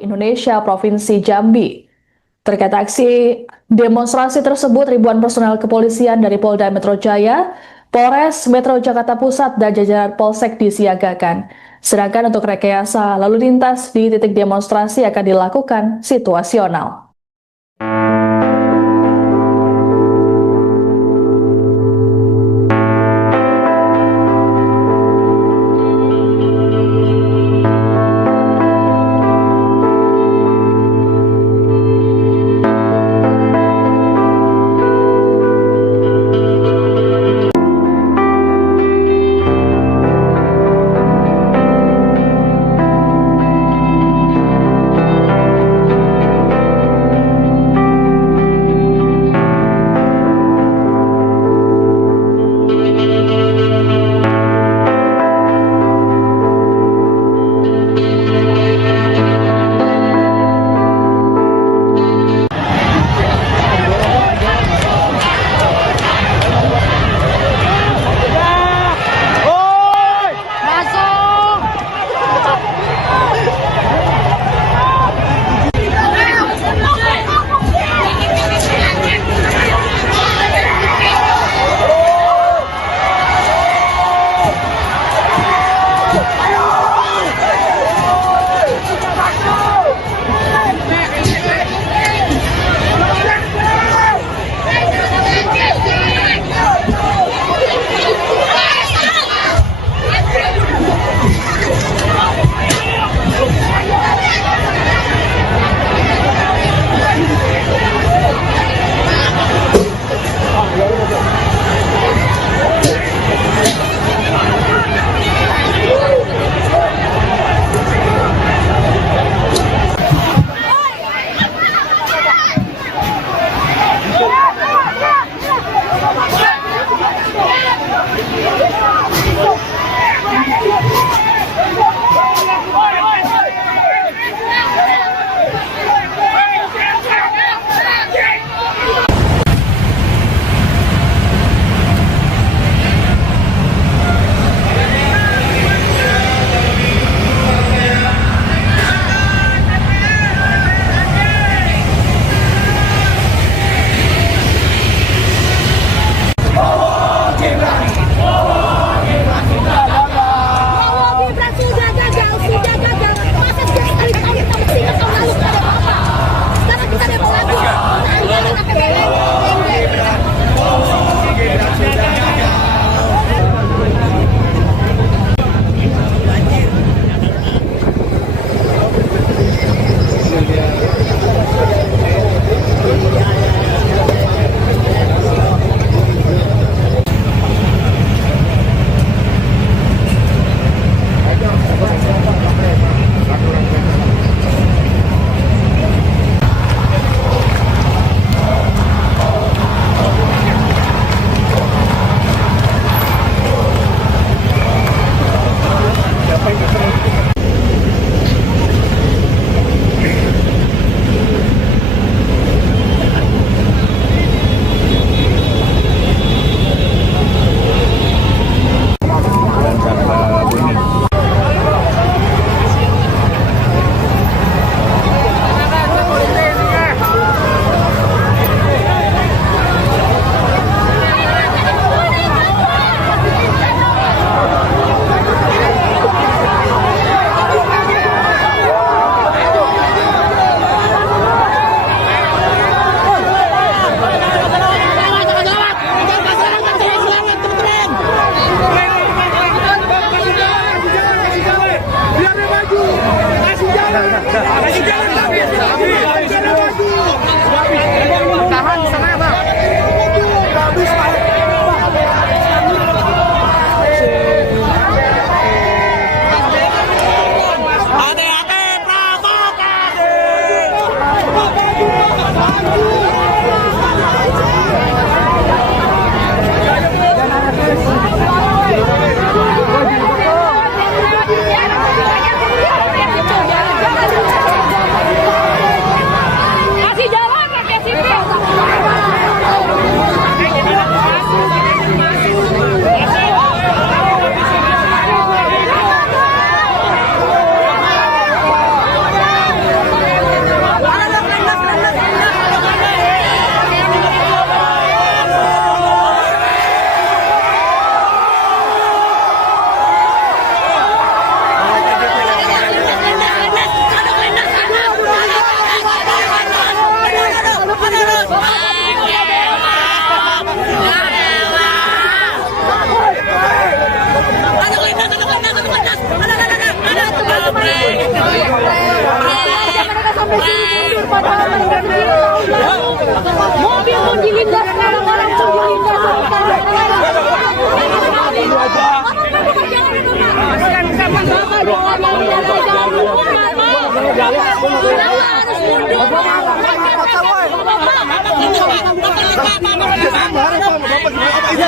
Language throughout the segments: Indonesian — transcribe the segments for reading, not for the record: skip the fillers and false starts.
Indonesia Provinsi Jambi. Terkait aksi demonstrasi tersebut, ribuan personel kepolisian dari Polda Metro Jaya, Polres Metro Jakarta Pusat, dan jajaran Polsek disiagakan. Sedangkan untuk rekayasa lalu lintas di titik demonstrasi akan dilakukan situasional.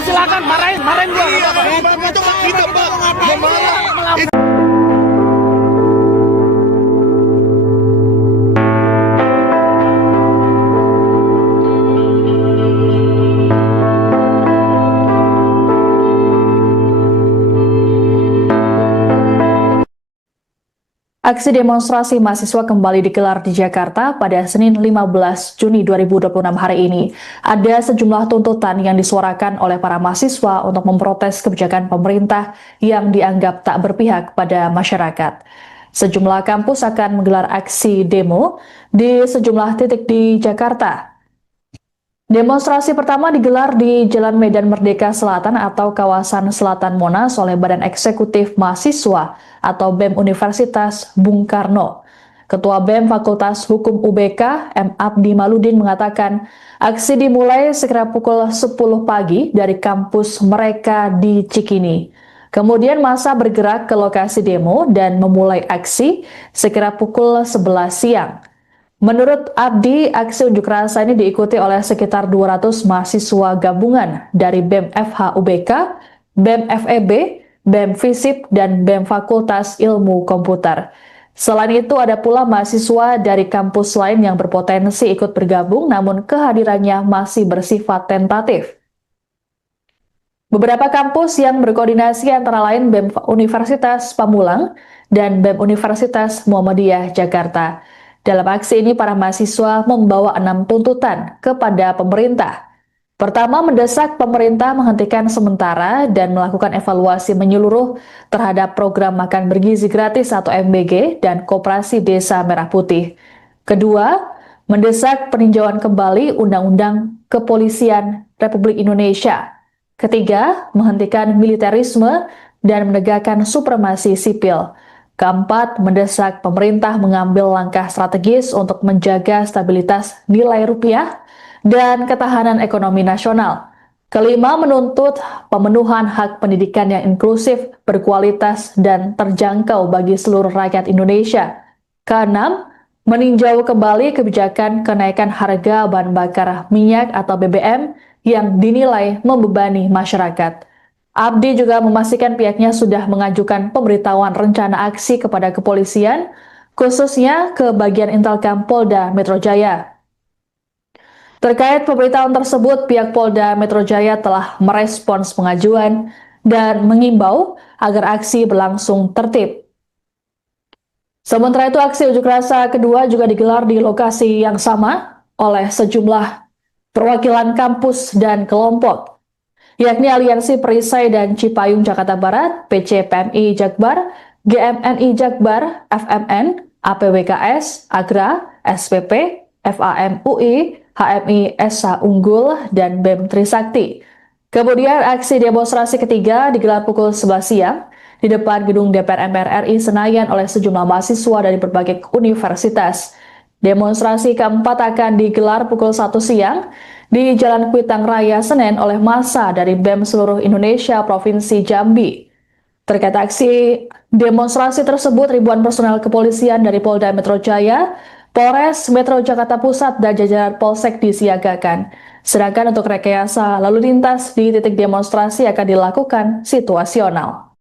silakan marahin gua. Kita ngapain? Aksi demonstrasi mahasiswa kembali digelar di Jakarta pada Senin 15 Juni 2026 hari ini. Ada sejumlah tuntutan yang disuarakan oleh para mahasiswa untuk memprotes kebijakan pemerintah yang dianggap tak berpihak pada masyarakat. Sejumlah kampus akan menggelar aksi demo di sejumlah titik di Jakarta. Demonstrasi pertama digelar di Jalan Medan Merdeka Selatan atau kawasan Selatan Monas oleh Badan Eksekutif Mahasiswa atau BEM Universitas Bung Karno. Ketua BEM Fakultas Hukum UBK, M. Abdi Maludin mengatakan, aksi dimulai sekira pukul 10 pagi dari kampus mereka di Cikini. Kemudian massa bergerak ke lokasi demo dan memulai aksi sekira pukul 11 siang. Menurut Abdi, aksi unjuk rasa ini diikuti oleh sekitar 200 mahasiswa gabungan dari BEM FH UBK, BEM FEB, BEM FISIP, dan BEM Fakultas Ilmu Komputer. Selain itu, ada pula mahasiswa dari kampus lain yang berpotensi ikut bergabung, namun kehadirannya masih bersifat tentatif. Beberapa kampus yang berkoordinasi antara lain BEM Universitas Pamulang dan BEM Universitas Muhammadiyah Jakarta. Dalam aksi ini, para mahasiswa membawa 6 tuntutan kepada pemerintah. Pertama, mendesak pemerintah menghentikan sementara dan melakukan evaluasi menyeluruh terhadap program makan bergizi gratis atau MBG dan Koperasi Desa Merah Putih. Kedua, mendesak peninjauan kembali Undang-Undang Kepolisian Republik Indonesia. Ketiga, menghentikan militerisme dan menegakkan supremasi sipil. Keempat, mendesak pemerintah mengambil langkah strategis untuk menjaga stabilitas nilai rupiah dan ketahanan ekonomi nasional. Kelima, menuntut pemenuhan hak pendidikan yang inklusif, berkualitas, dan terjangkau bagi seluruh rakyat Indonesia. Keenam, meninjau kembali kebijakan kenaikan harga bahan bakar minyak atau BBM yang dinilai membebani masyarakat. Abdi juga memastikan pihaknya sudah mengajukan pemberitahuan rencana aksi kepada kepolisian, khususnya ke bagian Intelkam Polda Metro Jaya. Terkait pemberitahuan tersebut, pihak Polda Metro Jaya telah merespons pengajuan dan mengimbau agar aksi berlangsung tertib. Sementara itu, aksi unjuk rasa kedua juga digelar di lokasi yang sama oleh sejumlah perwakilan kampus dan kelompok, yakni Aliansi Perisai dan Cipayung Jakarta Barat, PCPMI Jakbar, GMNI Jakbar, FMN, APWKS, Agra, SPP, FAMUI, HMI SH Unggul, dan BEM Trisakti. Kemudian aksi demonstrasi ketiga digelar pukul 11 siang di depan gedung DPR MPR RI Senayan oleh sejumlah mahasiswa dari berbagai universitas. Demonstrasi keempat akan digelar pukul 1 siang di Jalan Kuitang Raya Senen oleh massa dari BEM seluruh Indonesia Provinsi Jambi. Terkait aksi demonstrasi tersebut, ribuan personel kepolisian dari Polda Metro Jaya, Polres Metro Jakarta Pusat, dan jajaran Polsek disiagakan. Sedangkan untuk rekayasa lalu lintas di titik demonstrasi akan dilakukan situasional.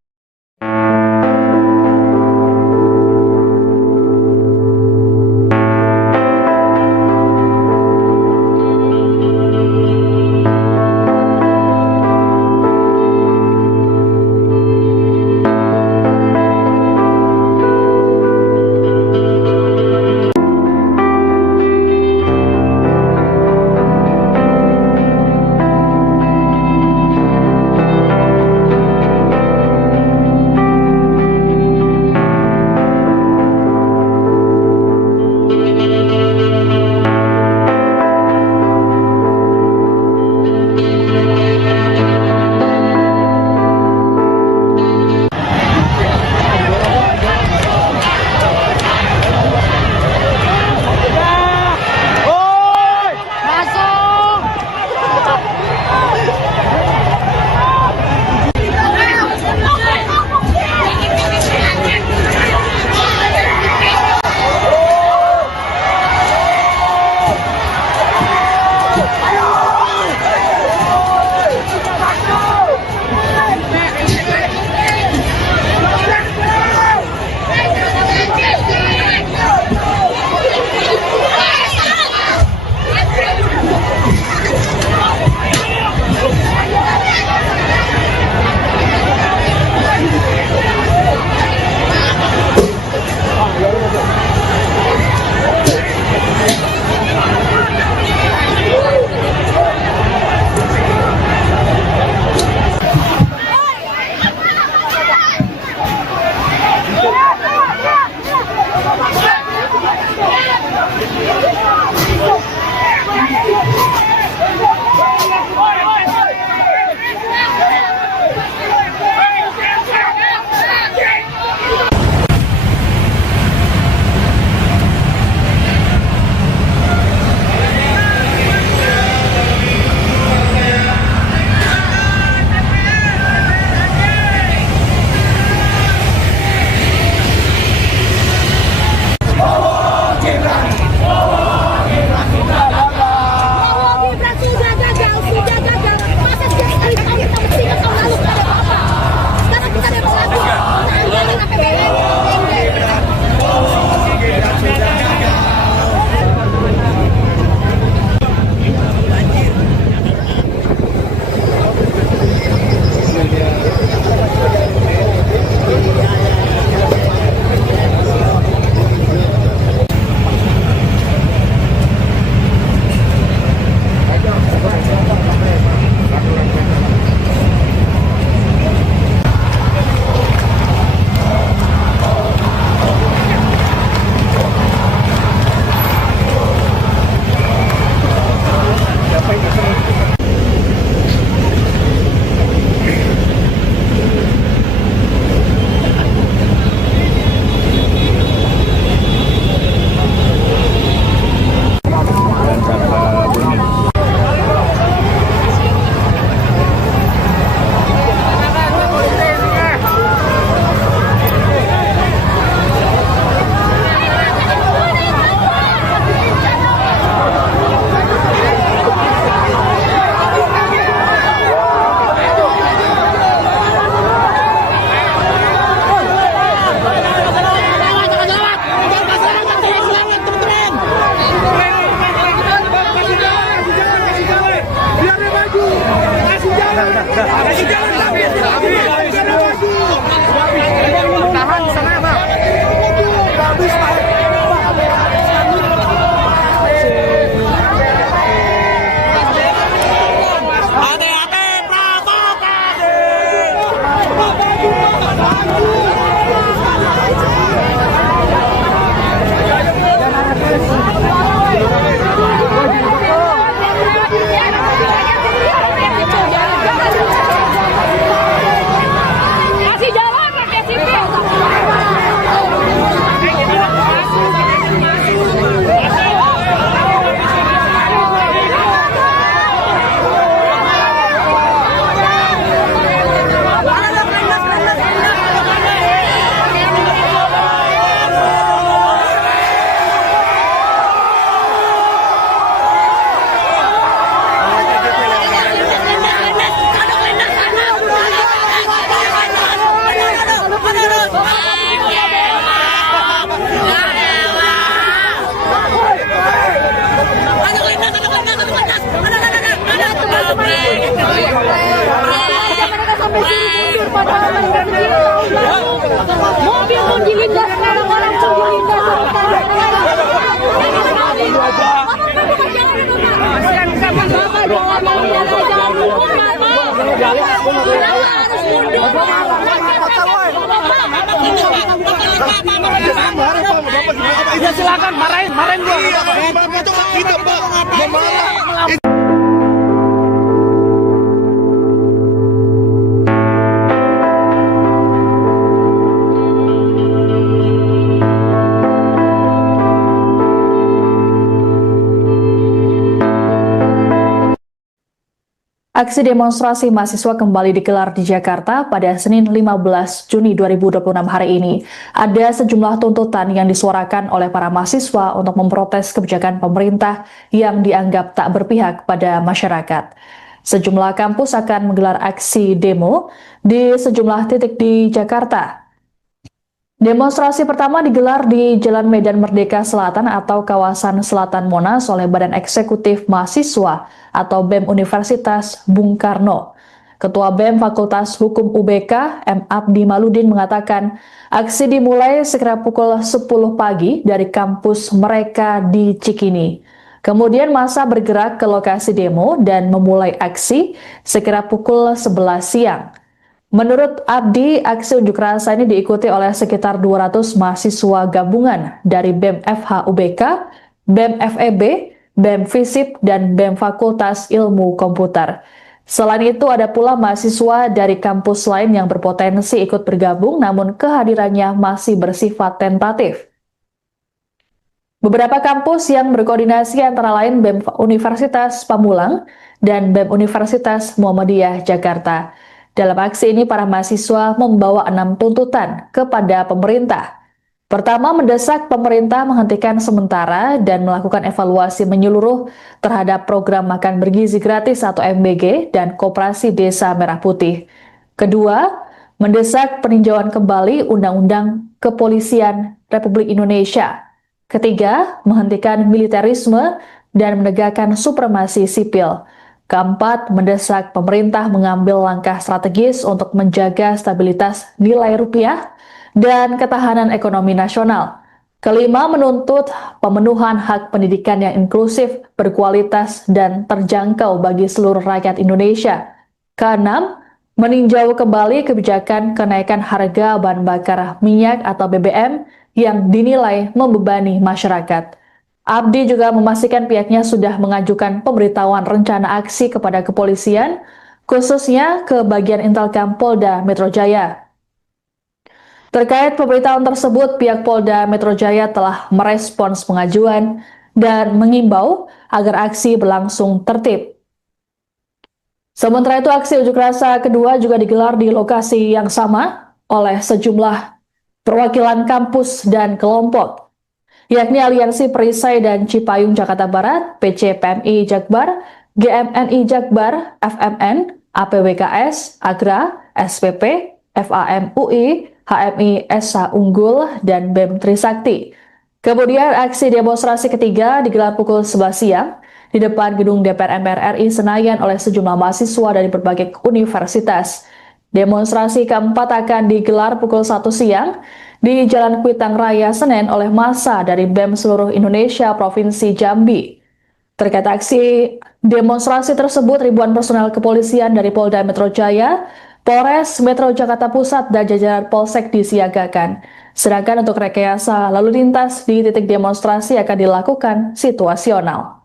Ya silakan marahin gua. Itu kita Pak. Memarah. Aksi demonstrasi mahasiswa kembali digelar di Jakarta pada Senin 15 Juni 2026 hari ini. Ada sejumlah tuntutan yang disuarakan oleh para mahasiswa untuk memprotes kebijakan pemerintah yang dianggap tak berpihak pada masyarakat. Sejumlah kampus akan menggelar aksi demo di sejumlah titik di Jakarta. Demonstrasi pertama digelar di Jalan Medan Merdeka Selatan atau kawasan Selatan Monas oleh Badan Eksekutif Mahasiswa atau BEM Universitas Bung Karno. Ketua BEM Fakultas Hukum UBK, M. Abdi Maludin mengatakan, aksi dimulai sekira pukul 10 pagi dari kampus mereka di Cikini. Kemudian massa bergerak ke lokasi demo dan memulai aksi sekira pukul 11 siang. Menurut Abdi, aksi unjuk rasa ini diikuti oleh sekitar 200 mahasiswa gabungan dari BEM FH UBK, BEM FEB, BEM FISIP, dan BEM Fakultas Ilmu Komputer. Selain itu, ada pula mahasiswa dari kampus lain yang berpotensi ikut bergabung, namun kehadirannya masih bersifat tentatif. Beberapa kampus yang berkoordinasi antara lain BEM Universitas Pamulang dan BEM Universitas Muhammadiyah Jakarta. Dalam aksi ini, para mahasiswa membawa 6 tuntutan kepada pemerintah. Pertama, mendesak pemerintah menghentikan sementara dan melakukan evaluasi menyeluruh terhadap program makan bergizi gratis atau MBG dan Koperasi Desa Merah Putih. Kedua, mendesak peninjauan kembali Undang-Undang Kepolisian Republik Indonesia. Ketiga, menghentikan militerisme dan menegakkan supremasi sipil. Keempat, mendesak pemerintah mengambil langkah strategis untuk menjaga stabilitas nilai rupiah dan ketahanan ekonomi nasional. Kelima, menuntut pemenuhan hak pendidikan yang inklusif, berkualitas, dan terjangkau bagi seluruh rakyat Indonesia. Keenam, meninjau kembali kebijakan kenaikan harga bahan bakar minyak atau BBM yang dinilai membebani masyarakat. Abdi juga memastikan pihaknya sudah mengajukan pemberitahuan rencana aksi kepada kepolisian, khususnya ke bagian Intelkam Polda Metro Jaya. Terkait pemberitahuan tersebut, pihak Polda Metro Jaya telah merespons pengajuan dan mengimbau agar aksi berlangsung tertib. Sementara itu, aksi unjuk rasa kedua juga digelar di lokasi yang sama oleh sejumlah perwakilan kampus dan kelompok, yakni Aliansi Perisai dan Cipayung Jakarta Barat, PCPMI Jakbar, GMNI Jakbar, FMN, APWKS, AGRA, SPP, FAMUI, HMI SH Unggul, dan BEM Trisakti. Kemudian aksi demonstrasi ketiga digelar pukul 11 siang di depan gedung DPR MPR RI Senayan oleh sejumlah mahasiswa dari berbagai universitas. Demonstrasi keempat akan digelar pukul 1 siang di Jalan Kuitang Raya Senen oleh massa dari BEM seluruh Indonesia Provinsi Jambi. Terkait aksi demonstrasi tersebut, ribuan personel kepolisian dari Polda Metro Jaya, Polres Metro Jakarta Pusat, dan jajaran Polsek disiagakan. Sedangkan untuk rekayasa lalu lintas di titik demonstrasi akan dilakukan situasional.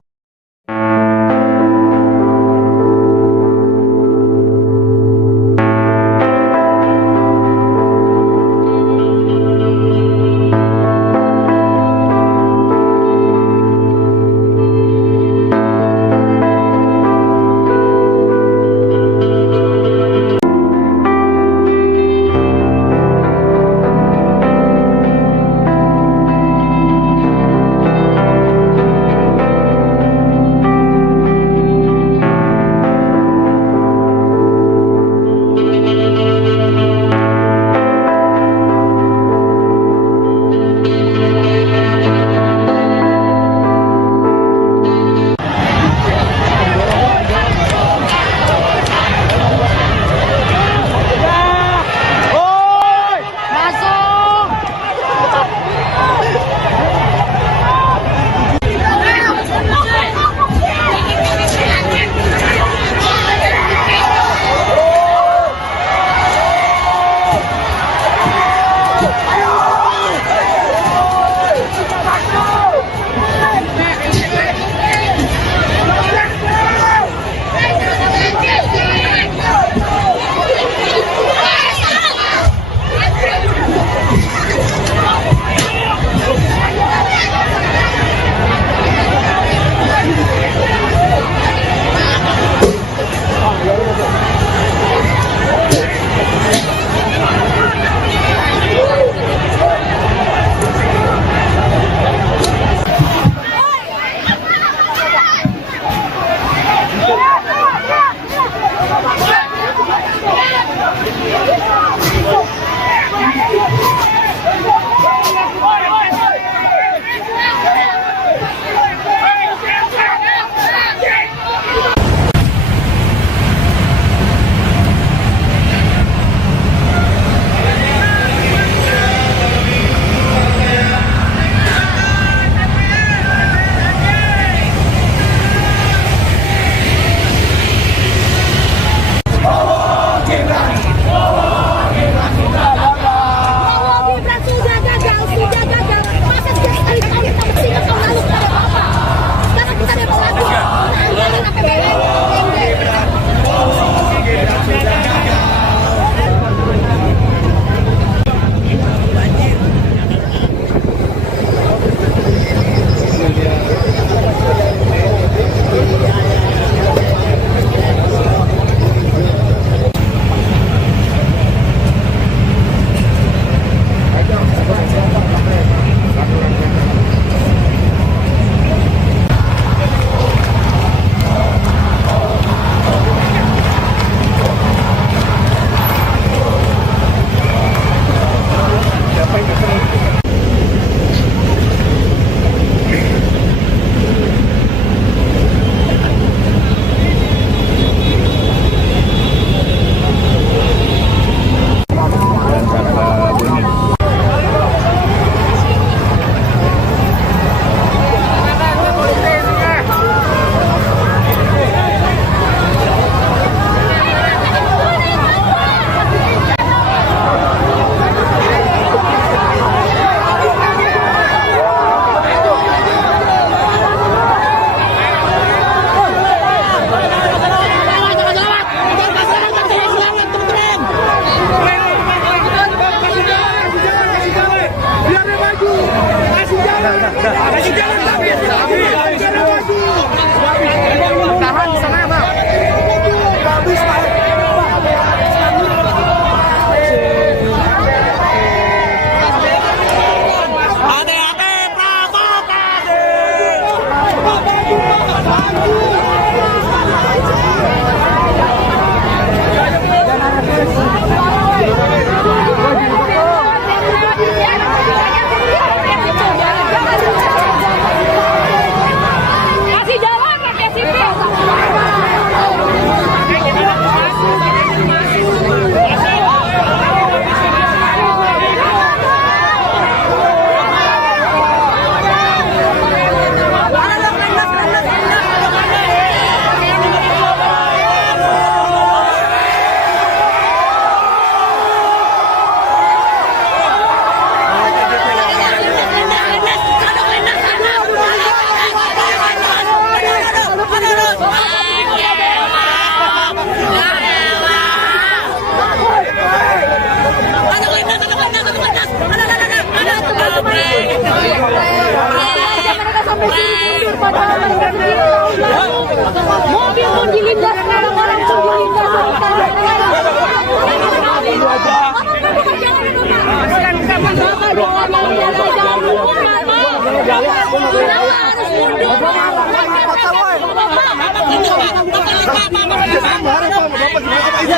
Ya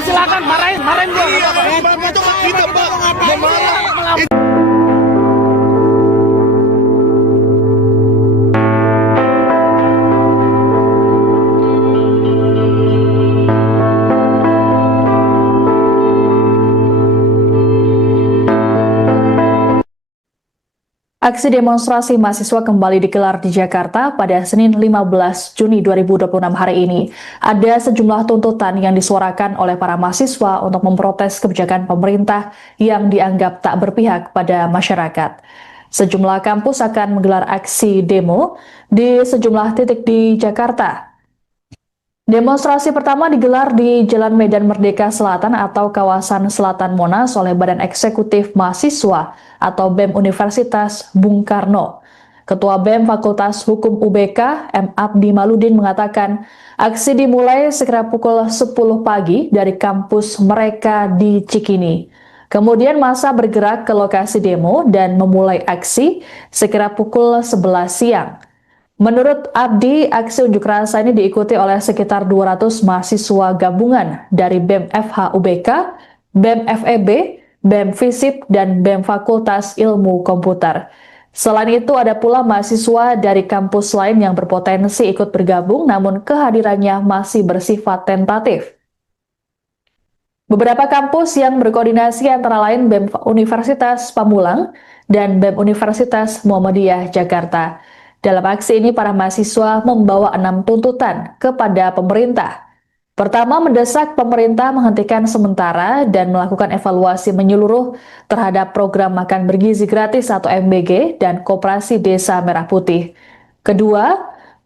silakan marahin gua. Bapak itu hak kita, Pak. Memarah. Aksi demonstrasi mahasiswa kembali digelar di Jakarta pada Senin 15 Juni 2026 hari ini. Ada sejumlah tuntutan yang disuarakan oleh para mahasiswa untuk memprotes kebijakan pemerintah yang dianggap tak berpihak pada masyarakat. Sejumlah kampus akan menggelar aksi demo di sejumlah titik di Jakarta. Demonstrasi pertama digelar di Jalan Medan Merdeka Selatan atau kawasan Selatan Monas oleh Badan Eksekutif Mahasiswa atau BEM Universitas Bung Karno. Ketua BEM Fakultas Hukum UBK, M. Abdi Maludin mengatakan, aksi dimulai sekira pukul 10 pagi dari kampus mereka di Cikini. Kemudian massa bergerak ke lokasi demo dan memulai aksi sekira pukul 11 siang. Menurut Abdi, aksi unjuk rasa ini diikuti oleh sekitar 200 mahasiswa gabungan dari BEM FH UBK, BEM FEB, BEM FISIP, dan BEM Fakultas Ilmu Komputer. Selain itu, ada pula mahasiswa dari kampus lain yang berpotensi ikut bergabung, namun kehadirannya masih bersifat tentatif. Beberapa kampus yang berkoordinasi antara lain BEM Universitas Pamulang dan BEM Universitas Muhammadiyah Jakarta. Dalam aksi ini, para mahasiswa membawa 6 tuntutan kepada pemerintah. Pertama, mendesak pemerintah menghentikan sementara dan melakukan evaluasi menyeluruh terhadap program makan bergizi gratis atau MBG dan Koperasi Desa Merah Putih. Kedua,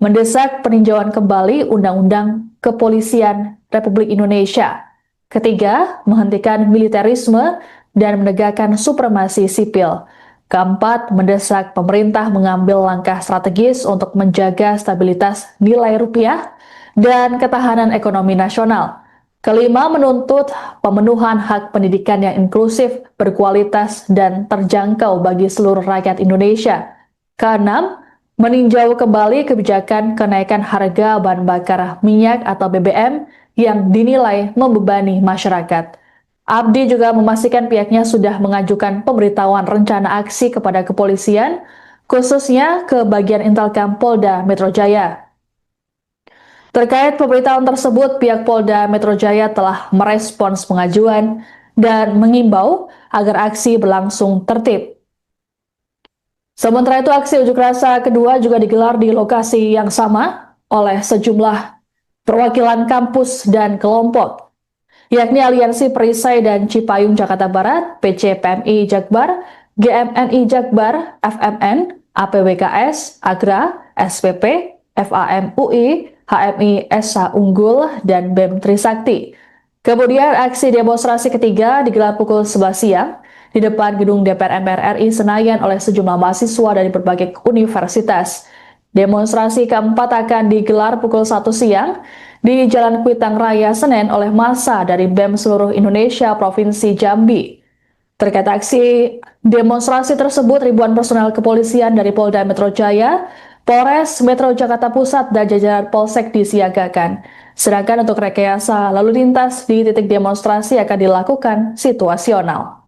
mendesak peninjauan kembali Undang-Undang Kepolisian Republik Indonesia. Ketiga, menghentikan militerisme dan menegakkan supremasi sipil. Keempat, mendesak pemerintah mengambil langkah strategis untuk menjaga stabilitas nilai rupiah dan ketahanan ekonomi nasional. Kelima, menuntut pemenuhan hak pendidikan yang inklusif, berkualitas, dan terjangkau bagi seluruh rakyat Indonesia. Keenam, meninjau kembali kebijakan kenaikan harga bahan bakar minyak atau BBM yang dinilai membebani masyarakat. Abdi juga memastikan pihaknya sudah mengajukan pemberitahuan rencana aksi kepada kepolisian, khususnya ke bagian Intelkam Polda Metro Jaya. Terkait pemberitahuan tersebut, pihak Polda Metro Jaya telah merespons pengajuan dan mengimbau agar aksi berlangsung tertib. Sementara itu, aksi unjuk rasa kedua juga digelar di lokasi yang sama oleh sejumlah perwakilan kampus dan kelompok, yakni Aliansi Perisai dan Cipayung Jakarta Barat, PCPMI Jakbar, GMNI Jakbar, FMN, APWKS, AGRA, SPP, FAMUI, HMI SH Unggul, dan BEM Trisakti. Kemudian aksi demonstrasi ketiga digelar pukul 11 siang di depan gedung DPR MPR RI Senayan oleh sejumlah mahasiswa dari berbagai universitas. Demonstrasi keempat akan digelar pukul 1 siang di Jalan Kuitang Raya Senen oleh massa dari BEM seluruh Indonesia Provinsi Jambi. Terkait aksi demonstrasi tersebut, ribuan personel kepolisian dari Polda Metro Jaya, Polres Metro Jakarta Pusat, dan jajaran Polsek disiagakan. Sedangkan untuk rekayasa lalu lintas di titik demonstrasi akan dilakukan situasional.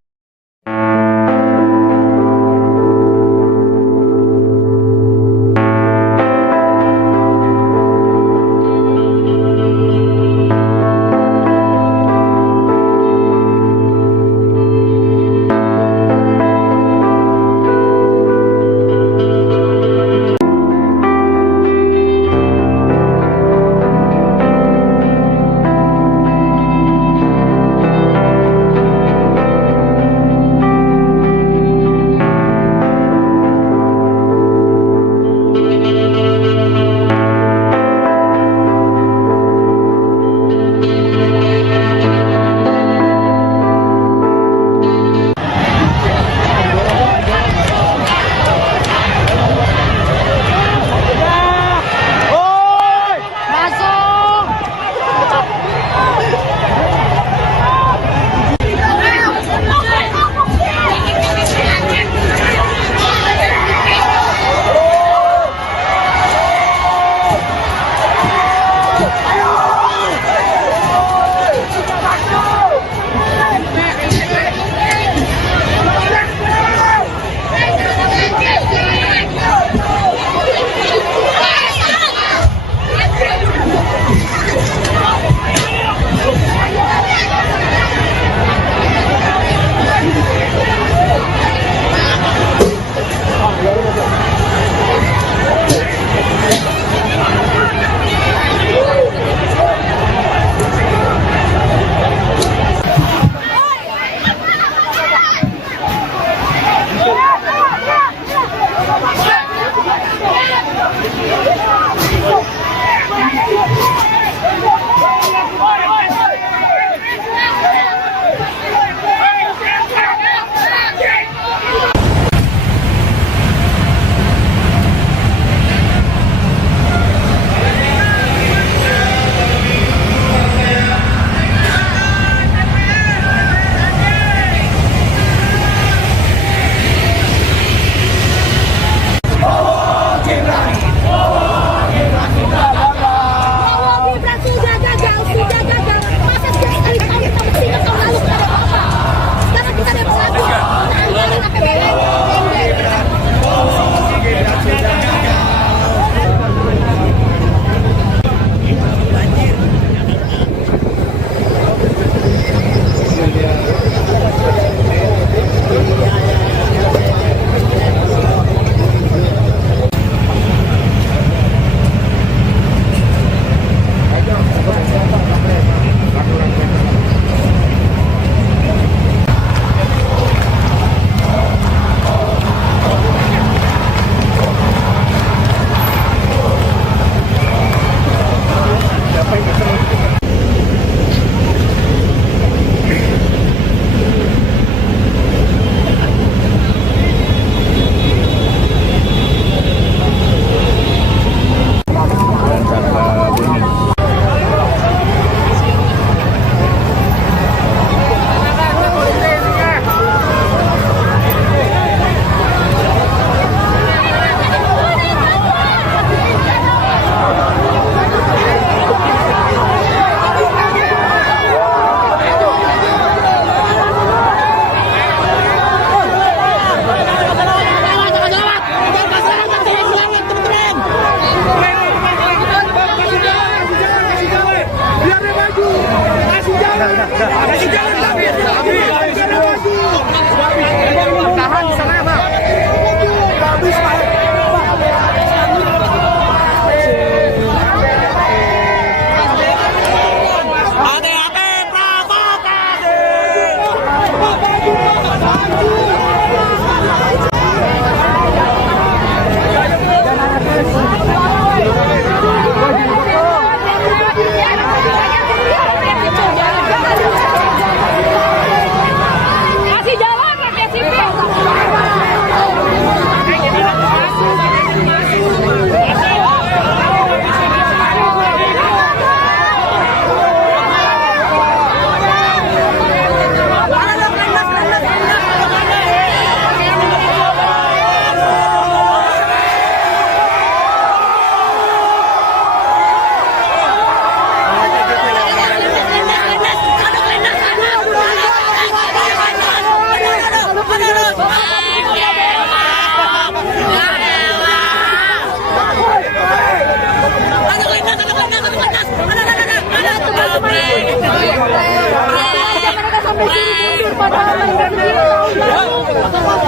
sampai suruh mundur padahal mereka sendiri tahu lalu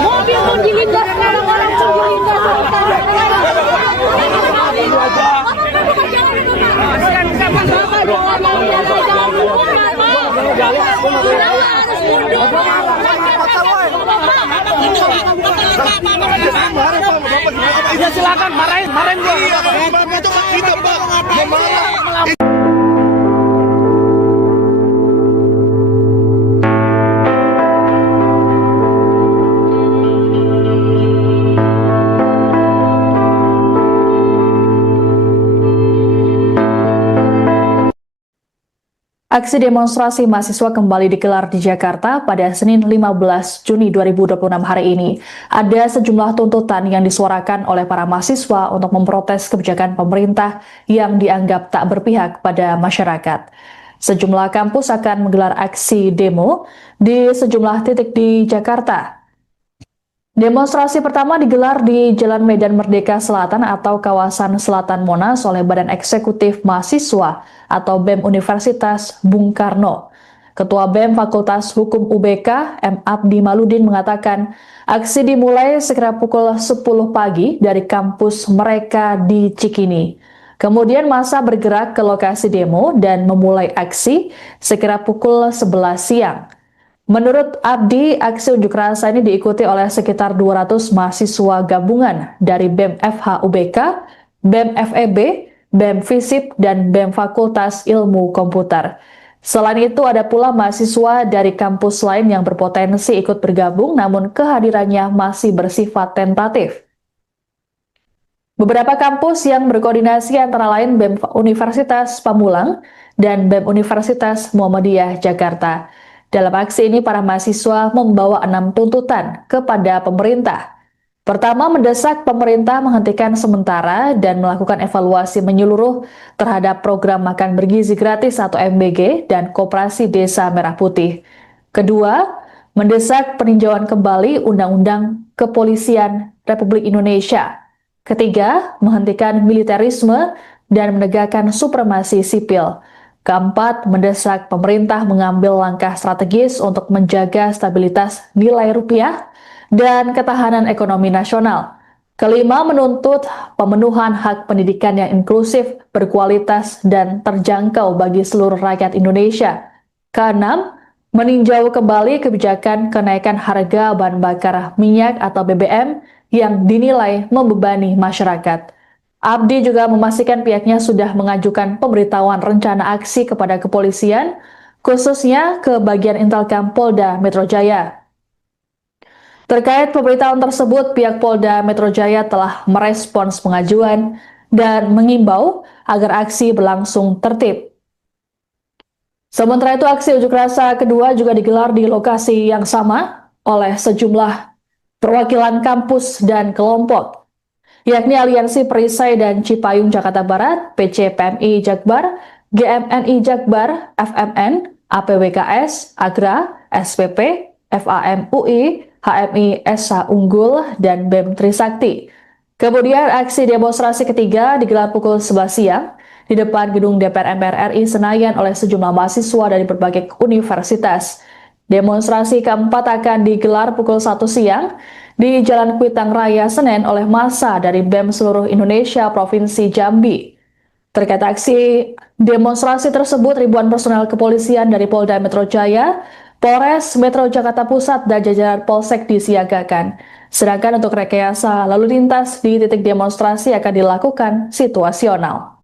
mobil pun dilindas, orang-orang pun dilindas. Ya silakan marahin gua. Itu kita Pak. Aksi demonstrasi mahasiswa kembali digelar di Jakarta pada Senin 15 Juni 2026 hari ini. Ada sejumlah tuntutan yang disuarakan oleh para mahasiswa untuk memprotes kebijakan pemerintah yang dianggap tak berpihak pada masyarakat. Sejumlah kampus akan menggelar aksi demo di sejumlah titik di Jakarta. Demonstrasi pertama digelar di Jalan Medan Merdeka Selatan atau kawasan Selatan Monas oleh Badan Eksekutif Mahasiswa atau BEM Universitas Bung Karno. Ketua BEM Fakultas Hukum UBK, M. Abdi Maludin mengatakan, aksi dimulai sekira pukul 10 pagi dari kampus mereka di Cikini. Kemudian massa bergerak ke lokasi demo dan memulai aksi sekira pukul 11 siang. Menurut Abdi, aksi unjuk rasa ini diikuti oleh sekitar 200 mahasiswa gabungan dari BEM FH UBK, BEM FEB, BEM FISIP, dan BEM Fakultas Ilmu Komputer. Selain itu, ada pula mahasiswa dari kampus lain yang berpotensi ikut bergabung, namun kehadirannya masih bersifat tentatif. Beberapa kampus yang berkoordinasi antara lain BEM Universitas Pamulang dan BEM Universitas Muhammadiyah Jakarta. Dalam aksi ini, para mahasiswa membawa 6 tuntutan kepada pemerintah. Pertama, mendesak pemerintah menghentikan sementara dan melakukan evaluasi menyeluruh terhadap program makan bergizi gratis atau MBG dan Koperasi Desa Merah Putih. Kedua, mendesak peninjauan kembali Undang-Undang Kepolisian Republik Indonesia. Ketiga, menghentikan militerisme dan menegakkan supremasi sipil. Keempat, mendesak pemerintah mengambil langkah strategis untuk menjaga stabilitas nilai rupiah dan ketahanan ekonomi nasional. Kelima, menuntut pemenuhan hak pendidikan yang inklusif, berkualitas, dan terjangkau bagi seluruh rakyat Indonesia. Keenam, meninjau kembali kebijakan kenaikan harga bahan bakar minyak atau BBM yang dinilai membebani masyarakat. Abdi juga memastikan pihaknya sudah mengajukan pemberitahuan rencana aksi kepada kepolisian, khususnya ke bagian Intelkam Polda Metro Jaya. Terkait pemberitahuan tersebut, pihak Polda Metro Jaya telah merespons pengajuan dan mengimbau agar aksi berlangsung tertib. Sementara itu, aksi unjuk rasa kedua juga digelar di lokasi yang sama oleh sejumlah perwakilan kampus dan kelompok, yakni Aliansi Perisai dan Cipayung Jakarta Barat, PCPMI Jakbar, GMNI Jakbar, FMN, APWKS, AGRA, SPP, FAMUI, HMI SH Unggul, dan BEM Trisakti. Kemudian aksi demonstrasi ketiga digelar pukul 11 siang di depan gedung DPR MPR RI Senayan oleh sejumlah mahasiswa dari berbagai universitas. Demonstrasi keempat akan digelar pukul 1 siang di Jalan Kuitang Raya Senen oleh massa dari BEM seluruh Indonesia Provinsi Jambi. Terkait aksi demonstrasi tersebut, ribuan personel kepolisian dari Polda Metro Jaya, Polres Metro Jakarta Pusat, dan jajaran Polsek disiagakan. Sedangkan untuk rekayasa lalu lintas di titik demonstrasi akan dilakukan situasional.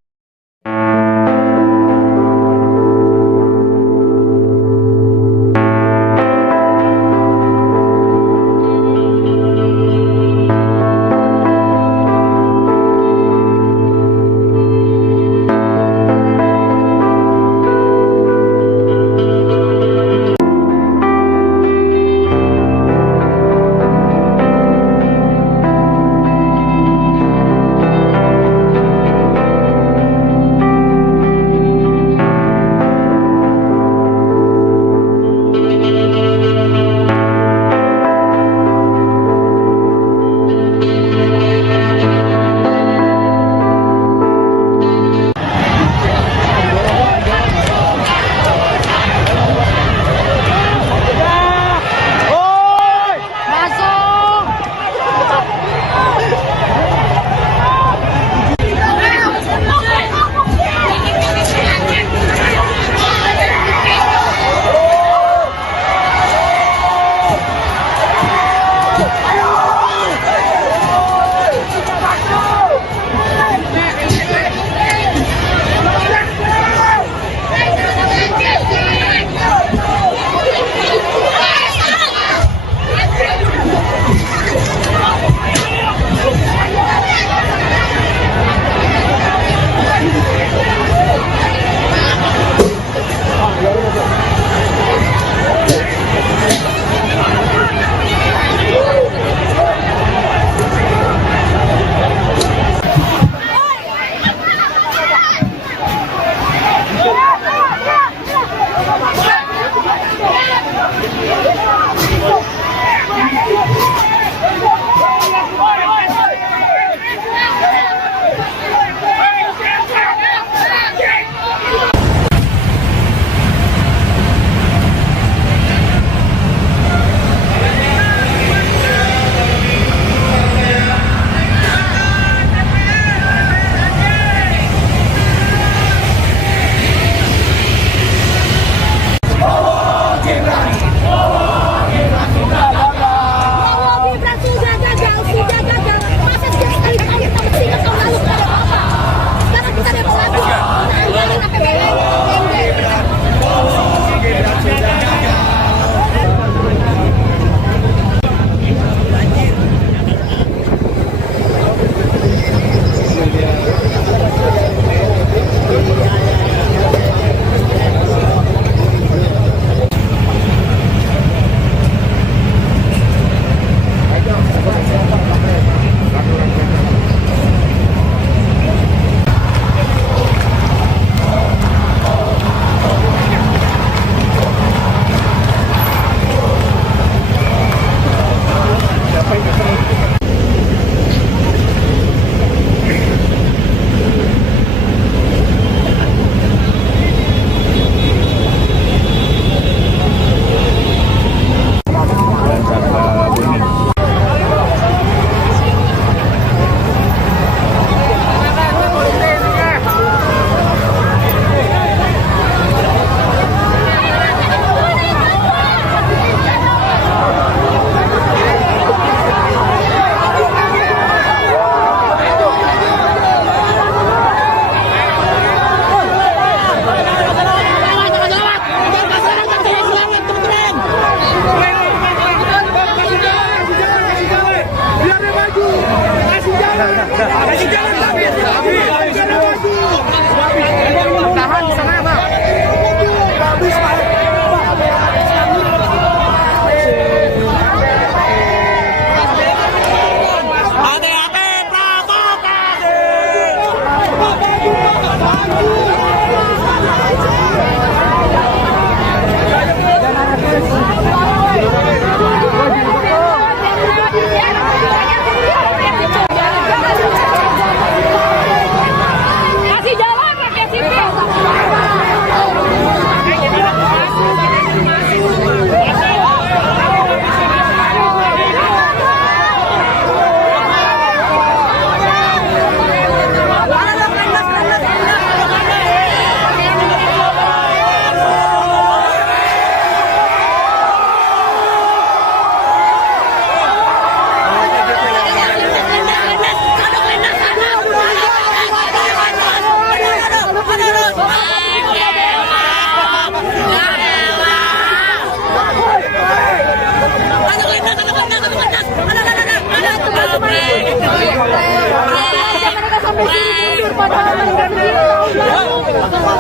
padahal mereka berdiri tahun lalu.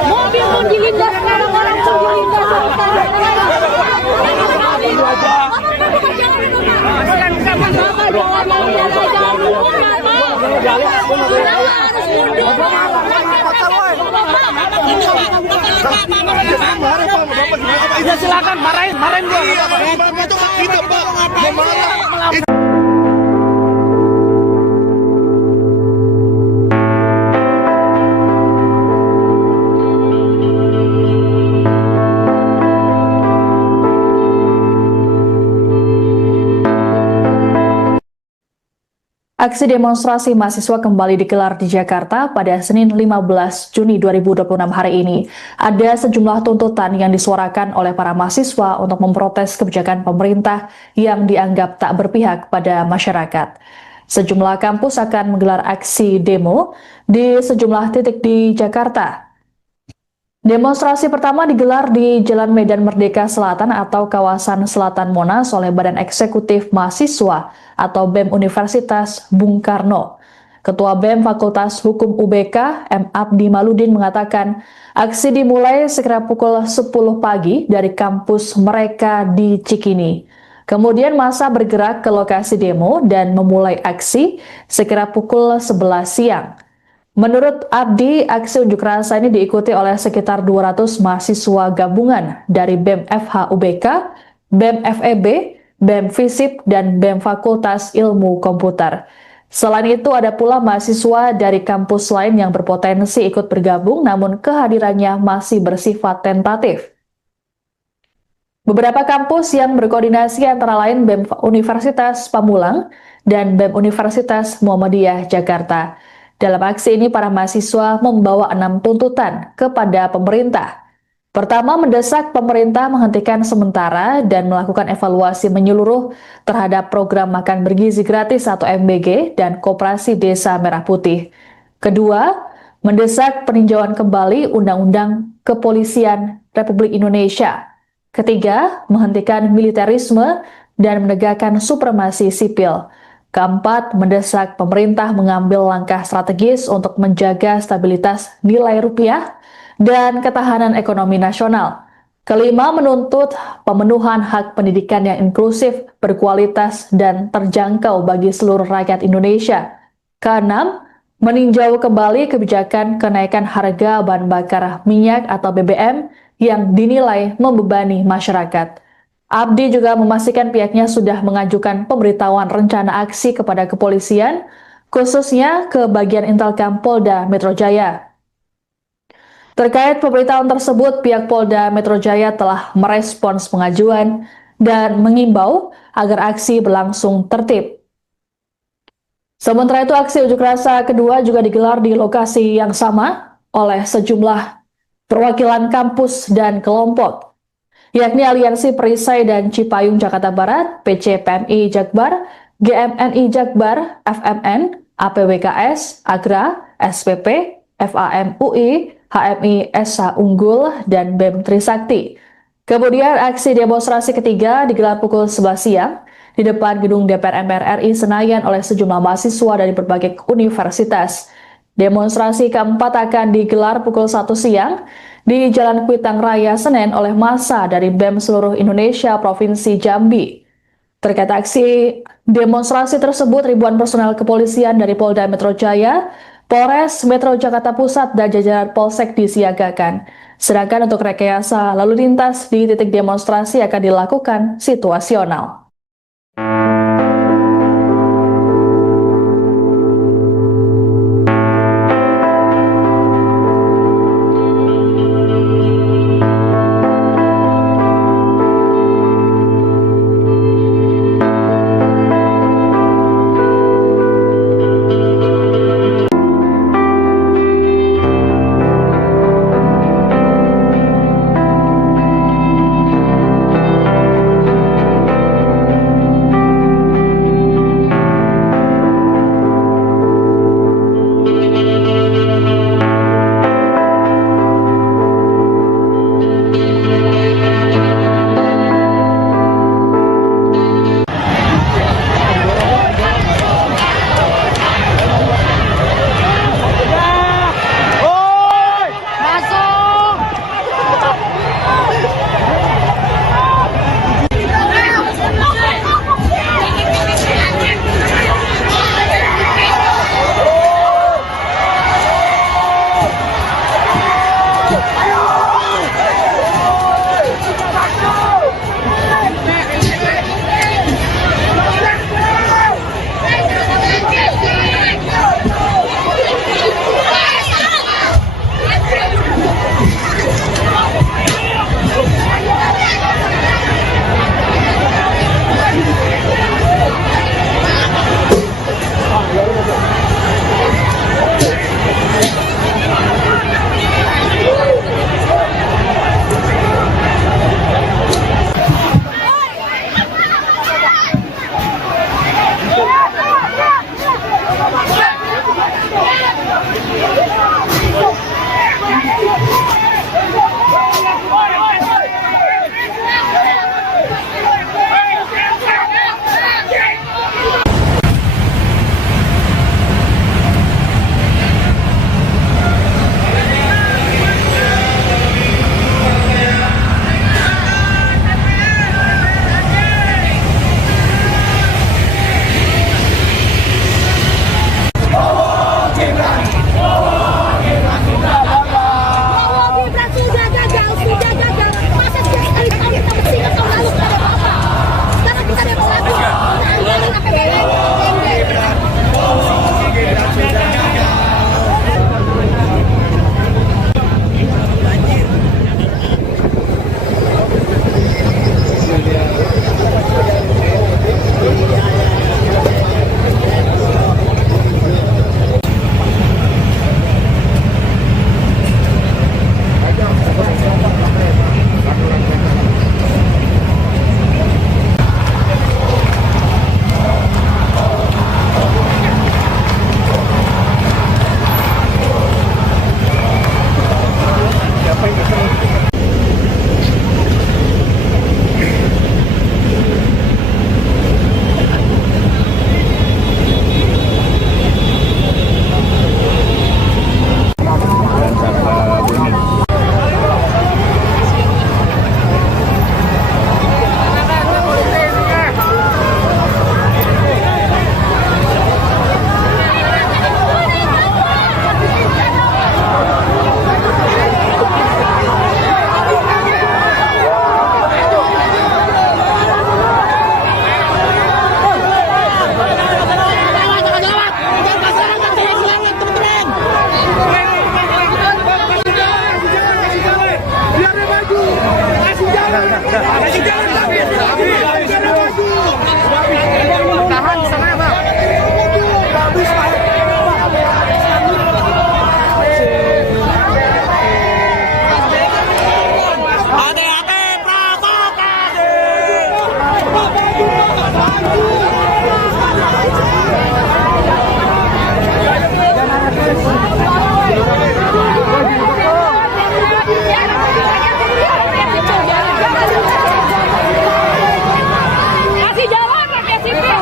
Mobil pun dilindas, orang-orang pun dilindas. Ya silakan marahin gua. Itu kita Pak. Aksi demonstrasi mahasiswa kembali digelar di Jakarta pada Senin 15 Juni 2026 hari ini. Ada sejumlah tuntutan yang disuarakan oleh para mahasiswa untuk memprotes kebijakan pemerintah yang dianggap tak berpihak pada masyarakat. Sejumlah kampus akan menggelar aksi demo di sejumlah titik di Jakarta. Demonstrasi pertama digelar di Jalan Medan Merdeka Selatan atau kawasan Selatan Monas oleh Badan Eksekutif Mahasiswa atau BEM Universitas Bung Karno. Ketua BEM Fakultas Hukum UBK, M. Abdi Maludin mengatakan, aksi dimulai sekira pukul 10 pagi dari kampus mereka di Cikini. Kemudian massa bergerak ke lokasi demo dan memulai aksi sekira pukul 11 siang. Menurut Abdi, aksi unjuk rasa ini diikuti oleh sekitar 200 mahasiswa gabungan dari BEM FH UBK, BEM FEB, BEM FISIP, dan BEM Fakultas Ilmu Komputer. Selain itu, ada pula mahasiswa dari kampus lain yang berpotensi ikut bergabung, namun kehadirannya masih bersifat tentatif. Beberapa kampus yang berkoordinasi antara lain BEM Universitas Pamulang dan BEM Universitas Muhammadiyah Jakarta. Dalam aksi ini, para mahasiswa membawa 6 tuntutan kepada pemerintah. Pertama, mendesak pemerintah menghentikan sementara dan melakukan evaluasi menyeluruh terhadap program makan bergizi gratis atau MBG dan Koperasi Desa Merah Putih. Kedua, mendesak peninjauan kembali Undang-Undang Kepolisian Republik Indonesia. Ketiga, menghentikan militerisme dan menegakkan supremasi sipil. Keempat, mendesak pemerintah mengambil langkah strategis untuk menjaga stabilitas nilai rupiah dan ketahanan ekonomi nasional. Kelima, menuntut pemenuhan hak pendidikan yang inklusif, berkualitas, dan terjangkau bagi seluruh rakyat Indonesia. Keenam, meninjau kembali kebijakan kenaikan harga bahan bakar minyak atau BBM yang dinilai membebani masyarakat. Abdi juga memastikan pihaknya sudah mengajukan pemberitahuan rencana aksi kepada kepolisian, khususnya ke bagian Intelkam Polda Metro Jaya. Terkait pemberitahuan tersebut, pihak Polda Metro Jaya telah merespons pengajuan dan mengimbau agar aksi berlangsung tertib. Sementara itu, aksi unjuk rasa kedua juga digelar di lokasi yang sama oleh sejumlah perwakilan kampus dan kelompok, yakni Aliansi Perisai dan Cipayung Jakarta Barat, PCPMI Jakbar, GMNI Jakbar, FMN, APWKS, AGRA, SPP, FAMUI, HMI SH Unggul, dan BEM Trisakti. Kemudian aksi demonstrasi ketiga digelar pukul 11 siang di depan gedung DPR MPR RI Senayan oleh sejumlah mahasiswa dari berbagai universitas. Demonstrasi keempat akan digelar pukul 1 siang di Jalan Kuitang Raya Senen oleh massa dari BEM seluruh Indonesia Provinsi Jambi. Terkait aksi demonstrasi tersebut, ribuan personel kepolisian dari Polda Metro Jaya, Polres Metro Jakarta Pusat, dan jajaran Polsek disiagakan. Sedangkan untuk rekayasa lalu lintas di titik demonstrasi akan dilakukan situasional. Kasih jalan pakai sipil.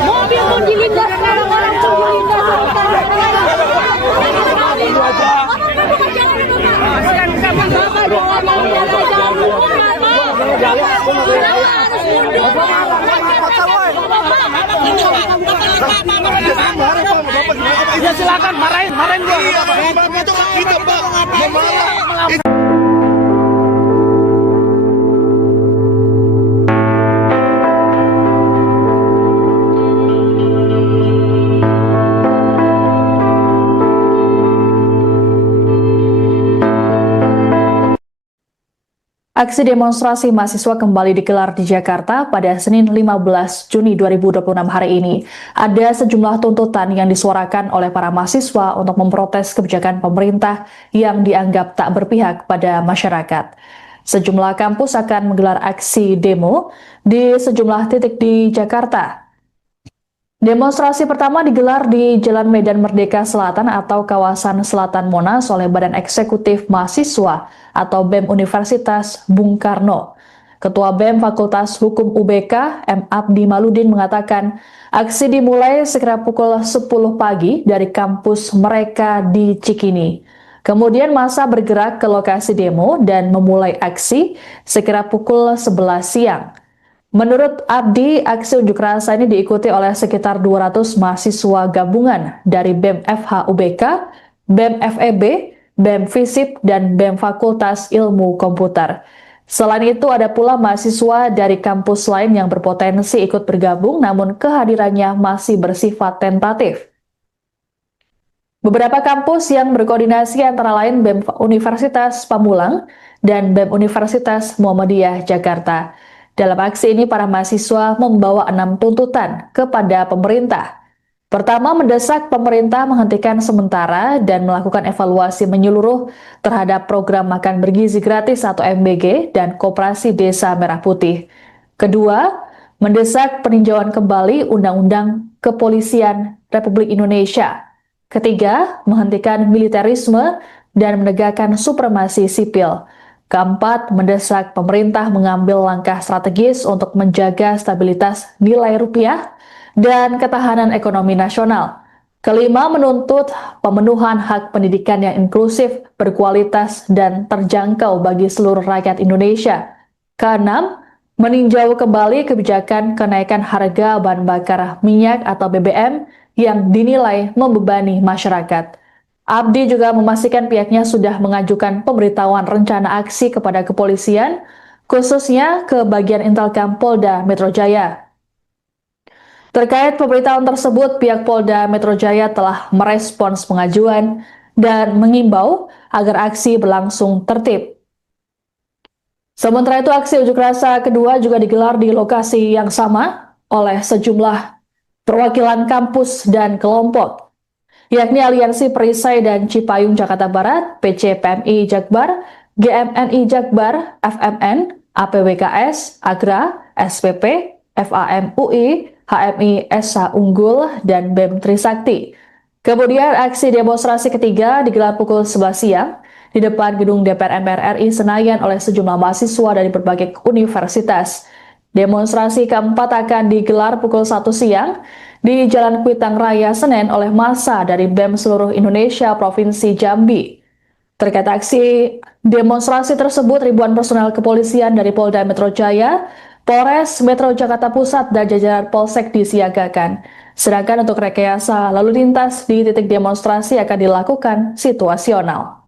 Mobil pun dilindas, orang-orang pun Ya silakan marahin gua. Itu kita Pak. Aksi demonstrasi mahasiswa kembali digelar di Jakarta pada Senin 15 Juni 2026 hari ini. Ada sejumlah tuntutan yang disuarakan oleh para mahasiswa untuk memprotes kebijakan pemerintah yang dianggap tak berpihak pada masyarakat. Sejumlah kampus akan menggelar aksi demo di sejumlah titik di Jakarta. Demonstrasi pertama digelar di Jalan Medan Merdeka Selatan atau kawasan Selatan Monas oleh Badan Eksekutif Mahasiswa atau BEM Universitas Bung Karno. Ketua BEM Fakultas Hukum UBK, M. Abdi Maludin mengatakan, aksi dimulai sekira pukul 10 pagi dari kampus mereka di Cikini. Kemudian massa bergerak ke lokasi demo dan memulai aksi sekira pukul 11 siang. Menurut Abdi, aksi unjuk rasa ini diikuti oleh sekitar 200 mahasiswa gabungan dari BEM FH UBK, BEM FEB, BEM FISIP, dan BEM Fakultas Ilmu Komputer. Selain itu, ada pula mahasiswa dari kampus lain yang berpotensi ikut bergabung, namun kehadirannya masih bersifat tentatif. Beberapa kampus yang berkoordinasi antara lain BEM Universitas Pamulang dan BEM Universitas Muhammadiyah Jakarta. Dalam aksi ini, para mahasiswa membawa 6 tuntutan kepada pemerintah. Pertama, mendesak pemerintah menghentikan sementara dan melakukan evaluasi menyeluruh terhadap program makan bergizi gratis atau MBG dan Koperasi Desa Merah Putih. Kedua, mendesak peninjauan kembali Undang-Undang Kepolisian Republik Indonesia. Ketiga, menghentikan militerisme dan menegakkan supremasi sipil. Keempat, mendesak pemerintah mengambil langkah strategis untuk menjaga stabilitas nilai rupiah dan ketahanan ekonomi nasional. Kelima, menuntut pemenuhan hak pendidikan yang inklusif, berkualitas, dan terjangkau bagi seluruh rakyat Indonesia. Keenam, meninjau kembali kebijakan kenaikan harga bahan bakar minyak atau BBM yang dinilai membebani masyarakat. Abdi juga memastikan pihaknya sudah mengajukan pemberitahuan rencana aksi kepada kepolisian, khususnya ke bagian Intelkam Polda Metro Jaya. Terkait pemberitahuan tersebut, pihak Polda Metro Jaya telah merespons pengajuan dan mengimbau agar aksi berlangsung tertib. Sementara itu, aksi unjuk rasa kedua juga digelar di lokasi yang sama oleh sejumlah perwakilan kampus dan kelompok, yakni Aliansi Perisai dan Cipayung Jakarta Barat, PCPMI Jakbar, GMNI Jakbar, FMN, APWKS, AGRA, SPP, FAM UI, HMI SH Unggul, dan BEM Trisakti. Kemudian aksi demonstrasi ketiga digelar pukul 11 siang di depan gedung DPR MPR RI Senayan oleh sejumlah mahasiswa dari berbagai universitas. Demonstrasi keempat akan digelar pukul 1 siang di Jalan Kuitang Raya Senen oleh massa dari BEM seluruh Indonesia Provinsi Jambi. Terkait aksi demonstrasi tersebut, ribuan personel kepolisian dari Polda Metro Jaya Polres Metro Jakarta Pusat dan jajaran Polsek disiagakan. Sedangkan untuk rekayasa lalu lintas di titik demonstrasi akan dilakukan situasional.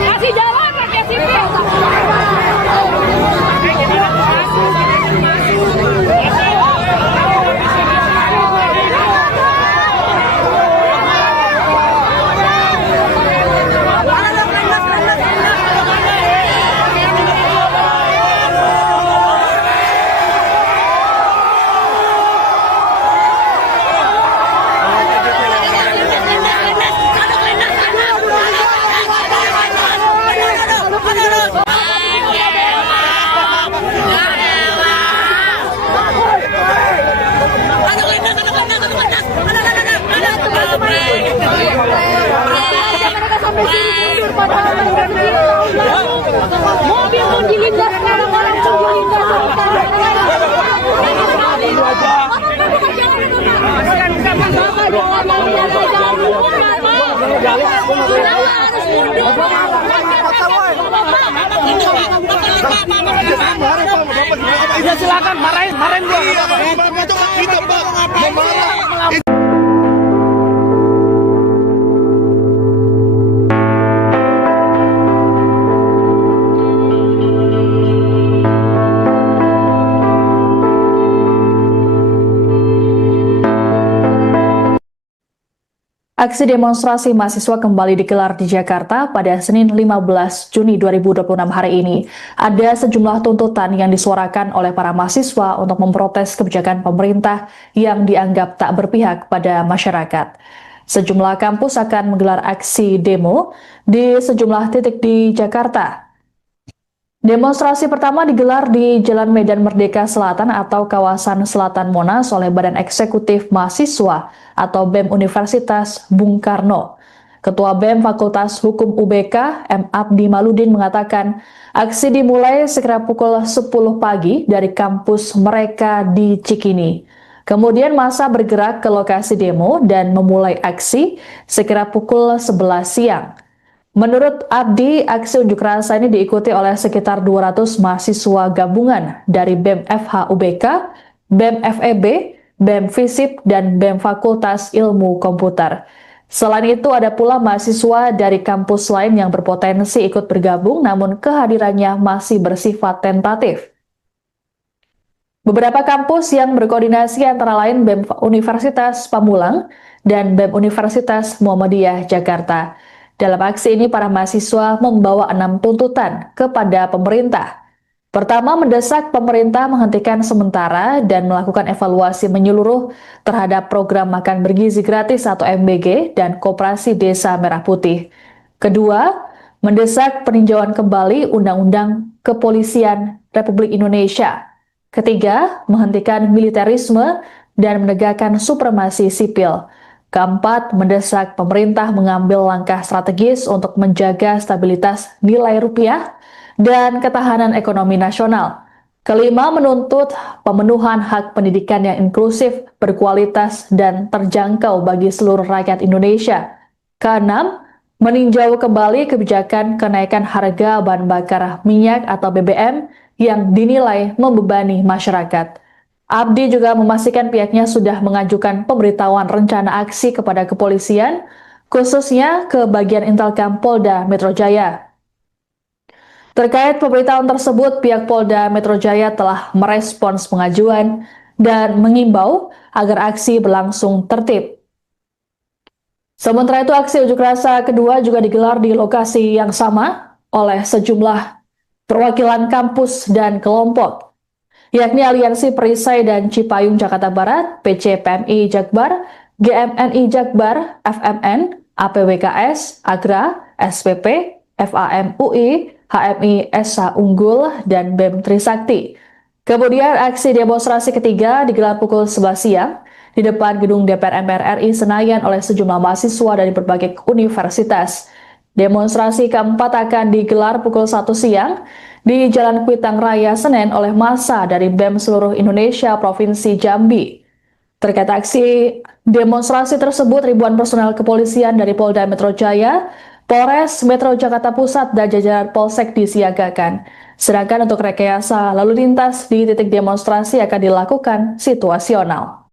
Kasih jalan pakai sipil. Mereka sampai sini mundur padahal mereka sendiri tahu lalu. Mobil pun dilindas, orang-orang pun dilindas. Ya silakan marahin gua. Bapak itu kita Pak. Aksi demonstrasi mahasiswa kembali digelar di Jakarta pada Senin 15 Juni 2026 hari ini. Ada sejumlah tuntutan yang disuarakan oleh para mahasiswa untuk memprotes kebijakan pemerintah yang dianggap tak berpihak pada masyarakat. Sejumlah kampus akan menggelar aksi demo di sejumlah titik di Jakarta. Demonstrasi pertama digelar di Jalan Medan Merdeka Selatan atau kawasan Selatan Monas oleh Badan Eksekutif Mahasiswa atau BEM Universitas Bung Karno. Ketua BEM Fakultas Hukum UBK, M. Abdi Maludin mengatakan, aksi dimulai sekira pukul 10 pagi dari kampus mereka di Cikini. Kemudian massa bergerak ke lokasi demo dan memulai aksi sekira pukul 11 siang. Menurut Abdi, aksi unjuk rasa ini diikuti oleh sekitar 200 mahasiswa gabungan dari BEM FH UBK, BEM FEB, BEM FISIP, dan BEM Fakultas Ilmu Komputer. Selain itu, ada pula mahasiswa dari kampus lain yang berpotensi ikut bergabung, namun kehadirannya masih bersifat tentatif. Beberapa kampus yang berkoordinasi antara lain BEM Universitas Pamulang dan BEM Universitas Muhammadiyah Jakarta. Dalam aksi ini, para mahasiswa membawa 6 tuntutan kepada pemerintah. Pertama, mendesak pemerintah menghentikan sementara dan melakukan evaluasi menyeluruh terhadap program makan bergizi gratis atau MBG dan Koperasi Desa Merah Putih. Kedua, mendesak peninjauan kembali Undang-Undang Kepolisian Republik Indonesia. Ketiga, menghentikan militerisme dan menegakkan supremasi sipil. Keempat, mendesak pemerintah mengambil langkah strategis untuk menjaga stabilitas nilai rupiah dan ketahanan ekonomi nasional. Kelima, menuntut pemenuhan hak pendidikan yang inklusif, berkualitas, dan terjangkau bagi seluruh rakyat Indonesia. Keenam, meninjau kembali kebijakan kenaikan harga bahan bakar minyak atau BBM yang dinilai membebani masyarakat. Abdi juga memastikan pihaknya sudah mengajukan pemberitahuan rencana aksi kepada kepolisian, khususnya ke bagian Intelkam Polda Metro Jaya. Terkait pemberitahuan tersebut, pihak Polda Metro Jaya telah merespons pengajuan dan mengimbau agar aksi berlangsung tertib. Sementara itu, aksi unjuk rasa kedua juga digelar di lokasi yang sama oleh sejumlah perwakilan kampus dan kelompok, yakni Aliansi Perisai dan Cipayung Jakarta Barat, PCPMI Jakbar, GMNI Jakbar, FMN, APWKS, Agra, SPP, FAM UI, HMI SH Unggul, dan BEM Trisakti. Kemudian aksi demonstrasi ketiga digelar pukul 11 siang di depan gedung DPR MPR RI Senayan oleh sejumlah mahasiswa dari berbagai universitas. Demonstrasi keempat akan digelar pukul 1 siang di Jalan Kuitang Raya Senen oleh massa dari BEM seluruh Indonesia Provinsi Jambi. Terkait aksi demonstrasi tersebut, ribuan personel kepolisian dari Polda Metro Jaya, Polres Metro Jakarta Pusat, dan jajaran Polsek disiagakan. Sedangkan untuk rekayasa lalu lintas di titik demonstrasi akan dilakukan situasional.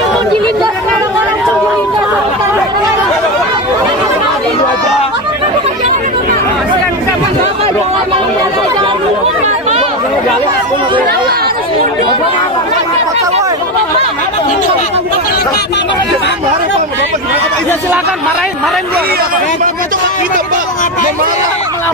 mobil pun dilindas, orang-orang pun dilindas. Ya silakan marahin gua. Itu kita Pak, memarah.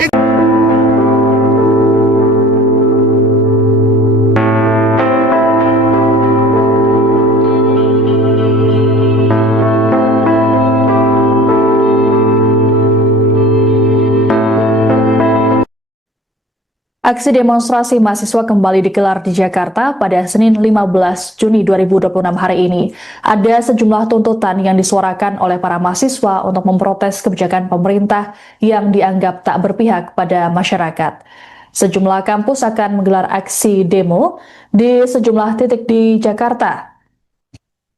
Aksi demonstrasi mahasiswa kembali digelar di Jakarta pada Senin 15 Juni 2026 hari ini. Ada sejumlah tuntutan yang disuarakan oleh para mahasiswa untuk memprotes kebijakan pemerintah yang dianggap tak berpihak pada masyarakat. Sejumlah kampus akan menggelar aksi demo di sejumlah titik di Jakarta.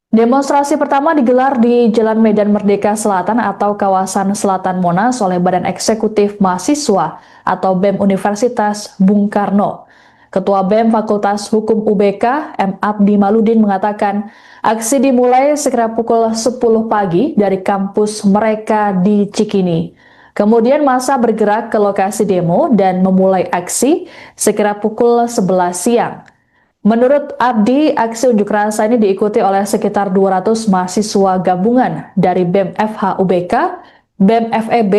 Demonstrasi pertama digelar di Jalan Medan Merdeka Selatan atau kawasan Selatan Monas oleh Badan Eksekutif Mahasiswa atau BEM Universitas Bung Karno. Ketua BEM Fakultas Hukum UBK, M. Abdi Maludin mengatakan, aksi dimulai sekira pukul 10 pagi dari kampus mereka di Cikini. Kemudian massa bergerak ke lokasi demo dan memulai aksi sekira pukul 11 siang. Menurut Abdi, aksi unjuk rasa ini diikuti oleh sekitar 200 mahasiswa gabungan dari BEM FH UBK, BEM FEB,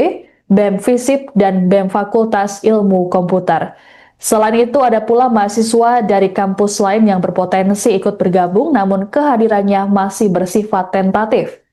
BEM FISIP, dan BEM Fakultas Ilmu Komputer. Selain itu, ada pula mahasiswa dari kampus lain yang berpotensi ikut bergabung, namun kehadirannya masih bersifat tentatif.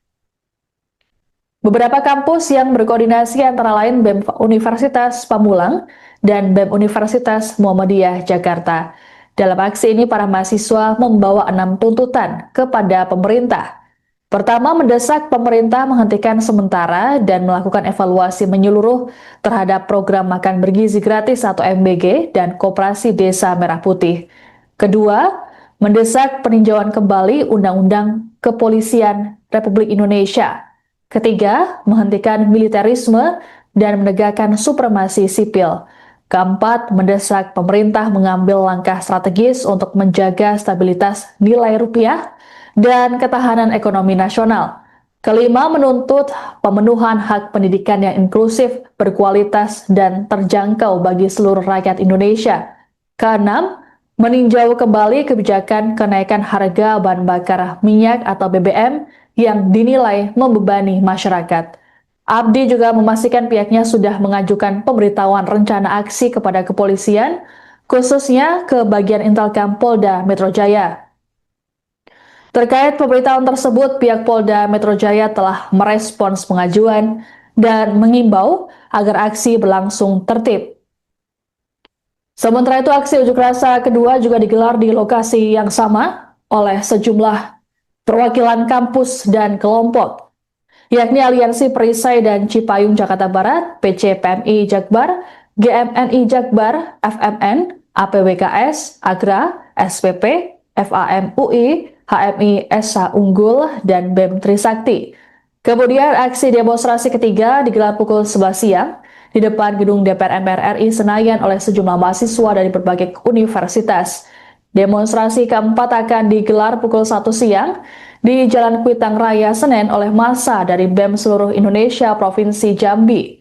Beberapa kampus yang berkoordinasi antara lain BEM Universitas Pamulang dan BEM Universitas Muhammadiyah Jakarta. Dalam aksi ini, para mahasiswa membawa 6 tuntutan kepada pemerintah. Pertama, mendesak pemerintah menghentikan sementara dan melakukan evaluasi menyeluruh terhadap program makan bergizi gratis atau MBG dan Koperasi Desa Merah Putih. Kedua, mendesak peninjauan kembali Undang-Undang Kepolisian Republik Indonesia. Ketiga, menghentikan militerisme dan menegakkan supremasi sipil. Keempat, mendesak pemerintah mengambil langkah strategis untuk menjaga stabilitas nilai rupiah dan ketahanan ekonomi nasional. Kelima, menuntut pemenuhan hak pendidikan yang inklusif, berkualitas, dan terjangkau bagi seluruh rakyat Indonesia. Keenam, meninjau kembali kebijakan kenaikan harga bahan bakar minyak atau BBM yang dinilai membebani masyarakat. Abdi juga memastikan pihaknya sudah mengajukan pemberitahuan rencana aksi kepada kepolisian, khususnya ke bagian Intelkam Polda Metro Jaya. Terkait pemberitahuan tersebut, pihak Polda Metro Jaya telah merespons pengajuan dan mengimbau agar aksi berlangsung tertib. Sementara itu, aksi unjuk rasa kedua juga digelar di lokasi yang sama oleh sejumlah perwakilan kampus dan kelompok, yakni Aliansi Perisai dan Cipayung Jakarta Barat, PCPMI Jakbar, GMNI Jakbar, FMN, APWKS, Agra, SPP, FAM UI, HMI SH Unggul, dan BEM Trisakti. Kemudian aksi demonstrasi ketiga digelar pukul 11 siang di depan gedung DPR MPR RI Senayan oleh sejumlah mahasiswa dari berbagai universitas. Demonstrasi keempat akan digelar pukul 1 siang di Jalan Kuitang Raya Senen oleh massa dari BEM seluruh Indonesia Provinsi Jambi.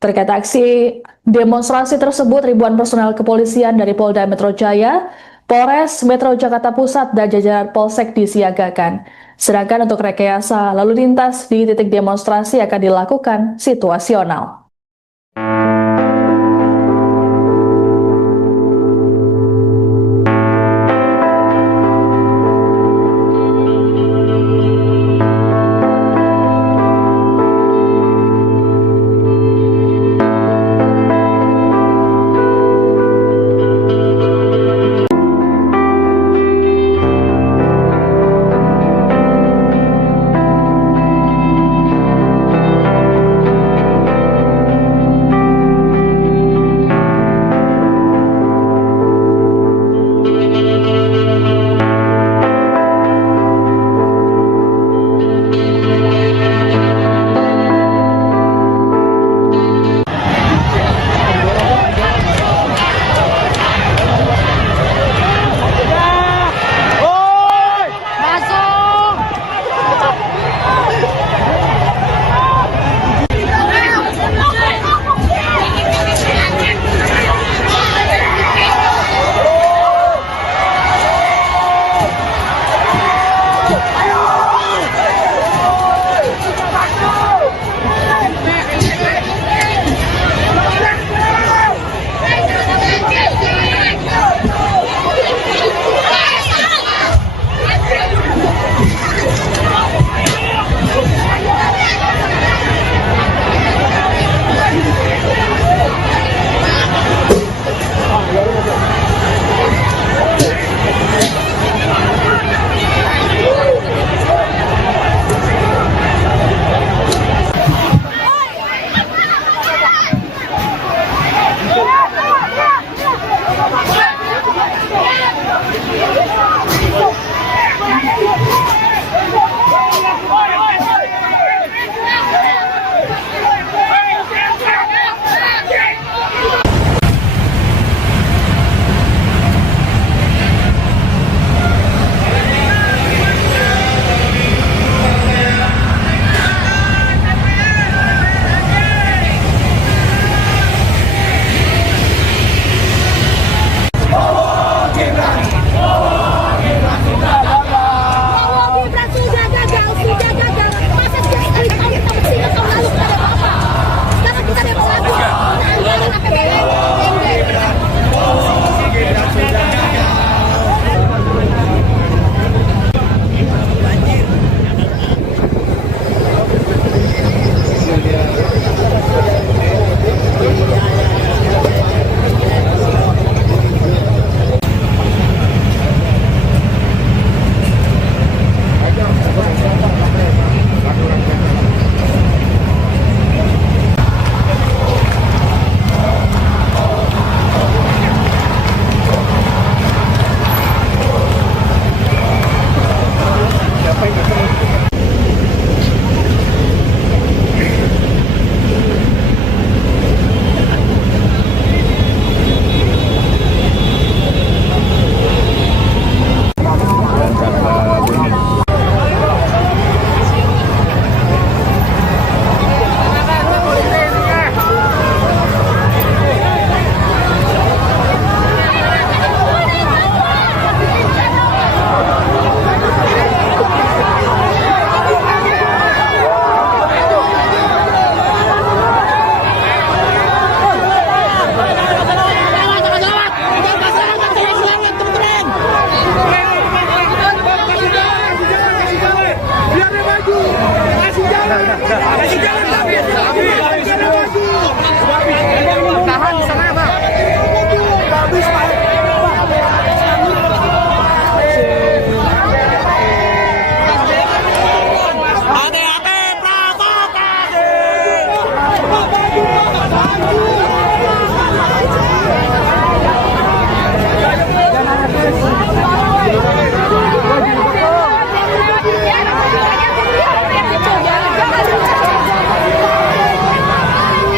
Terkait aksi demonstrasi tersebut, ribuan personel kepolisian dari Polda Metro Jaya, Polres Metro Jakarta Pusat, dan jajaran Polsek disiagakan. Sedangkan untuk rekayasa lalu lintas di titik demonstrasi akan dilakukan situasional. Tahan di sana, Bang.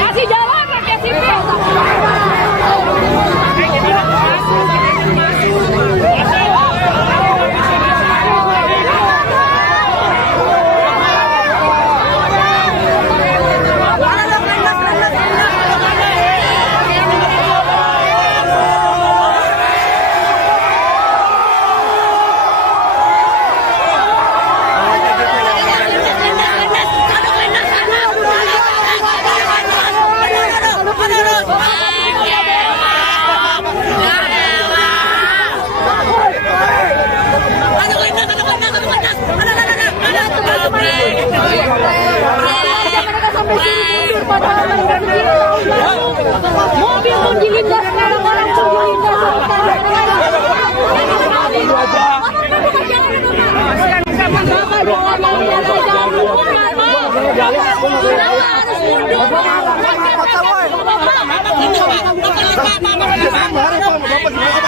Kasih jalan rakyat sipil. Mereka sampai sini mundur padahal mereka begini mobil pun dilindas, orang-orang pun dilindas.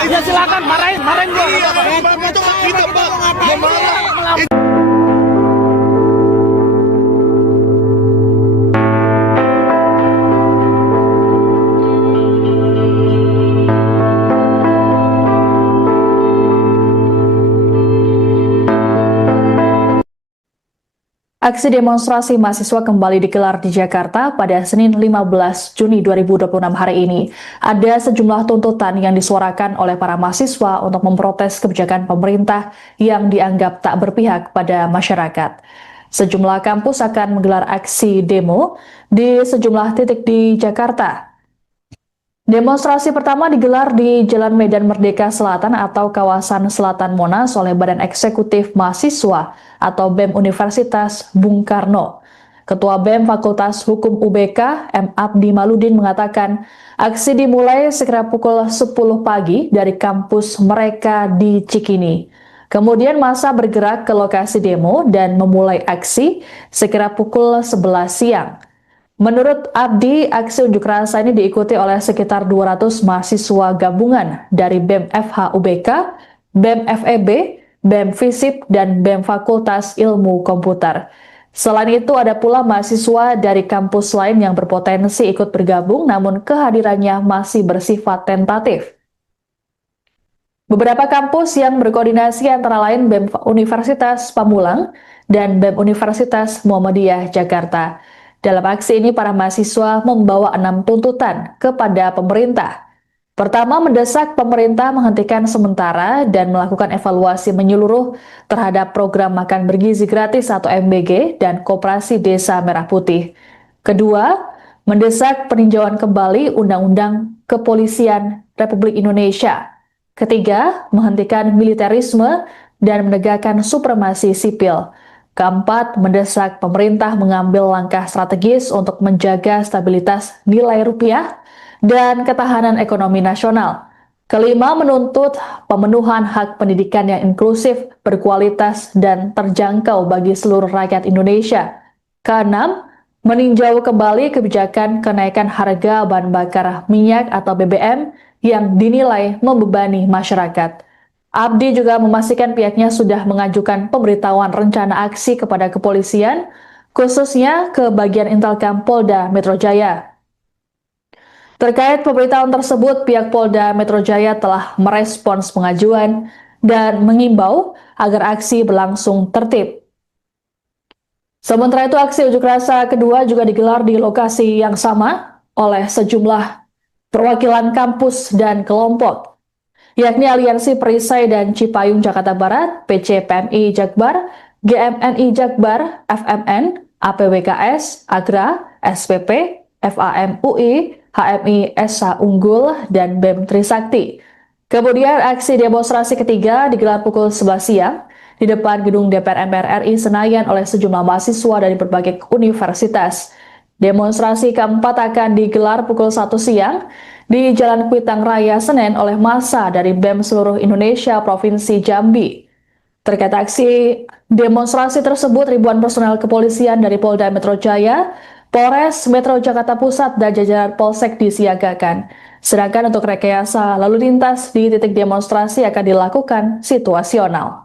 Ya silakan marahin gua. Bapak itu kita, Pak. Memarah. Aksi demonstrasi mahasiswa kembali digelar di Jakarta pada Senin 15 Juni 2026 hari ini. Ada sejumlah tuntutan yang disuarakan oleh para mahasiswa untuk memprotes kebijakan pemerintah yang dianggap tak berpihak pada masyarakat. Sejumlah kampus akan menggelar aksi demo di sejumlah titik di Jakarta. Demonstrasi pertama digelar di Jalan Medan Merdeka Selatan atau kawasan Selatan Monas oleh Badan Eksekutif Mahasiswa atau BEM Universitas Bung Karno. Ketua BEM Fakultas Hukum UBK, M. Abdi Maludin mengatakan, aksi dimulai sekira pukul 10 pagi dari kampus mereka di Cikini. Kemudian massa bergerak ke lokasi demo dan memulai aksi sekira pukul 11 siang. Menurut Abdi, aksi unjuk rasa ini diikuti oleh sekitar 200 mahasiswa gabungan dari BEM FH UBK, BEM FEB, BEM FISIP, dan BEM Fakultas Ilmu Komputer. Selain itu, ada pula mahasiswa dari kampus lain yang berpotensi ikut bergabung, namun kehadirannya masih bersifat tentatif. Beberapa kampus yang berkoordinasi antara lain BEM Universitas Pamulang dan BEM Universitas Muhammadiyah Jakarta. Dalam aksi ini, para mahasiswa membawa 6 tuntutan kepada pemerintah. Pertama, mendesak pemerintah menghentikan sementara dan melakukan evaluasi menyeluruh terhadap program makan bergizi gratis atau MBG dan Koperasi Desa Merah Putih. Kedua, mendesak peninjauan kembali Undang-Undang Kepolisian Republik Indonesia. Ketiga, menghentikan militerisme dan menegakkan supremasi sipil. Keempat, mendesak pemerintah mengambil langkah strategis untuk menjaga stabilitas nilai rupiah dan ketahanan ekonomi nasional. Kelima, menuntut pemenuhan hak pendidikan yang inklusif, berkualitas, dan terjangkau bagi seluruh rakyat Indonesia. Keenam, meninjau kembali kebijakan kenaikan harga bahan bakar minyak atau BBM yang dinilai membebani masyarakat. Abdi juga memastikan pihaknya sudah mengajukan pemberitahuan rencana aksi kepada kepolisian, khususnya ke bagian Intelkam Polda Metro Jaya. Terkait pemberitahuan tersebut, pihak Polda Metro Jaya telah merespons pengajuan dan mengimbau agar aksi berlangsung tertib. Sementara itu, aksi unjuk rasa kedua juga digelar di lokasi yang sama oleh sejumlah perwakilan kampus dan kelompok, yakni Aliansi Perisai dan Cipayung Jakarta Barat, PCPMI Jakbar, GMNI Jakbar, FMN, APWKS, Agra, SPP, FAM UI, HMI SH Unggul, dan BEM Trisakti. Kemudian aksi demonstrasi ketiga digelar pukul 11 siang di depan gedung DPR MPR RI Senayan oleh sejumlah mahasiswa dari berbagai universitas. Demonstrasi keempat akan digelar pukul 1 siang di Jalan Kuitang Raya Senen oleh massa dari BEM seluruh Indonesia Provinsi Jambi. Terkait aksi demonstrasi tersebut, ribuan personel kepolisian dari Polda Metro Jaya, Polres Metro Jakarta Pusat, dan jajaran Polsek disiagakan. Sedangkan untuk rekayasa lalu lintas di titik demonstrasi akan dilakukan situasional.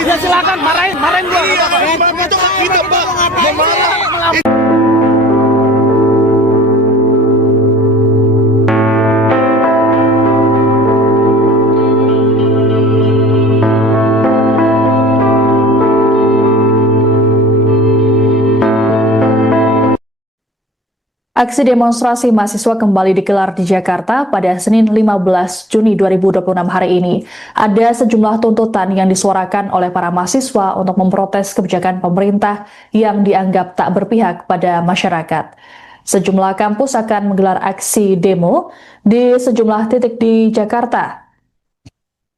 Ya silakan marahin gua. Itu hak kita, Pak. Memarah. Aksi demonstrasi mahasiswa kembali digelar di Jakarta pada Senin 15 Juni 2026 hari ini. Ada sejumlah tuntutan yang disuarakan oleh para mahasiswa untuk memprotes kebijakan pemerintah yang dianggap tak berpihak pada masyarakat. Sejumlah kampus akan menggelar aksi demo di sejumlah titik di Jakarta.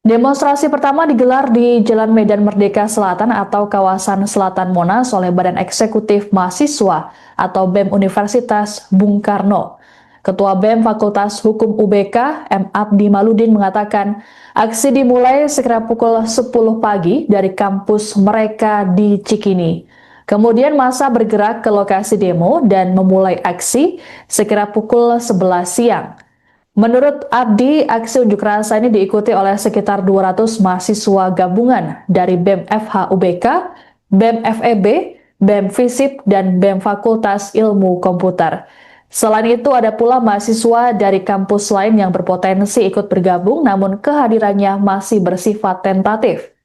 Demonstrasi pertama digelar di Jalan Medan Merdeka Selatan atau kawasan Selatan Monas oleh Badan Eksekutif Mahasiswa atau BEM Universitas Bung Karno. Ketua BEM Fakultas Hukum UBK, M. Abdi Maludin mengatakan, aksi dimulai sekira pukul 10 pagi dari kampus mereka di Cikini. Kemudian massa bergerak ke lokasi demo dan memulai aksi sekira pukul 11 siang. Menurut Abdi, aksi unjuk rasa ini diikuti oleh sekitar 200 mahasiswa gabungan dari BEM FH UBK, BEM FEB, BEM FISIP, dan BEM Fakultas Ilmu Komputer. Selain itu, ada pula mahasiswa dari kampus lain yang berpotensi ikut bergabung, namun kehadirannya masih bersifat tentatif.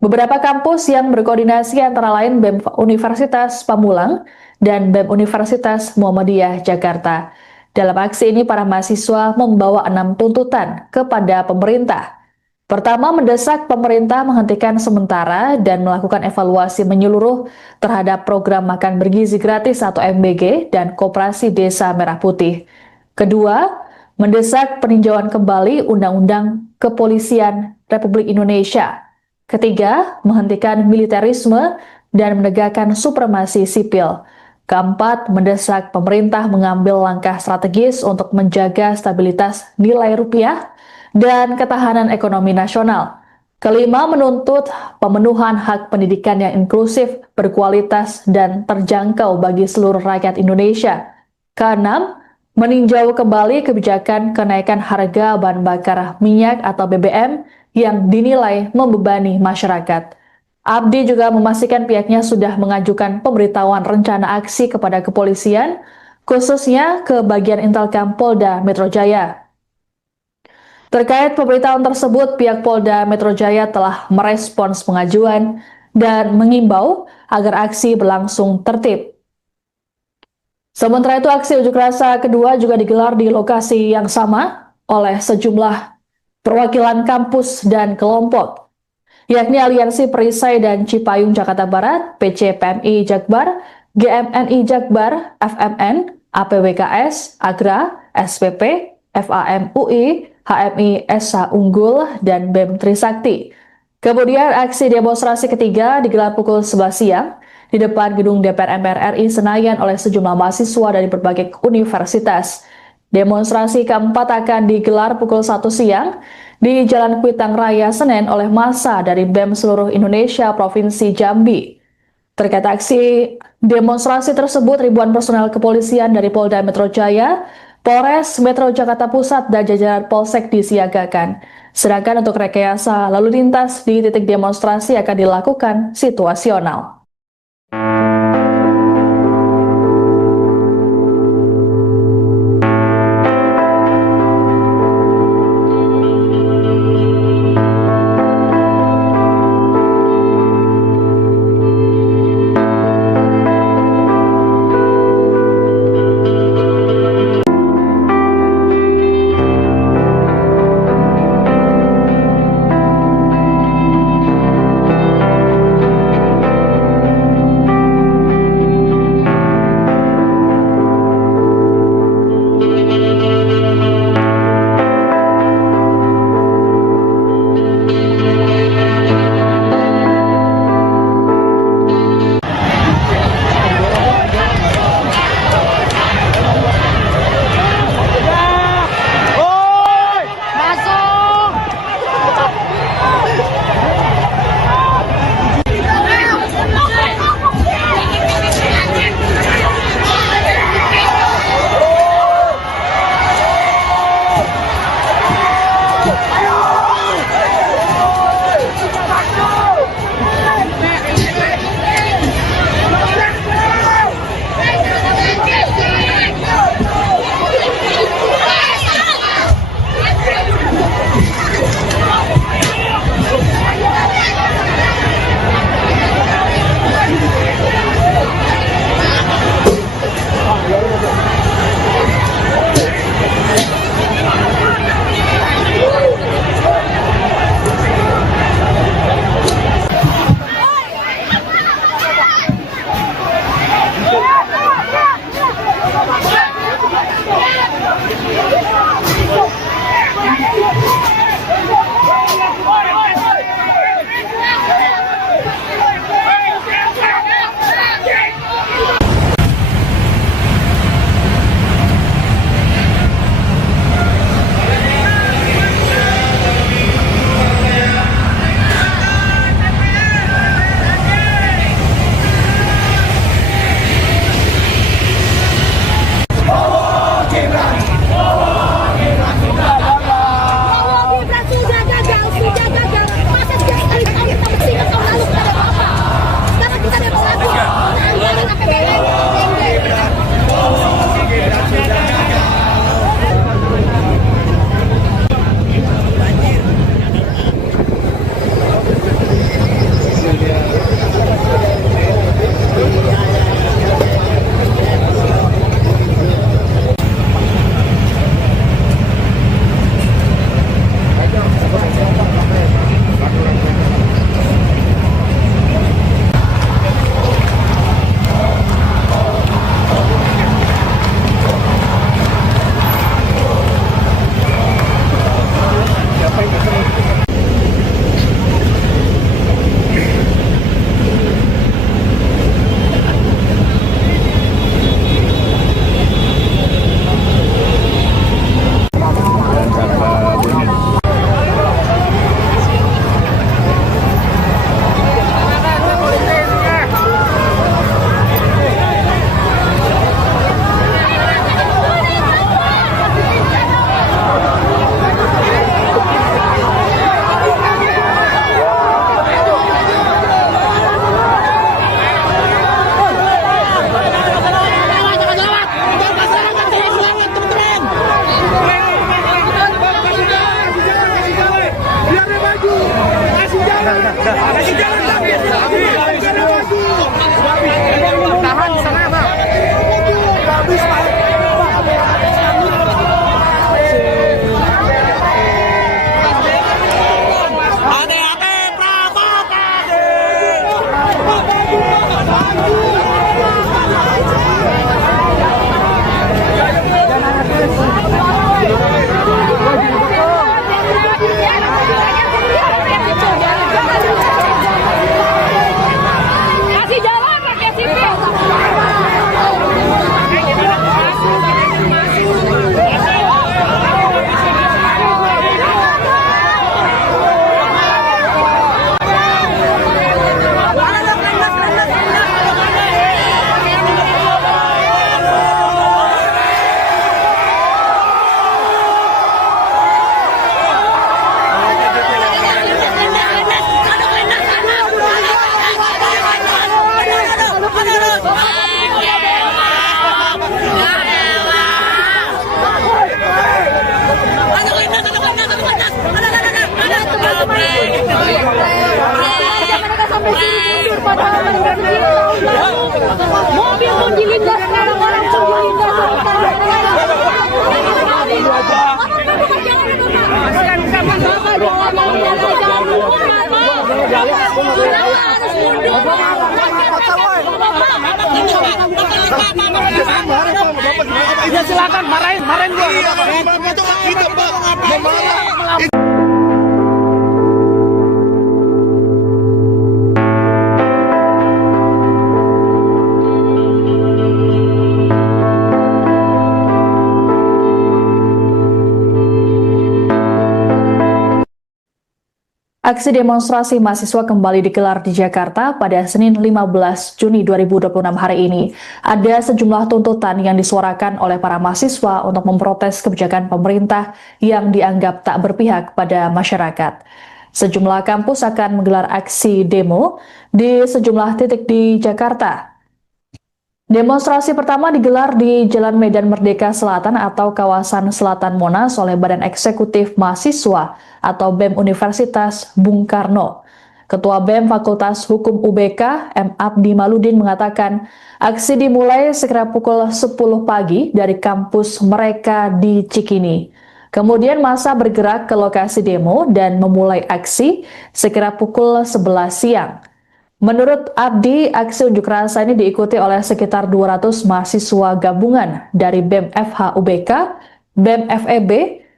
Beberapa kampus yang berkoordinasi antara lain BEM Universitas Pamulang dan BEM Universitas Muhammadiyah Jakarta. Dalam aksi ini, para mahasiswa membawa 6 tuntutan kepada pemerintah. Pertama, mendesak pemerintah menghentikan sementara dan melakukan evaluasi menyeluruh terhadap program makan bergizi gratis atau MBG dan Koperasi Desa Merah Putih. Kedua, mendesak peninjauan kembali Undang-Undang Kepolisian Republik Indonesia. Ketiga, menghentikan militerisme dan menegakkan supremasi sipil. Keempat, mendesak pemerintah mengambil langkah strategis untuk menjaga stabilitas nilai rupiah dan ketahanan ekonomi nasional. Kelima, menuntut pemenuhan hak pendidikan yang inklusif, berkualitas, dan terjangkau bagi seluruh rakyat Indonesia. Keenam, meninjau kembali kebijakan kenaikan harga bahan bakar minyak atau BBM yang dinilai membebani masyarakat. Abdi juga memastikan pihaknya sudah mengajukan pemberitahuan rencana aksi kepada kepolisian, khususnya ke bagian Intelkam Polda Metro Jaya. Terkait pemberitahuan tersebut, pihak Polda Metro Jaya telah merespons pengajuan dan mengimbau agar aksi berlangsung tertib. Sementara itu, aksi unjuk rasa kedua juga digelar di lokasi yang sama oleh sejumlah perwakilan kampus dan kelompok, yakni Aliansi Perisai dan Cipayung Jakarta Barat, PCPMI Jakbar, GMNI Jakbar, FMN, APWKS, AGRA, SPP, FAM UI, HMI SH Unggul, dan BEM Trisakti. Kemudian aksi demonstrasi ketiga digelar pukul 11 siang di depan gedung DPR MPR RI Senayan oleh sejumlah mahasiswa dari berbagai universitas. Demonstrasi keempat akan digelar pukul 1 siang di Jalan Kuitang Raya Senen oleh massa dari BEM seluruh Indonesia Provinsi Jambi. Terkait aksi demonstrasi tersebut, ribuan personel kepolisian dari Polda Metro Jaya, Polres Metro Jakarta Pusat, dan jajaran Polsek disiagakan. Sedangkan untuk rekayasa lalu lintas di titik demonstrasi akan dilakukan situasional. Tahan di sana, Pak. Kasih jalan rakyat sipil. Mereka sampai sini mundur padahal mereka sendiri tahu lah. Mobil pun dilindas, orang-orang pun dilindas. Ya silakan marahin gua. Bapak itu kita Pak memarah. Aksi demonstrasi mahasiswa kembali digelar di Jakarta pada Senin 15 Juni 2026 hari ini. Ada sejumlah tuntutan yang disuarakan oleh para mahasiswa untuk memprotes kebijakan pemerintah yang dianggap tak berpihak pada masyarakat. Sejumlah kampus akan menggelar aksi demo di sejumlah titik di Jakarta. Demonstrasi pertama digelar di Jalan Medan Merdeka Selatan atau kawasan Selatan Monas oleh Badan Eksekutif Mahasiswa atau BEM Universitas Bung Karno. Ketua BEM Fakultas Hukum UBK, M. Abdi Maludin mengatakan, aksi dimulai sekira pukul 10 pagi dari kampus mereka di Cikini. Kemudian massa bergerak ke lokasi demo dan memulai aksi sekira pukul 11 siang. Menurut Abdi, aksi unjuk rasa ini diikuti oleh sekitar 200 mahasiswa gabungan dari BEM FH UBK, BEM FEB,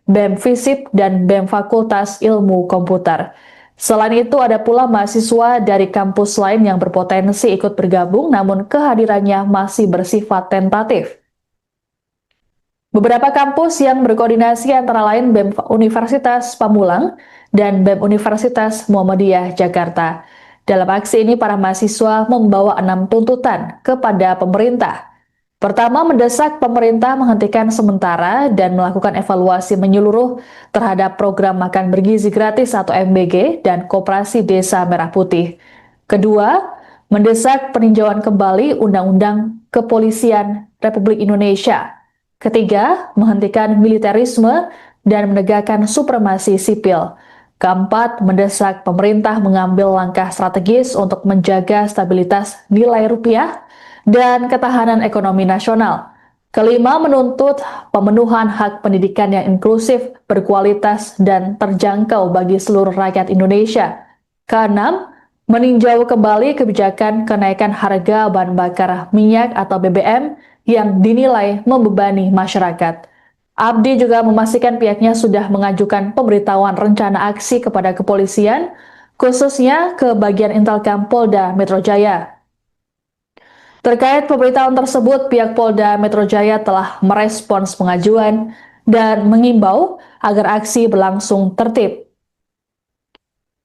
BEM FISIP, dan BEM Fakultas Ilmu Komputer. Selain itu, ada pula mahasiswa dari kampus lain yang berpotensi ikut bergabung, namun kehadirannya masih bersifat tentatif. Beberapa kampus yang berkoordinasi antara lain BEM Universitas Pamulang dan BEM Universitas Muhammadiyah Jakarta. Dalam aksi ini, para mahasiswa membawa 6 tuntutan kepada pemerintah. Pertama, mendesak pemerintah menghentikan sementara dan melakukan evaluasi menyeluruh terhadap program makan bergizi gratis atau MBG dan Koperasi Desa Merah Putih. Kedua, mendesak peninjauan kembali Undang-Undang Kepolisian Republik Indonesia. Ketiga, menghentikan militerisme dan menegakkan supremasi sipil. Keempat, mendesak pemerintah mengambil langkah strategis untuk menjaga stabilitas nilai rupiah dan ketahanan ekonomi nasional. Kelima, menuntut pemenuhan hak pendidikan yang inklusif, berkualitas, dan terjangkau bagi seluruh rakyat Indonesia. Keenam, meninjau kembali kebijakan kenaikan harga bahan bakar minyak atau BBM yang dinilai membebani masyarakat. Abdi juga memastikan pihaknya sudah mengajukan pemberitahuan rencana aksi kepada kepolisian, khususnya ke bagian Intelkam Polda Metro Jaya. Terkait pemberitahuan tersebut, pihak Polda Metro Jaya telah merespons pengajuan dan mengimbau agar aksi berlangsung tertib.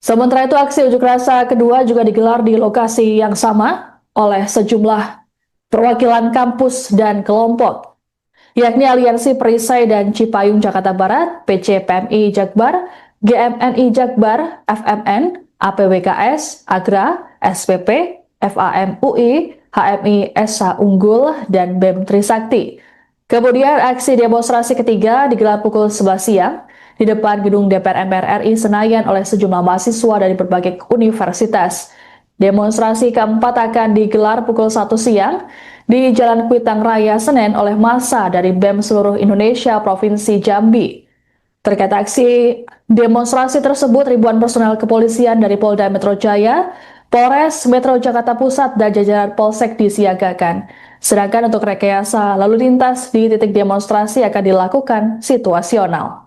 Sementara itu, aksi unjuk rasa kedua juga digelar di lokasi yang sama oleh sejumlah perwakilan kampus dan kelompok, yakni Aliansi Perisai dan Cipayung Jakarta Barat, PCPMI Jakbar, GMNI Jakbar, FMN, APWKS, Agra, SPP, FAM UI, HMI SH Unggul, dan BEM Trisakti. Kemudian aksi demonstrasi ketiga digelar pukul 11 siang di depan gedung DPR MPR RI Senayan oleh sejumlah mahasiswa dari berbagai universitas. Demonstrasi keempat akan digelar pukul 1 siang di Jalan Kuitang Raya Senen oleh massa dari BEM seluruh Indonesia Provinsi Jambi. Terkait aksi demonstrasi tersebut, ribuan personel kepolisian dari Polda Metro Jaya, Polres Metro Jakarta Pusat, dan jajaran Polsek disiagakan. Sedangkan untuk rekayasa lalu lintas di titik demonstrasi akan dilakukan situasional.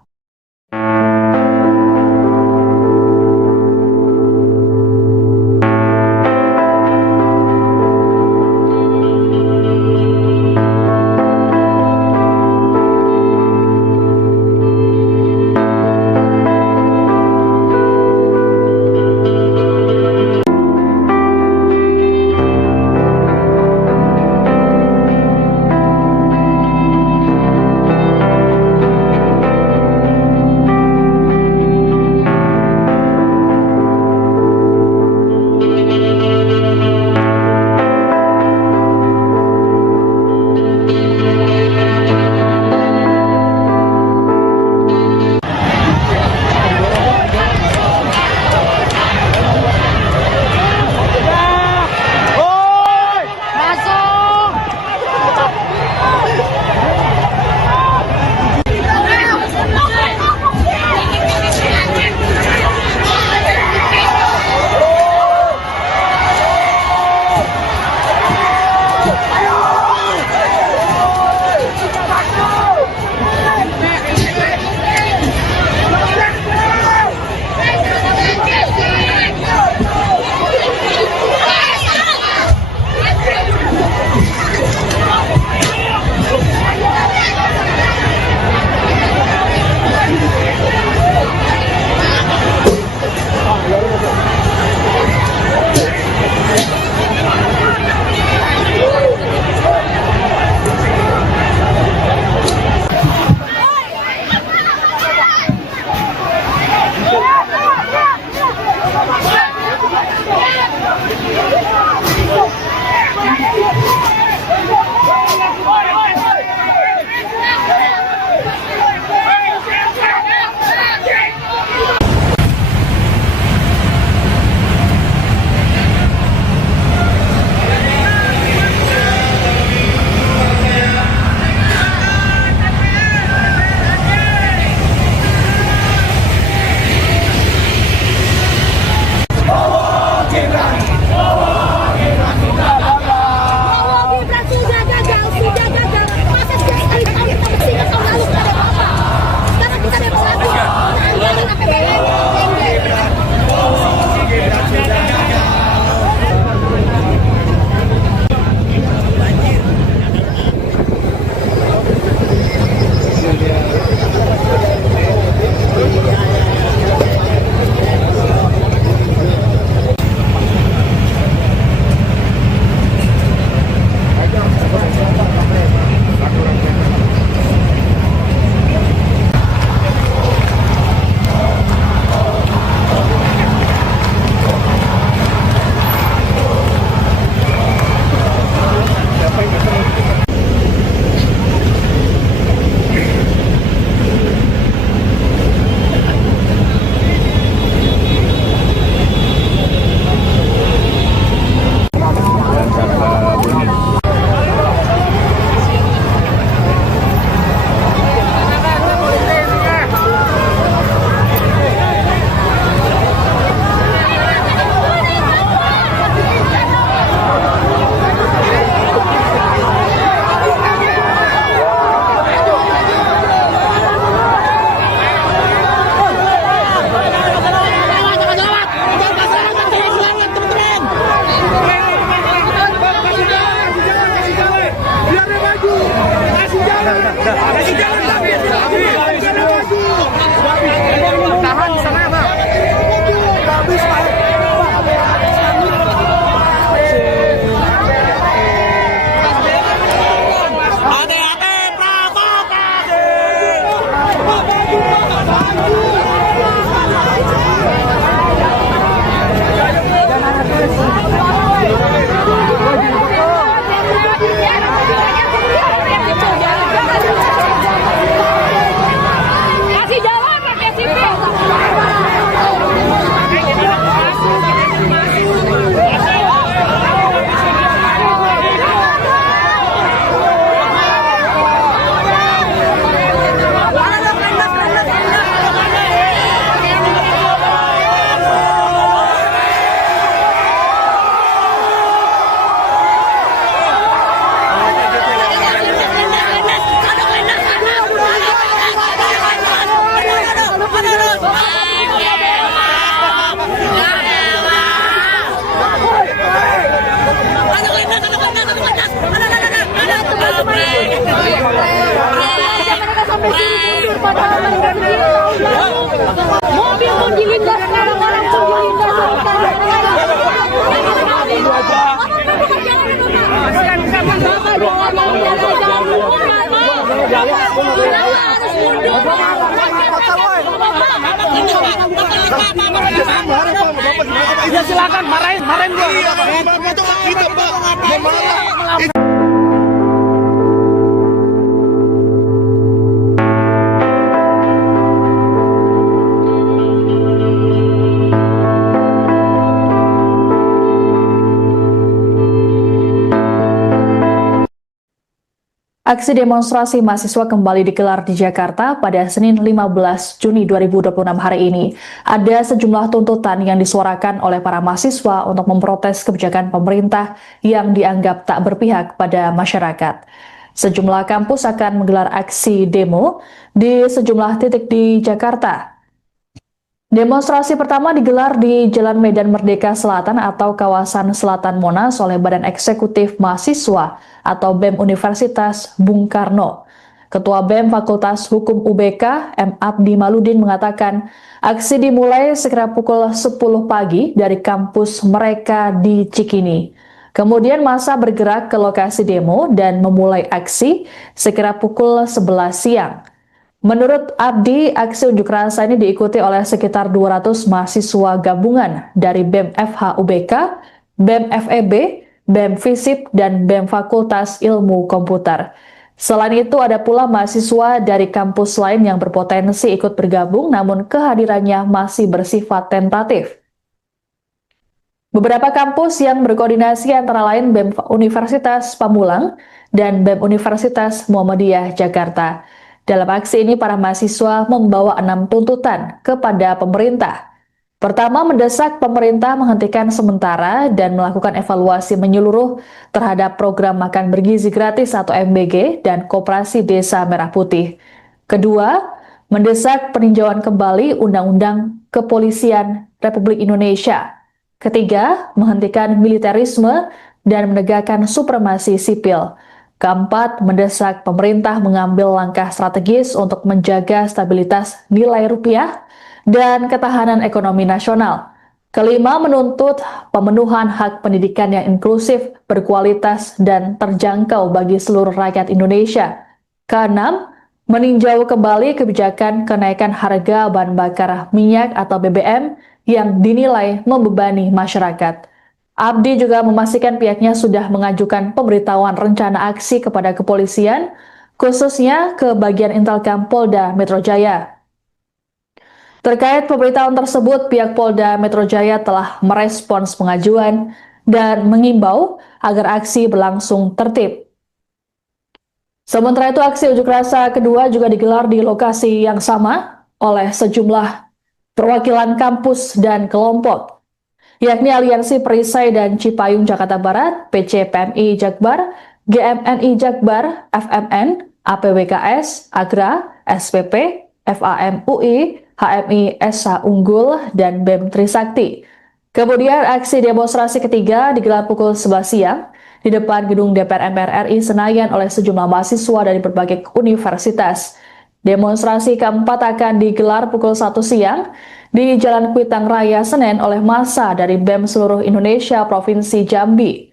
padahal mereka sendiri tahu lalu. Mobil pun dilindas, orang-orang pun dilindas. Bapak jangan mau Ya silakan marahin gua. Bapak itu kita Pak, memarah. Aksi demonstrasi mahasiswa kembali digelar di Jakarta pada Senin 15 Juni 2026 hari ini. Ada sejumlah tuntutan yang disuarakan oleh para mahasiswa untuk memprotes kebijakan pemerintah yang dianggap tak berpihak pada masyarakat. Sejumlah kampus akan menggelar aksi demo di sejumlah titik di Jakarta. Demonstrasi pertama digelar di Jalan Medan Merdeka Selatan atau kawasan Selatan Monas oleh Badan Eksekutif Mahasiswa atau BEM Universitas Bung Karno. Ketua BEM Fakultas Hukum UBK, M. Abdi Maludin mengatakan, aksi dimulai sekira pukul 10 pagi dari kampus mereka di Cikini. Kemudian massa bergerak ke lokasi demo dan memulai aksi sekira pukul 11 siang. Menurut Abdi, aksi unjuk rasa ini diikuti oleh sekitar 200 mahasiswa gabungan dari BEM FH UBK, BEM FEB, BEM FISIP, dan BEM Fakultas Ilmu Komputer. Selain itu, ada pula mahasiswa dari kampus lain yang berpotensi ikut bergabung, namun kehadirannya masih bersifat tentatif. Beberapa kampus yang berkoordinasi antara lain BEM Universitas Pamulang dan BEM Universitas Muhammadiyah Jakarta. Dalam aksi ini, para mahasiswa membawa 6 tuntutan kepada pemerintah. Pertama, mendesak pemerintah menghentikan sementara dan melakukan evaluasi menyeluruh terhadap program makan bergizi gratis atau MBG dan Koperasi Desa Merah Putih. Kedua, mendesak peninjauan kembali Undang-Undang Kepolisian Republik Indonesia. Ketiga, menghentikan militerisme dan menegakkan supremasi sipil. Keempat, mendesak pemerintah mengambil langkah strategis untuk menjaga stabilitas nilai rupiah dan ketahanan ekonomi nasional. Kelima, menuntut pemenuhan hak pendidikan yang inklusif, berkualitas, dan terjangkau bagi seluruh rakyat Indonesia. Keenam, meninjau kembali kebijakan kenaikan harga bahan bakar minyak atau BBM yang dinilai membebani masyarakat. Abdi juga memastikan pihaknya sudah mengajukan pemberitahuan rencana aksi kepada kepolisian, khususnya ke bagian Intelkam Polda Metro Jaya. Terkait pemberitahuan tersebut, pihak Polda Metro Jaya telah merespons pengajuan dan mengimbau agar aksi berlangsung tertib. Sementara itu, aksi unjuk rasa kedua juga digelar di lokasi yang sama oleh sejumlah perwakilan kampus dan kelompok, yakni Aliansi Perisai dan Cipayung Jakarta Barat, PCPMI Jakbar, GMNI Jakbar, FMN, APWKS, Agra, SPP, FAM UI, HMI SH Unggul, dan BEM Trisakti. Kemudian aksi demonstrasi ketiga digelar pukul 11 siang di depan gedung DPR MPR RI Senayan oleh sejumlah mahasiswa dari berbagai universitas. Demonstrasi keempat akan digelar pukul 1 siang di Jalan Kuitang Raya Senen oleh massa dari BEM seluruh Indonesia Provinsi Jambi.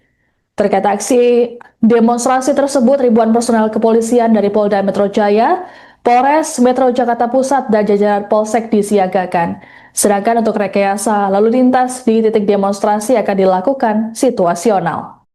Terkait aksi demonstrasi tersebut, ribuan personel kepolisian dari Polda Metro Jaya, Polres Metro Jakarta Pusat, dan jajaran Polsek disiagakan. Sedangkan untuk rekayasa lalu lintas di titik demonstrasi akan dilakukan situasional.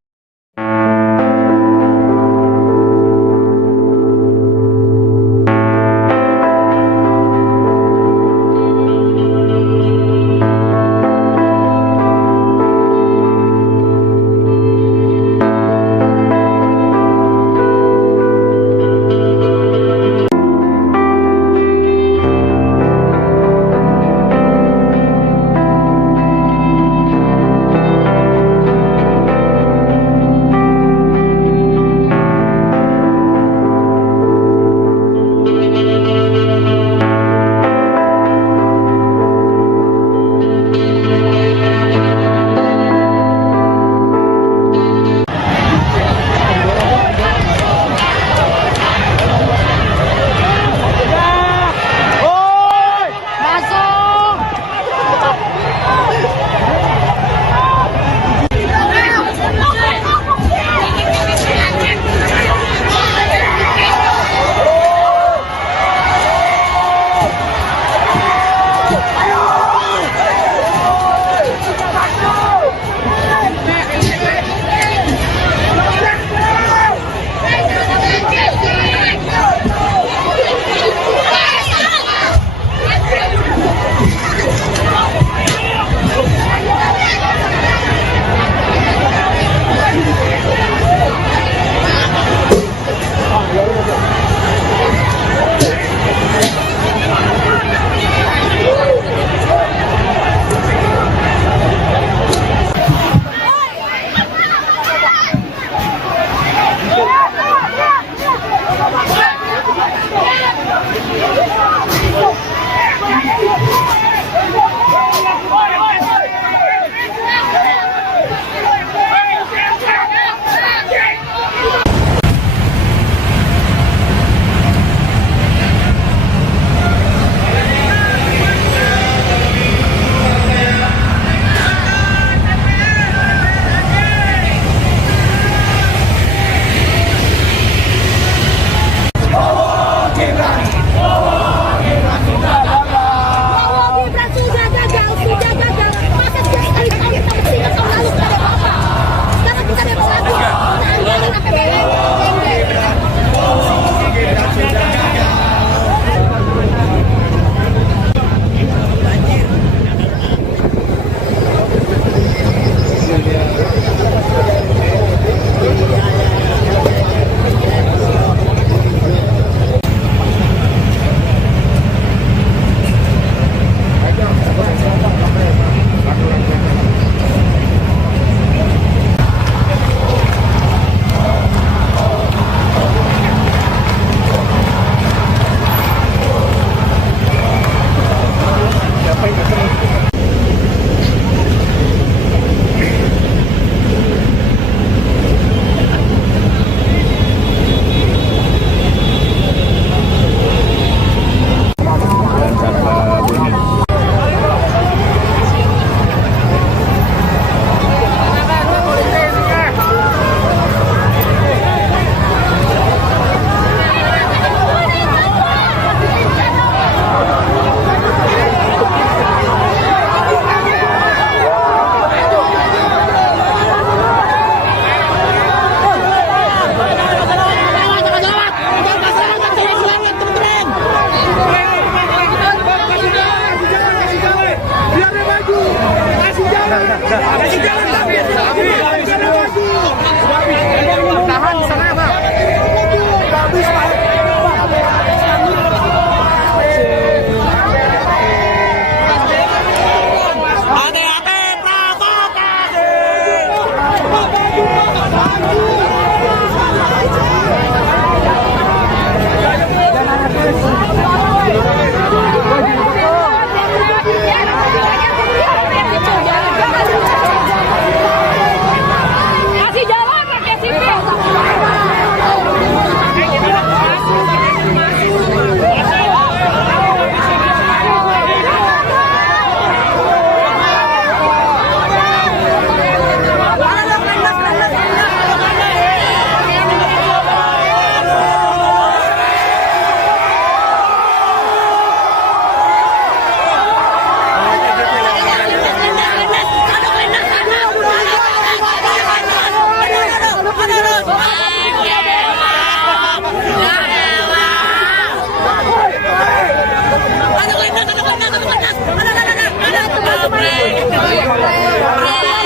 Tahan di sana, Bang. Kasih jalan pakai sipil.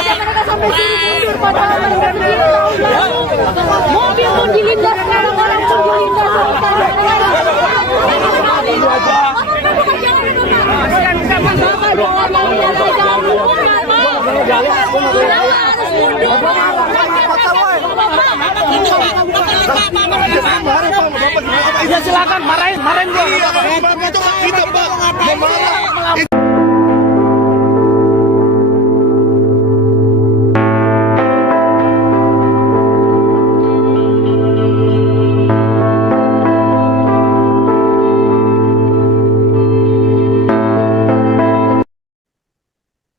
Mereka sampai sini mundur padahal mereka sendiri tahu nggak? Mobil pun dilindas, orang-orang pun dilindas. Ya silakan marahin gua. Bapak itu kita Pak, memarah.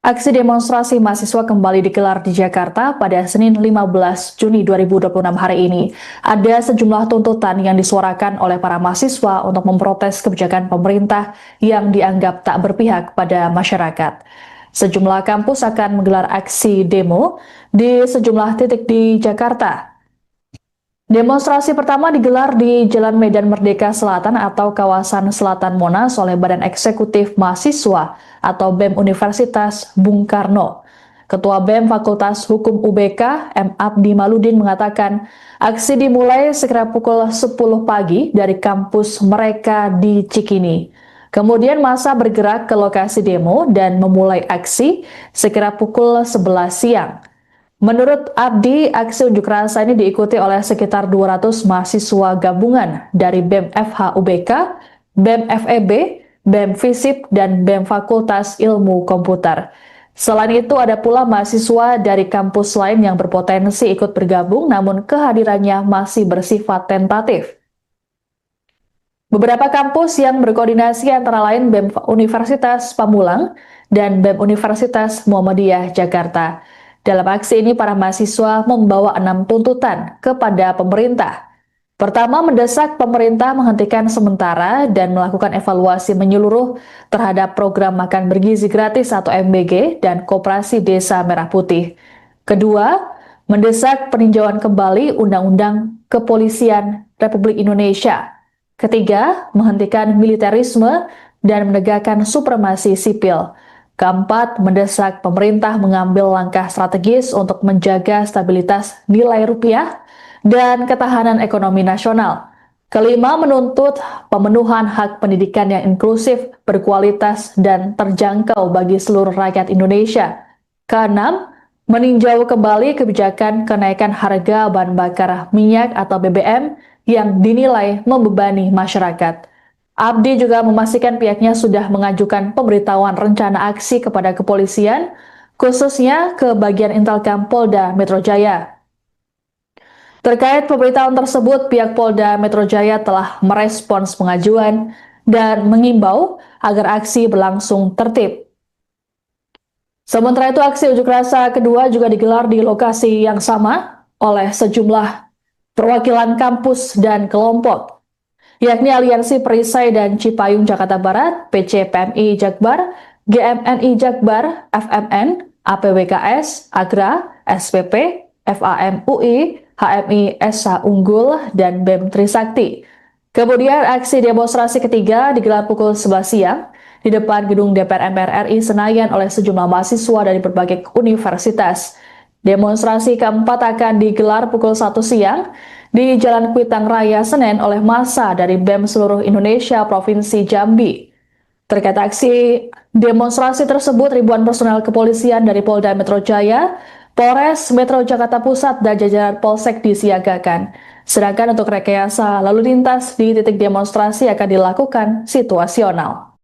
Aksi demonstrasi mahasiswa kembali digelar di Jakarta pada Senin 15 Juni 2026 hari ini. Ada sejumlah tuntutan yang disuarakan oleh para mahasiswa untuk memprotes kebijakan pemerintah yang dianggap tak berpihak pada masyarakat. Sejumlah kampus akan menggelar aksi demo di sejumlah titik di Jakarta. Demonstrasi pertama digelar di Jalan Medan Merdeka Selatan atau kawasan Selatan Monas oleh Badan Eksekutif Mahasiswa atau BEM Universitas Bung Karno. Ketua BEM Fakultas Hukum UBK, M. Abdi Maludin mengatakan, aksi dimulai sekira pukul 10 pagi dari kampus mereka di Cikini. Kemudian massa bergerak ke lokasi demo dan memulai aksi sekira pukul 11 siang. Menurut Abdi, aksi unjuk rasa ini diikuti oleh sekitar 200 mahasiswa gabungan dari BEM FH UBK, BEM FEB, BEM FISIP, dan BEM Fakultas Ilmu Komputer. Selain itu, ada pula mahasiswa dari kampus lain yang berpotensi ikut bergabung, namun kehadirannya masih bersifat tentatif. Beberapa kampus yang berkoordinasi antara lain BEM Universitas Pamulang dan BEM Universitas Muhammadiyah Jakarta. Dalam aksi ini, para mahasiswa membawa 6 tuntutan kepada pemerintah. Pertama, mendesak pemerintah menghentikan sementara dan melakukan evaluasi menyeluruh terhadap program makan bergizi gratis atau MBG dan Koperasi Desa Merah Putih. Kedua, mendesak peninjauan kembali Undang-Undang Kepolisian Republik Indonesia. Ketiga, menghentikan militerisme dan menegakkan supremasi sipil. Keempat, mendesak pemerintah mengambil langkah strategis untuk menjaga stabilitas nilai rupiah dan ketahanan ekonomi nasional. Kelima, menuntut pemenuhan hak pendidikan yang inklusif, berkualitas, dan terjangkau bagi seluruh rakyat Indonesia. Keenam, meninjau kembali kebijakan kenaikan harga bahan bakar minyak atau BBM yang dinilai membebani masyarakat. Abdi juga memastikan pihaknya sudah mengajukan pemberitahuan rencana aksi kepada kepolisian, khususnya ke bagian Intelkam Polda Metro Jaya. Terkait pemberitahuan tersebut, pihak Polda Metro Jaya telah merespons pengajuan dan mengimbau agar aksi berlangsung tertib. Sementara itu, aksi unjuk rasa kedua juga digelar di lokasi yang sama oleh sejumlah perwakilan kampus dan kelompok, yakni Aliansi Perisai dan Cipayung Jakarta Barat, PCPMI Jakbar, GMNI Jakbar, FMN, APWKS, Agra, SPP, FAM UI, HMI SH Unggul, dan BEM Trisakti. Kemudian aksi demonstrasi ketiga digelar pukul 11 siang di depan gedung DPR MPR RI Senayan oleh sejumlah mahasiswa dari berbagai universitas. Demonstrasi keempat akan digelar pukul 1 siang di Jalan Kuitang Raya Senen oleh massa dari BEM seluruh Indonesia Provinsi Jambi. Terkait aksi demonstrasi tersebut, ribuan personel kepolisian dari Polda Metro Jaya, Polres Metro Jakarta Pusat, dan jajaran Polsek disiagakan. Sedangkan untuk rekayasa lalu lintas di titik demonstrasi akan dilakukan situasional.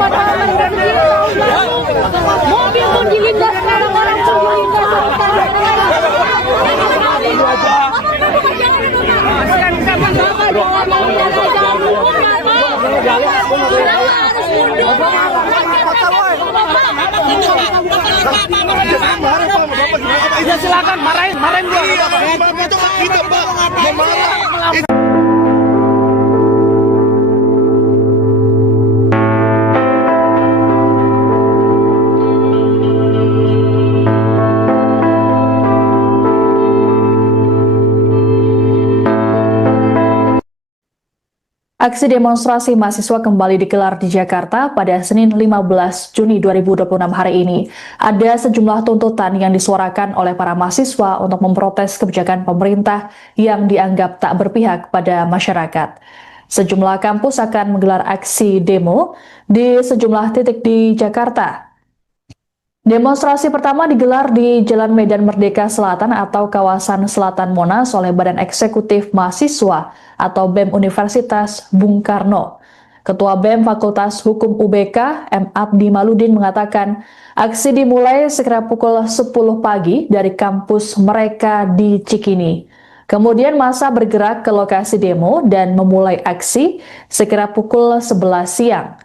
padahal mereka sendiri tahun lalu. Mobil pun dilindas, orang-orang pun dilindas. Ya silakan marahin gua. Bapak itu hak kita, Pak. Mau marah. Aksi demonstrasi mahasiswa kembali digelar di Jakarta pada Senin 15 Juni 2026 hari ini. Ada sejumlah tuntutan yang disuarakan oleh para mahasiswa untuk memprotes kebijakan pemerintah yang dianggap tak berpihak pada masyarakat. Sejumlah kampus akan menggelar aksi demo di sejumlah titik di Jakarta. Demonstrasi pertama digelar di Jalan Medan Merdeka Selatan atau kawasan Selatan Monas oleh Badan Eksekutif Mahasiswa atau BEM Universitas Bung Karno. Ketua BEM Fakultas Hukum UBK, M. Abdi Maludin mengatakan, aksi dimulai sekira pukul 10 pagi dari kampus mereka di Cikini. Kemudian massa bergerak ke lokasi demo dan memulai aksi sekira pukul 11 siang.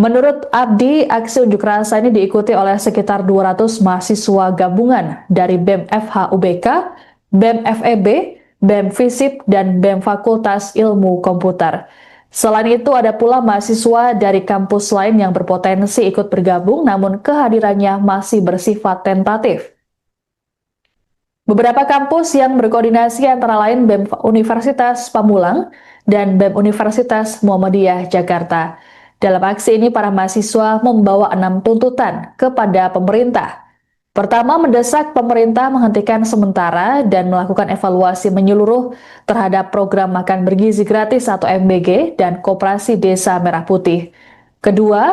Menurut Abdi, aksi unjuk rasa ini diikuti oleh sekitar 200 mahasiswa gabungan dari BEM FH UBK, BEM FEB, BEM FISIP, dan BEM Fakultas Ilmu Komputer. Selain itu, ada pula mahasiswa dari kampus lain yang berpotensi ikut bergabung, namun kehadirannya masih bersifat tentatif. Beberapa kampus yang berkoordinasi antara lain BEM Universitas Pamulang dan BEM Universitas Muhammadiyah Jakarta. Dalam aksi ini, para mahasiswa membawa 6 tuntutan kepada pemerintah. Pertama, mendesak pemerintah menghentikan sementara dan melakukan evaluasi menyeluruh terhadap program makan bergizi gratis atau MBG dan Koperasi Desa Merah Putih. Kedua,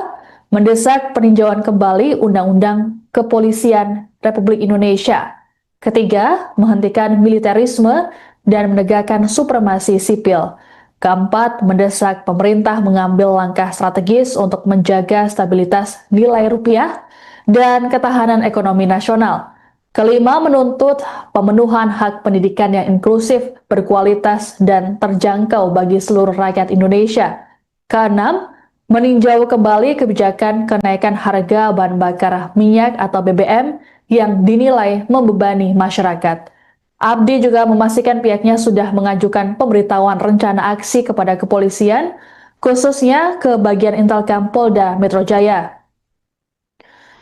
mendesak peninjauan kembali Undang-Undang Kepolisian Republik Indonesia. Ketiga, menghentikan militerisme dan menegakkan supremasi sipil. Keempat, mendesak pemerintah mengambil langkah strategis untuk menjaga stabilitas nilai rupiah dan ketahanan ekonomi nasional. Kelima, menuntut pemenuhan hak pendidikan yang inklusif, berkualitas, dan terjangkau bagi seluruh rakyat Indonesia. Keenam, meninjau kembali kebijakan kenaikan harga bahan bakar minyak atau BBM yang dinilai membebani masyarakat. Abdi juga memastikan pihaknya sudah mengajukan pemberitahuan rencana aksi kepada kepolisian, khususnya ke bagian Intelkam Polda Metro Jaya.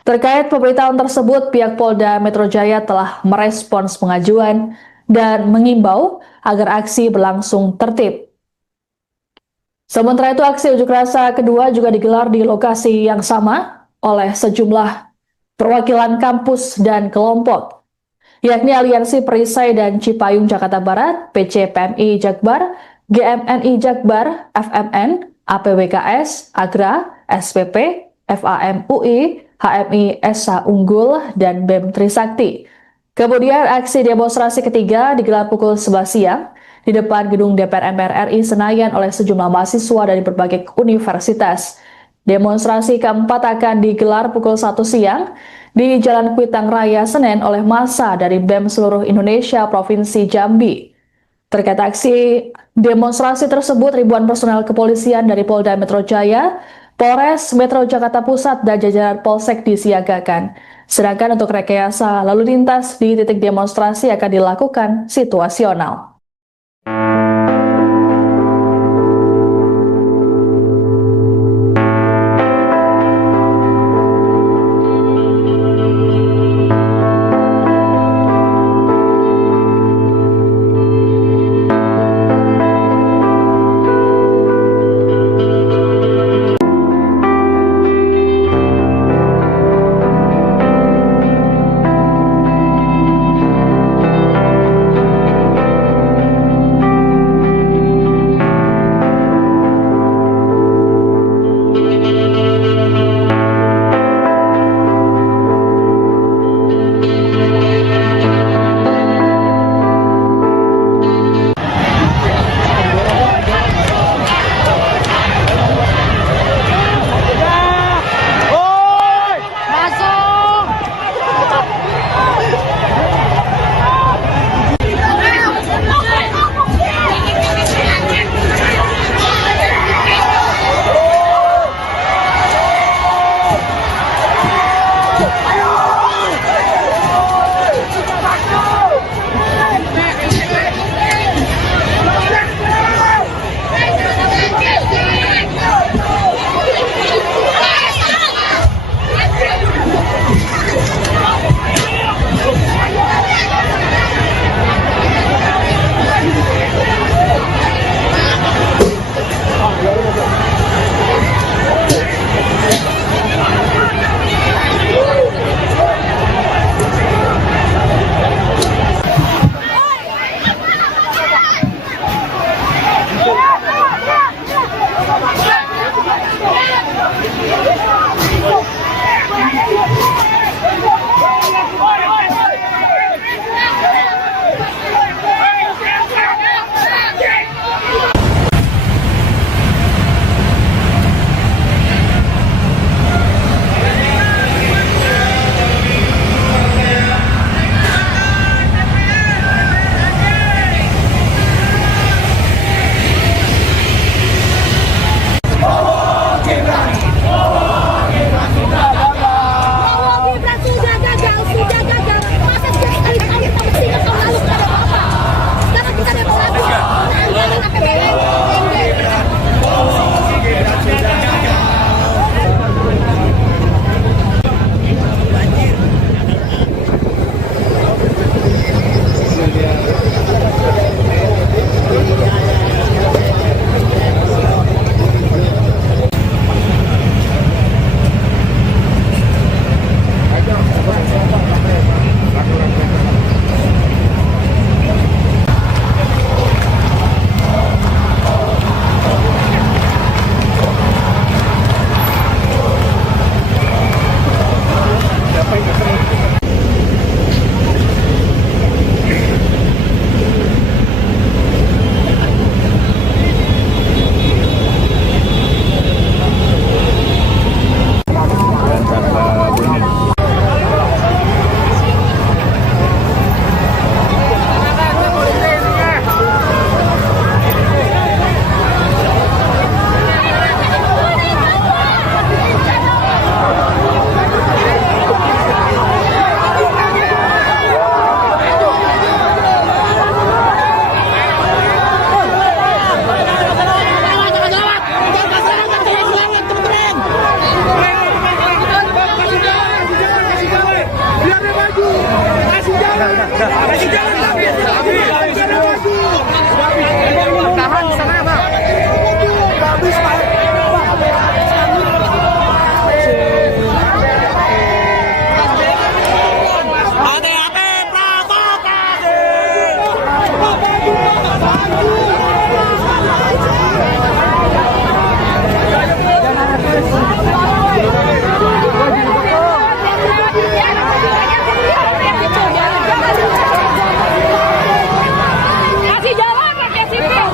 Terkait pemberitahuan tersebut, pihak Polda Metro Jaya telah merespons pengajuan dan mengimbau agar aksi berlangsung tertib. Sementara itu, aksi unjuk rasa kedua juga digelar di lokasi yang sama oleh sejumlah perwakilan kampus dan kelompok, yakni Aliansi Perisai dan Cipayung Jakarta Barat, PCPMI Jakbar, GMNI Jakbar, FMN, APWKS, AGRA, SPP, FAMUI, HMI SH Unggul, dan BEM Trisakti. Kemudian aksi demonstrasi ketiga digelar pukul 11 siang di depan gedung DPR MPR RI Senayan oleh sejumlah mahasiswa dari berbagai universitas. Demonstrasi keempat akan digelar pukul 1 siang di Jalan Kuitang Raya Senen oleh massa dari BEM seluruh Indonesia Provinsi Jambi. Terkait aksi demonstrasi tersebut, ribuan personel kepolisian dari Polda Metro Jaya, Polres Metro Jakarta Pusat, dan jajaran Polsek disiagakan. Sedangkan untuk rekayasa lalu lintas di titik demonstrasi akan dilakukan situasional. Tahan sana, Bang. Kasih jalan pakai sipil.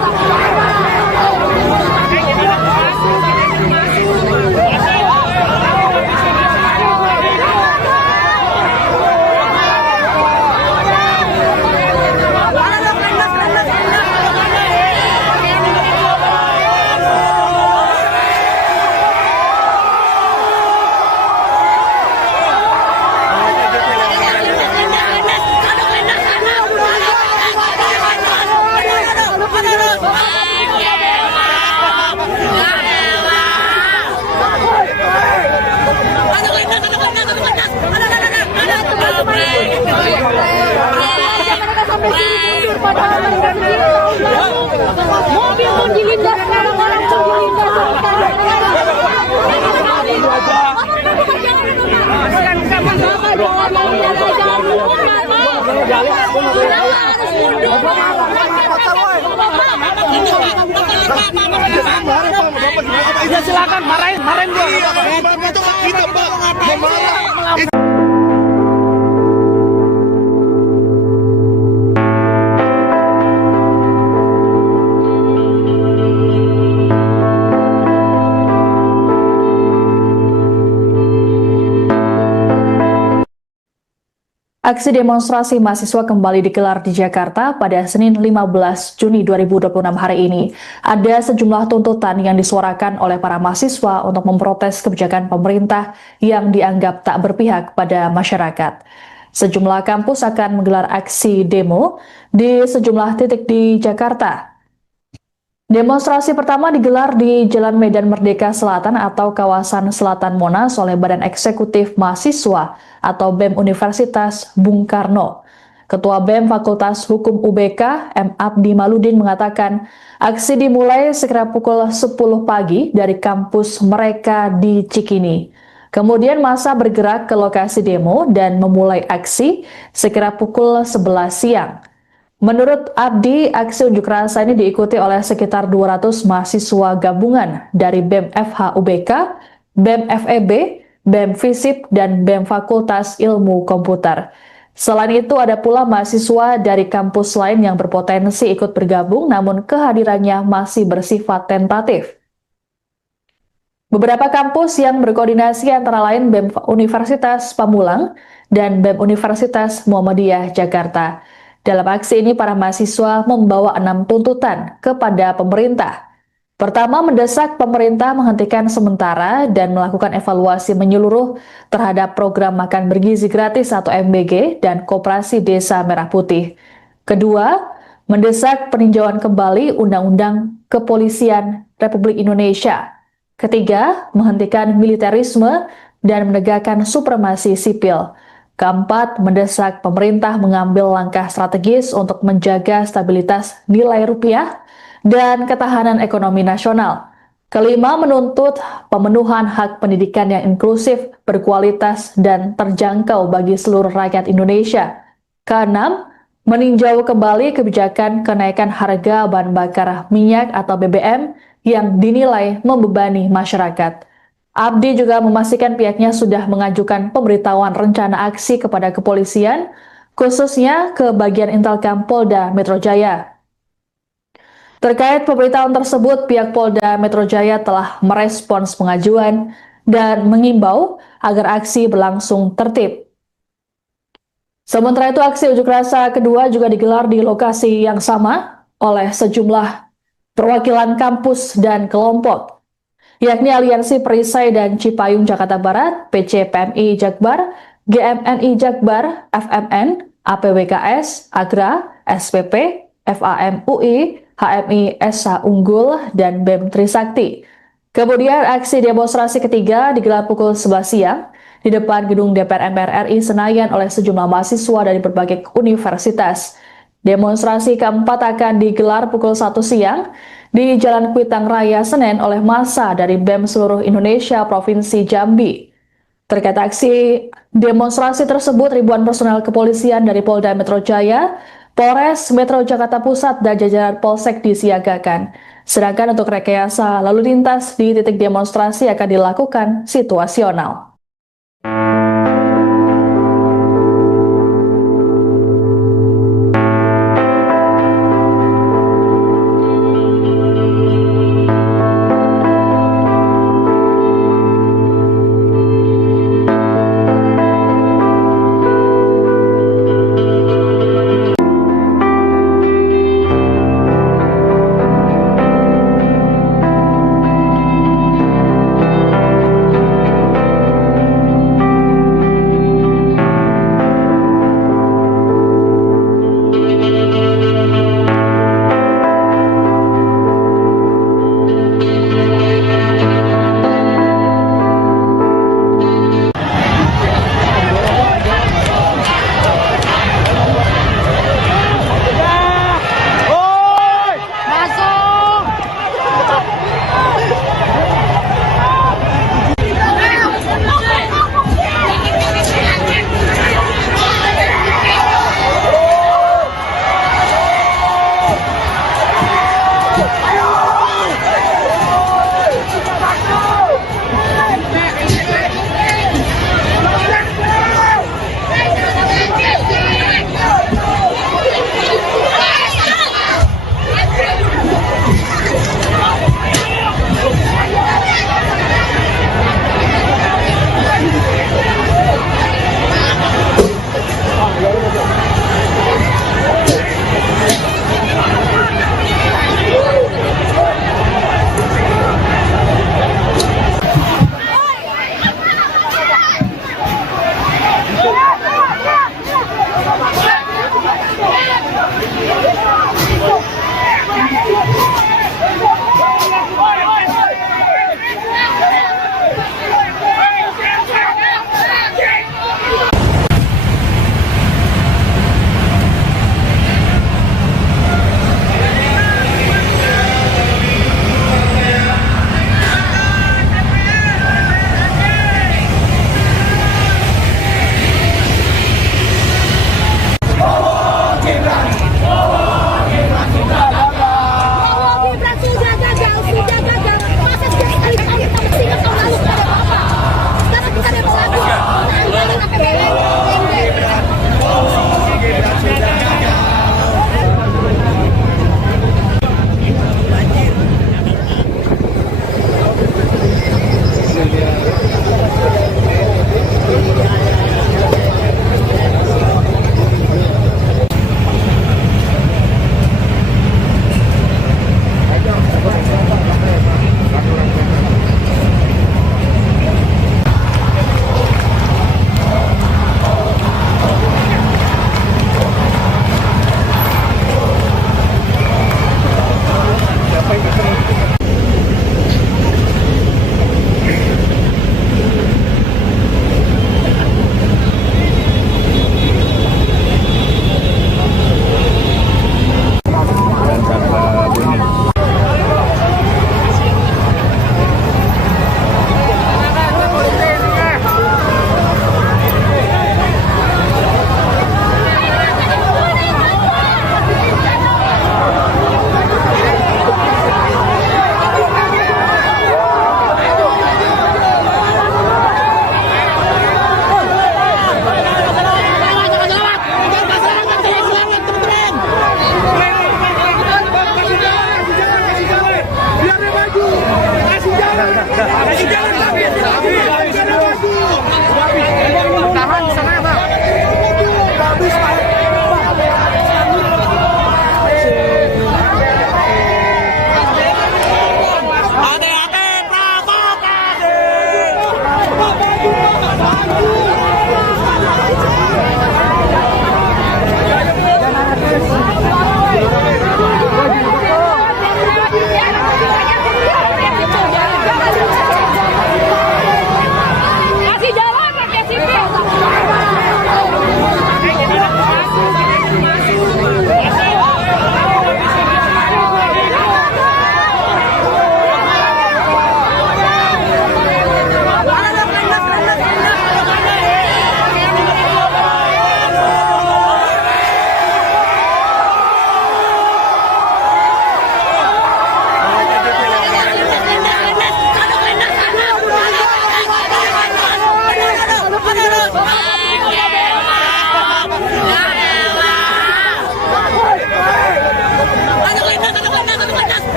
Mereka sampai sini mundur padahal mereka mobil pun dilindas, orang-orang pun dilindas. Ya silakan marahin gua. Itu hak kita, Pak. Memarah. Aksi demonstrasi mahasiswa kembali digelar di Jakarta pada Senin 15 Juni 2026 hari ini. Ada sejumlah tuntutan yang disuarakan oleh para mahasiswa untuk memprotes kebijakan pemerintah yang dianggap tak berpihak pada masyarakat. Sejumlah kampus akan menggelar aksi demo di sejumlah titik di Jakarta. Demonstrasi pertama digelar di Jalan Medan Merdeka Selatan atau kawasan Selatan Monas oleh Badan Eksekutif Mahasiswa atau BEM Universitas Bung Karno. Ketua BEM Fakultas Hukum UBK, M. Abdi Maludin mengatakan, aksi dimulai sekira pukul 10 pagi dari kampus mereka di Cikini. Kemudian massa bergerak ke lokasi demo dan memulai aksi sekira pukul 11 siang. Menurut Abdi, aksi unjuk rasa ini diikuti oleh sekitar 200 mahasiswa gabungan dari BEM FH UBK, BEM FEB, BEM FISIP, dan BEM Fakultas Ilmu Komputer. Selain itu, ada pula mahasiswa dari kampus lain yang berpotensi ikut bergabung, namun kehadirannya masih bersifat tentatif. Beberapa kampus yang berkoordinasi antara lain BEM Universitas Pamulang dan BEM Universitas Muhammadiyah Jakarta. Dalam aksi ini, para mahasiswa membawa 6 tuntutan kepada pemerintah. Pertama, mendesak pemerintah menghentikan sementara dan melakukan evaluasi menyeluruh terhadap program makan bergizi gratis atau MBG dan Koperasi Desa Merah Putih. Kedua, mendesak peninjauan kembali Undang-Undang Kepolisian Republik Indonesia. Ketiga, menghentikan militerisme dan menegakkan supremasi sipil. Keempat, mendesak pemerintah mengambil langkah strategis untuk menjaga stabilitas nilai rupiah dan ketahanan ekonomi nasional. Kelima, menuntut pemenuhan hak pendidikan yang inklusif, berkualitas, dan terjangkau bagi seluruh rakyat Indonesia. Keenam, meninjau kembali kebijakan kenaikan harga bahan bakar minyak atau BBM yang dinilai membebani masyarakat. Abdi juga memastikan pihaknya sudah mengajukan pemberitahuan rencana aksi kepada kepolisian, khususnya ke bagian Intelkam Polda Metro Jaya. Terkait pemberitahuan tersebut, pihak Polda Metro Jaya telah merespons pengajuan dan mengimbau agar aksi berlangsung tertib. Sementara itu, aksi unjuk rasa kedua juga digelar di lokasi yang sama oleh sejumlah perwakilan kampus dan kelompok, yakni Aliansi Perisai dan Cipayung Jakarta Barat, PCPMI Jakbar, GMNI Jakbar, FMN, APWKS, Agra, SPP, FAMUI, HMI SH Unggul, dan BEM Trisakti. Kemudian aksi demonstrasi ketiga digelar pukul 11 siang di depan gedung DPR MPR RI Senayan oleh sejumlah mahasiswa dari berbagai universitas. Demonstrasi keempat akan digelar pukul 1 siang di Jalan Kuitang Raya Senen oleh massa dari BEM seluruh Indonesia Provinsi Jambi. Terkait aksi demonstrasi tersebut, ribuan personel kepolisian dari Polda Metro Jaya, Polres Metro Jakarta Pusat, dan jajaran Polsek disiagakan. Sedangkan untuk rekayasa lalu lintas di titik demonstrasi akan dilakukan situasional.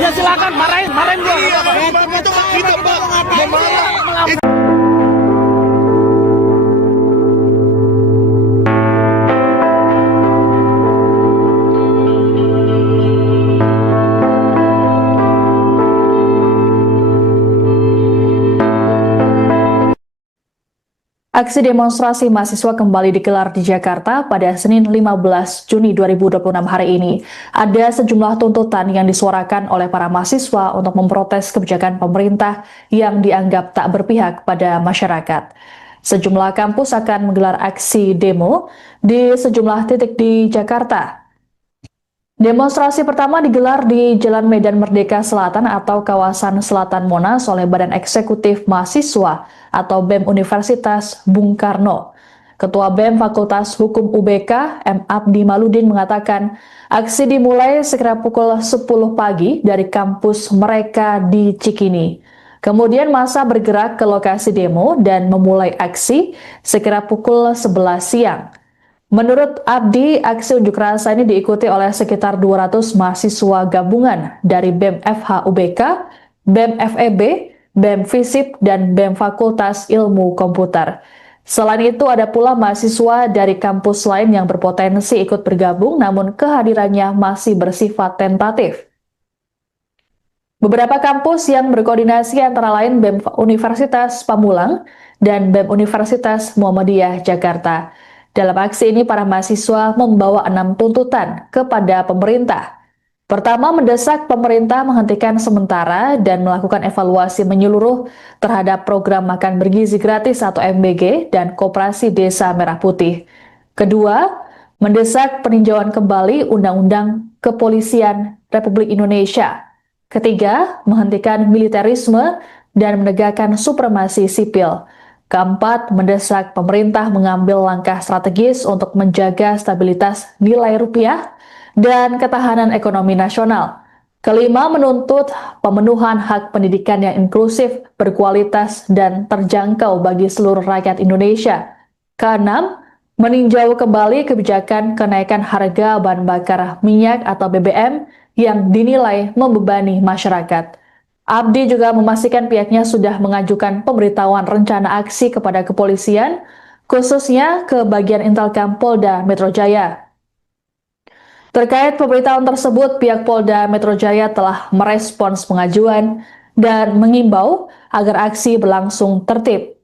Ya silakan marahin gua. Itu hak kita, Pak. Memarah. Aksi demonstrasi mahasiswa kembali digelar di Jakarta pada Senin 15 Juni 2026 hari ini. Ada sejumlah tuntutan yang disuarakan oleh para mahasiswa untuk memprotes kebijakan pemerintah yang dianggap tak berpihak pada masyarakat. Sejumlah kampus akan menggelar aksi demo di sejumlah titik di Jakarta. Demonstrasi pertama digelar di Jalan Medan Merdeka Selatan atau kawasan Selatan Monas oleh Badan Eksekutif Mahasiswa atau BEM Universitas Bung Karno. Ketua BEM Fakultas Hukum UBK, M. Abdi Maludin mengatakan, aksi dimulai sekira pukul 10 pagi dari kampus mereka di Cikini. Kemudian massa bergerak ke lokasi demo dan memulai aksi sekira pukul 11 siang. Menurut Abdi, aksi unjuk rasa ini diikuti oleh sekitar 200 mahasiswa gabungan dari BEM FH UBK, BEM FEB, BEM FISIP, dan BEM Fakultas Ilmu Komputer. Selain itu, ada pula mahasiswa dari kampus lain yang berpotensi ikut bergabung, namun kehadirannya masih bersifat tentatif. Beberapa kampus yang berkoordinasi antara lain BEM Universitas Pamulang dan BEM Universitas Muhammadiyah Jakarta. Dalam aksi ini, para mahasiswa membawa 6 tuntutan kepada pemerintah. Pertama, mendesak pemerintah menghentikan sementara dan melakukan evaluasi menyeluruh terhadap program makan bergizi gratis atau MBG dan Koperasi Desa Merah Putih. Kedua, mendesak peninjauan kembali Undang-Undang Kepolisian Republik Indonesia. Ketiga, menghentikan militerisme dan menegakkan supremasi sipil. Keempat, mendesak pemerintah mengambil langkah strategis untuk menjaga stabilitas nilai rupiah dan ketahanan ekonomi nasional. Kelima, menuntut pemenuhan hak pendidikan yang inklusif, berkualitas, dan terjangkau bagi seluruh rakyat Indonesia. Keenam, meninjau kembali kebijakan kenaikan harga bahan bakar minyak atau BBM yang dinilai membebani masyarakat. Abdi juga memastikan pihaknya sudah mengajukan pemberitahuan rencana aksi kepada kepolisian, khususnya ke bagian Intelkam Polda Metro Jaya. Terkait pemberitahuan tersebut, pihak Polda Metro Jaya telah merespons pengajuan dan mengimbau agar aksi berlangsung tertib.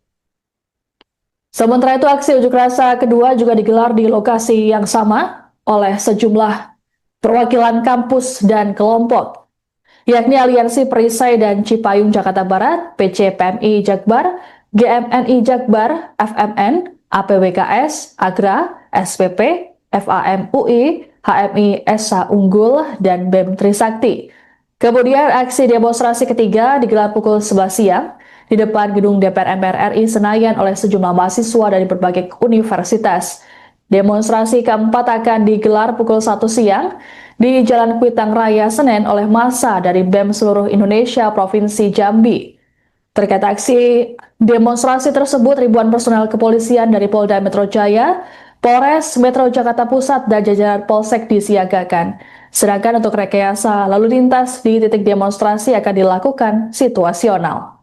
Sementara itu, aksi unjuk rasa kedua juga digelar di lokasi yang sama oleh sejumlah perwakilan kampus dan kelompok, yakni Aliansi Perisai dan Cipayung Jakarta Barat, PCPMI Jakbar, GMNI Jakbar, FMN, APWKS, AGRA, SPP, FAM UI, HMI Esa Unggul, dan BEM Trisakti. Kemudian aksi demonstrasi ketiga digelar pukul 11 siang di depan gedung DPR MPR RI Senayan oleh sejumlah mahasiswa dari berbagai universitas. Demonstrasi keempat akan digelar pukul 1 siang di Jalan Kuitang Raya Senen oleh massa dari BEM seluruh Indonesia Provinsi Jambi. Terkait aksi demonstrasi tersebut, ribuan personel kepolisian dari Polda Metro Jaya, Polres Metro Jakarta Pusat, dan jajaran Polsek disiagakan. Sedangkan untuk rekayasa lalu lintas di titik demonstrasi akan dilakukan situasional.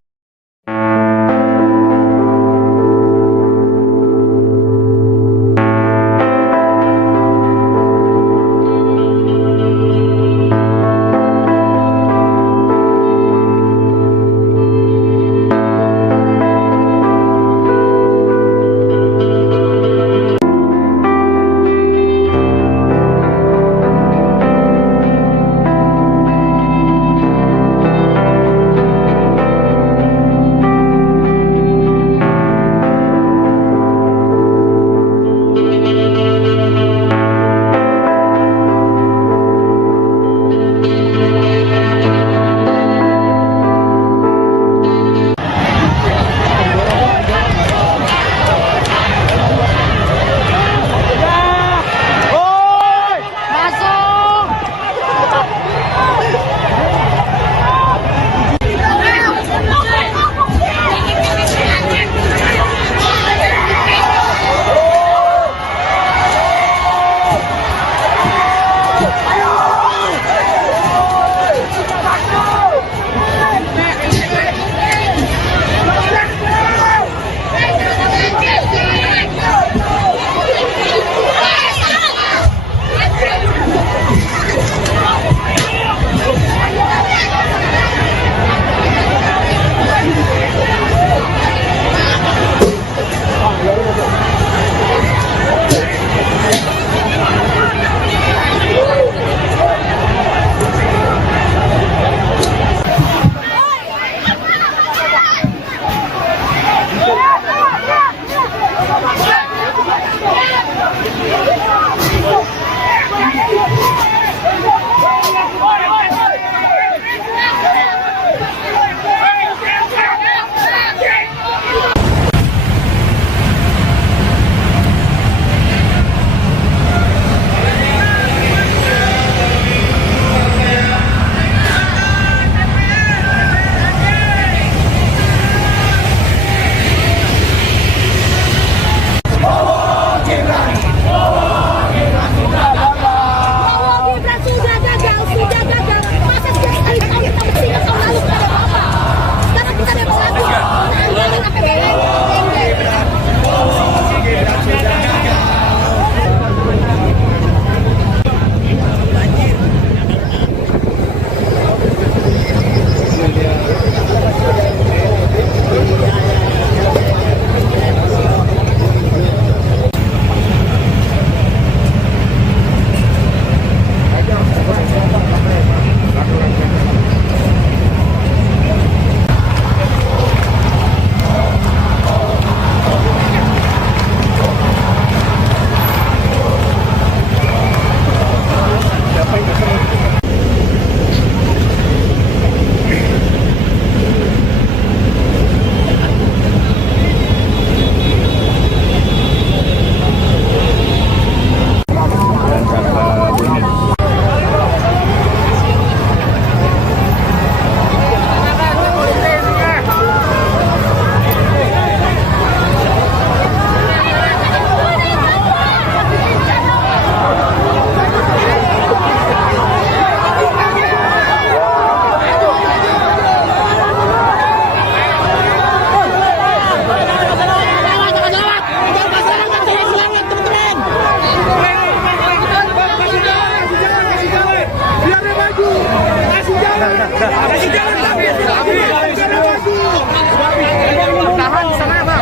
Tahan di sana, Pak.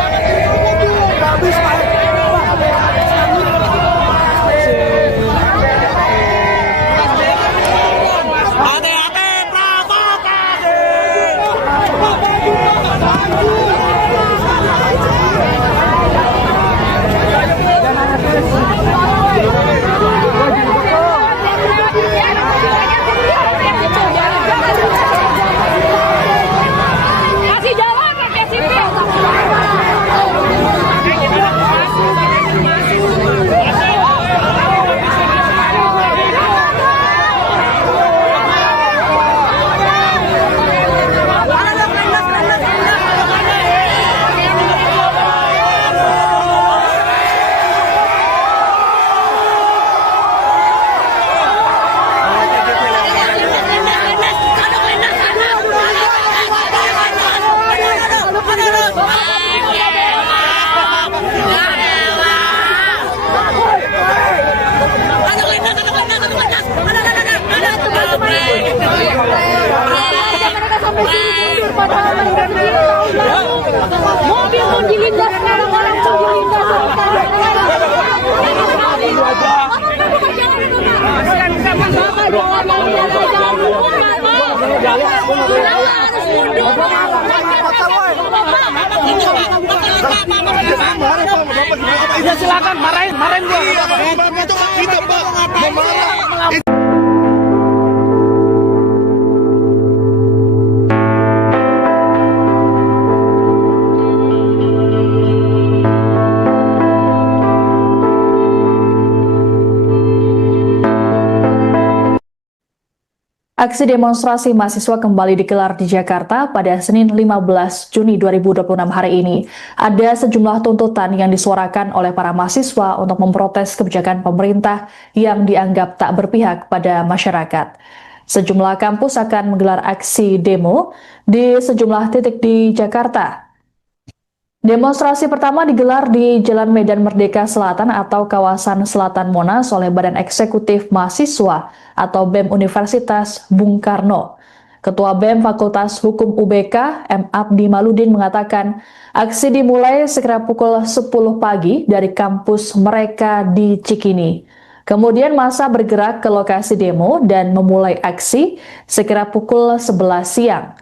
Hati-hati Kasih jalan pakai sipil. Mereka sampai sini mundur padahal mereka tahun lalu. Mobil pun dilindas, orang-orang pun dilindas. Ya silakan marahin gua. Itu kita, Pak. Memarah. Aksi demonstrasi mahasiswa kembali digelar di Jakarta pada Senin 15 Juni 2026 hari ini. Ada sejumlah tuntutan yang disuarakan oleh para mahasiswa untuk memprotes kebijakan pemerintah yang dianggap tak berpihak pada masyarakat. Sejumlah kampus akan menggelar aksi demo di sejumlah titik di Jakarta. Demonstrasi pertama digelar di Jalan Medan Merdeka Selatan atau kawasan Selatan Monas oleh Badan Eksekutif Mahasiswa atau BEM Universitas Bung Karno. Ketua BEM Fakultas Hukum UBK, M. Abdi Maludin mengatakan, aksi dimulai sekira pukul 10 pagi dari kampus mereka di Cikini. Kemudian massa bergerak ke lokasi demo dan memulai aksi sekira pukul 11 siang.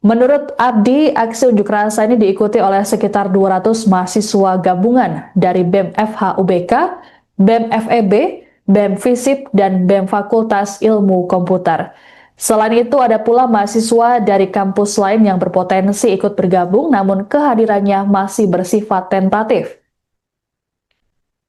Menurut Abdi, aksi unjuk rasa ini diikuti oleh sekitar 200 mahasiswa gabungan dari BEM FH UBK, BEM FEB, BEM FISIP, dan BEM Fakultas Ilmu Komputer. Selain itu, ada pula mahasiswa dari kampus lain yang berpotensi ikut bergabung, namun kehadirannya masih bersifat tentatif.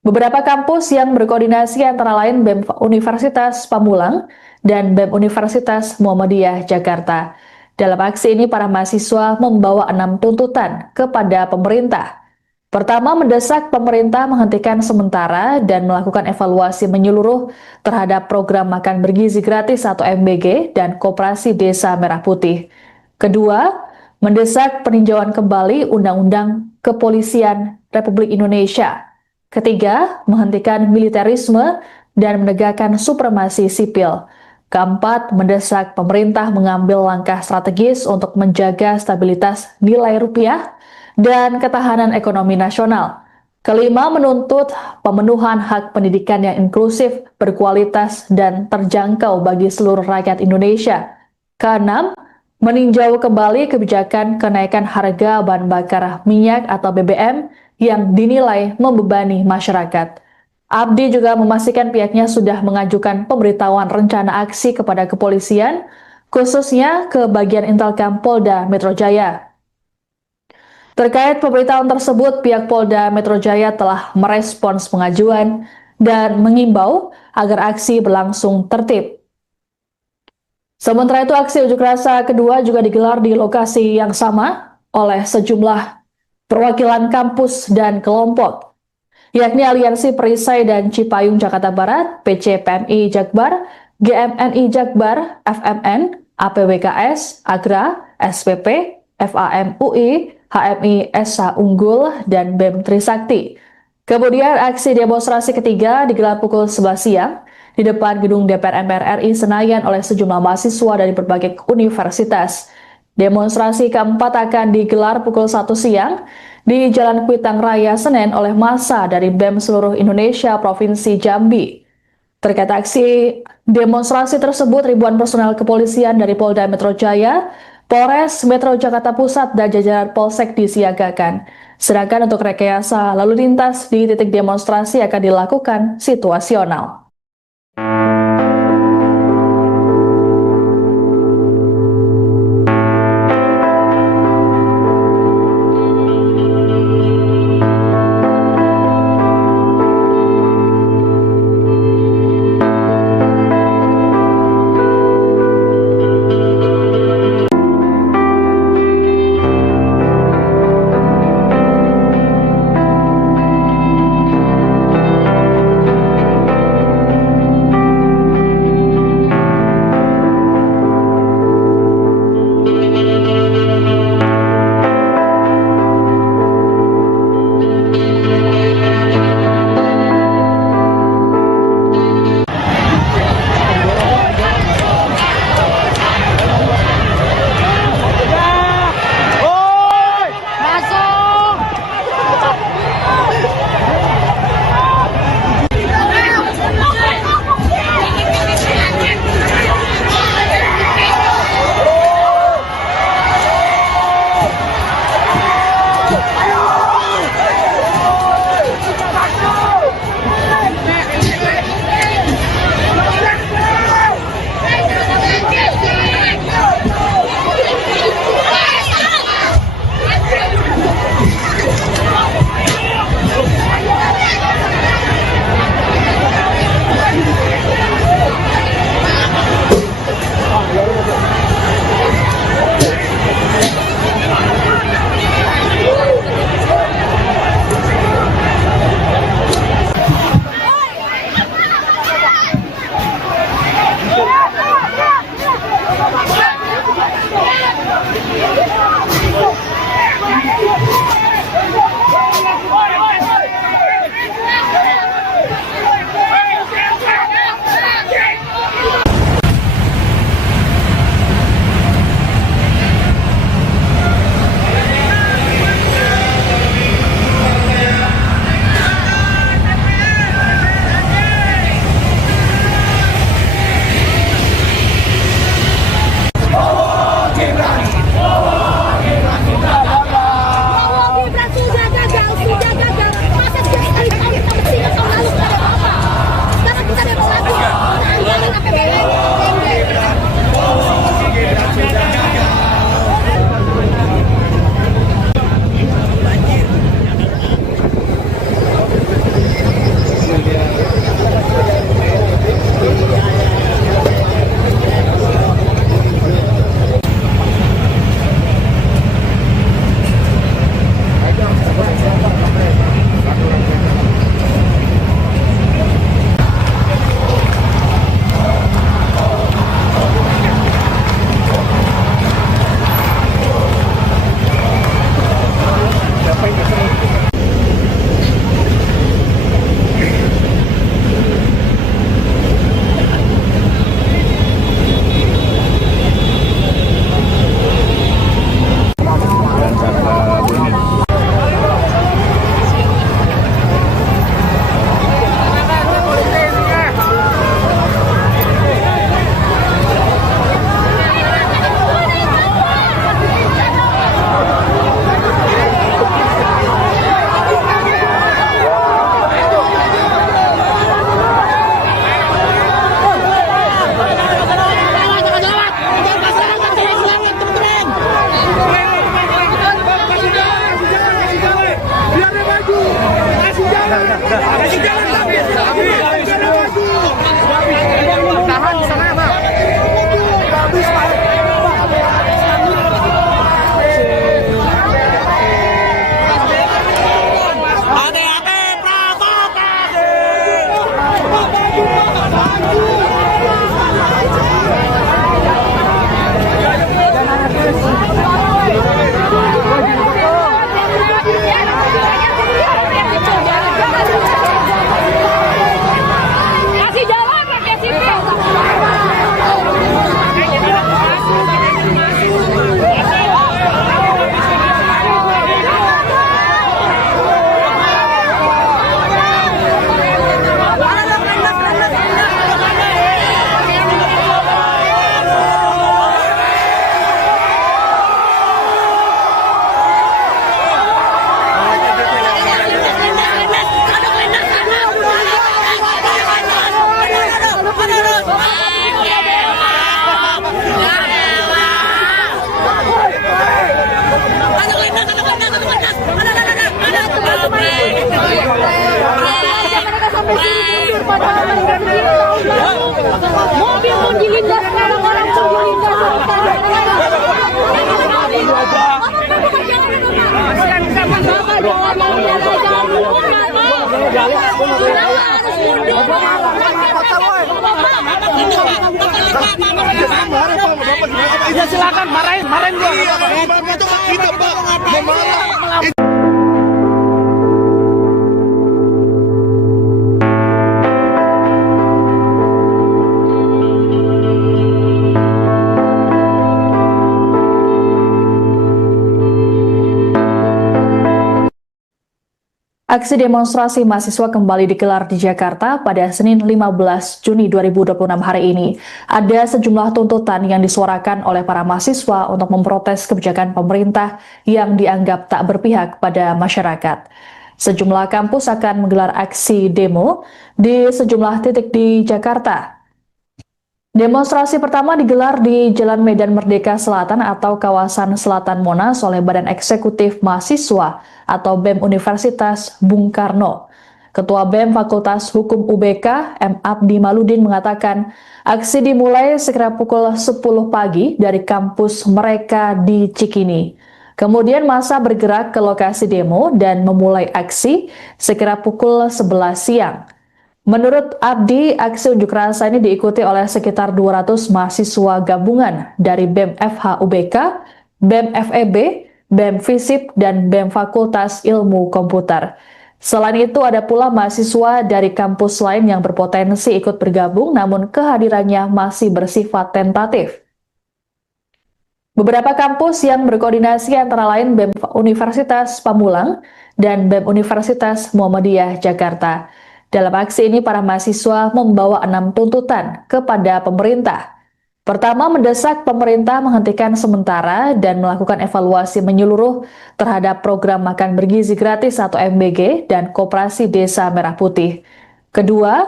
Beberapa kampus yang berkoordinasi antara lain BEM Universitas Pamulang dan BEM Universitas Muhammadiyah Jakarta. Dalam aksi ini, para mahasiswa membawa 6 tuntutan kepada pemerintah. Pertama, mendesak pemerintah menghentikan sementara dan melakukan evaluasi menyeluruh terhadap program makan bergizi gratis atau MBG dan Koperasi Desa Merah Putih. Kedua, mendesak peninjauan kembali Undang-Undang Kepolisian Republik Indonesia. Ketiga, menghentikan militerisme dan menegakkan supremasi sipil. Keempat, mendesak pemerintah mengambil langkah strategis untuk menjaga stabilitas nilai rupiah dan ketahanan ekonomi nasional. Kelima, menuntut pemenuhan hak pendidikan yang inklusif, berkualitas, dan terjangkau bagi seluruh rakyat Indonesia. Keenam, meninjau kembali kebijakan kenaikan harga bahan bakar minyak atau BBM yang dinilai membebani masyarakat. Abdi juga memastikan pihaknya sudah mengajukan pemberitahuan rencana aksi kepada kepolisian, khususnya ke bagian Intelkam Polda Metro Jaya. Terkait pemberitahuan tersebut, pihak Polda Metro Jaya telah merespons pengajuan dan mengimbau agar aksi berlangsung tertib. Sementara itu, aksi unjuk rasa kedua juga digelar di lokasi yang sama oleh sejumlah perwakilan kampus dan kelompok, yakni Aliansi Perisai dan Cipayung Jakarta Barat, PCPMI Jakbar, GMNI Jakbar, FMN, APWKS, Agra, SPP, FAM UI, HMI SH Unggul, dan BEM Trisakti. Kemudian aksi demonstrasi ketiga digelar pukul 11 siang di depan gedung DPR MPR RI Senayan oleh sejumlah mahasiswa dari berbagai universitas. Demonstrasi keempat akan digelar pukul 1 siang di Jalan Kuitang Raya Senen oleh massa dari BEM seluruh Indonesia Provinsi Jambi. Terkait aksi demonstrasi tersebut, ribuan personel kepolisian dari Polda Metro Jaya, Polres Metro Jakarta Pusat, dan jajaran Polsek disiagakan. Sedangkan untuk rekayasa lalu lintas di titik demonstrasi akan dilakukan situasional. pun dilindas, orang-orang pun dilindas. Ya silakan marahin gua. Bapak itu kita Pak memarah. Aksi demonstrasi mahasiswa kembali digelar di Jakarta pada Senin 15 Juni 2026 hari ini. Ada sejumlah tuntutan yang disuarakan oleh para mahasiswa untuk memprotes kebijakan pemerintah yang dianggap tak berpihak pada masyarakat. Sejumlah kampus akan menggelar aksi demo di sejumlah titik di Jakarta. Demonstrasi pertama digelar di Jalan Medan Merdeka Selatan atau kawasan Selatan Monas oleh Badan Eksekutif Mahasiswa atau BEM Universitas Bung Karno. Ketua BEM Fakultas Hukum UBK, M. Abdi Maludin mengatakan, aksi dimulai sekira pukul 10 pagi dari kampus mereka di Cikini. Kemudian massa bergerak ke lokasi demo dan memulai aksi sekira pukul 11 siang. Menurut Abdi, aksi unjuk rasa ini diikuti oleh sekitar 200 mahasiswa gabungan dari BEM FH UBK, BEM FEB, BEM FISIP, dan BEM Fakultas Ilmu Komputer. Selain itu, ada pula mahasiswa dari kampus lain yang berpotensi ikut bergabung, namun kehadirannya masih bersifat tentatif. Beberapa kampus yang berkoordinasi antara lain BEM Universitas Pamulang dan BEM Universitas Muhammadiyah Jakarta. Dalam aksi ini, para mahasiswa membawa 6 tuntutan kepada pemerintah. Pertama, mendesak pemerintah menghentikan sementara dan melakukan evaluasi menyeluruh terhadap program makan bergizi gratis atau MBG dan Koperasi Desa Merah Putih. Kedua,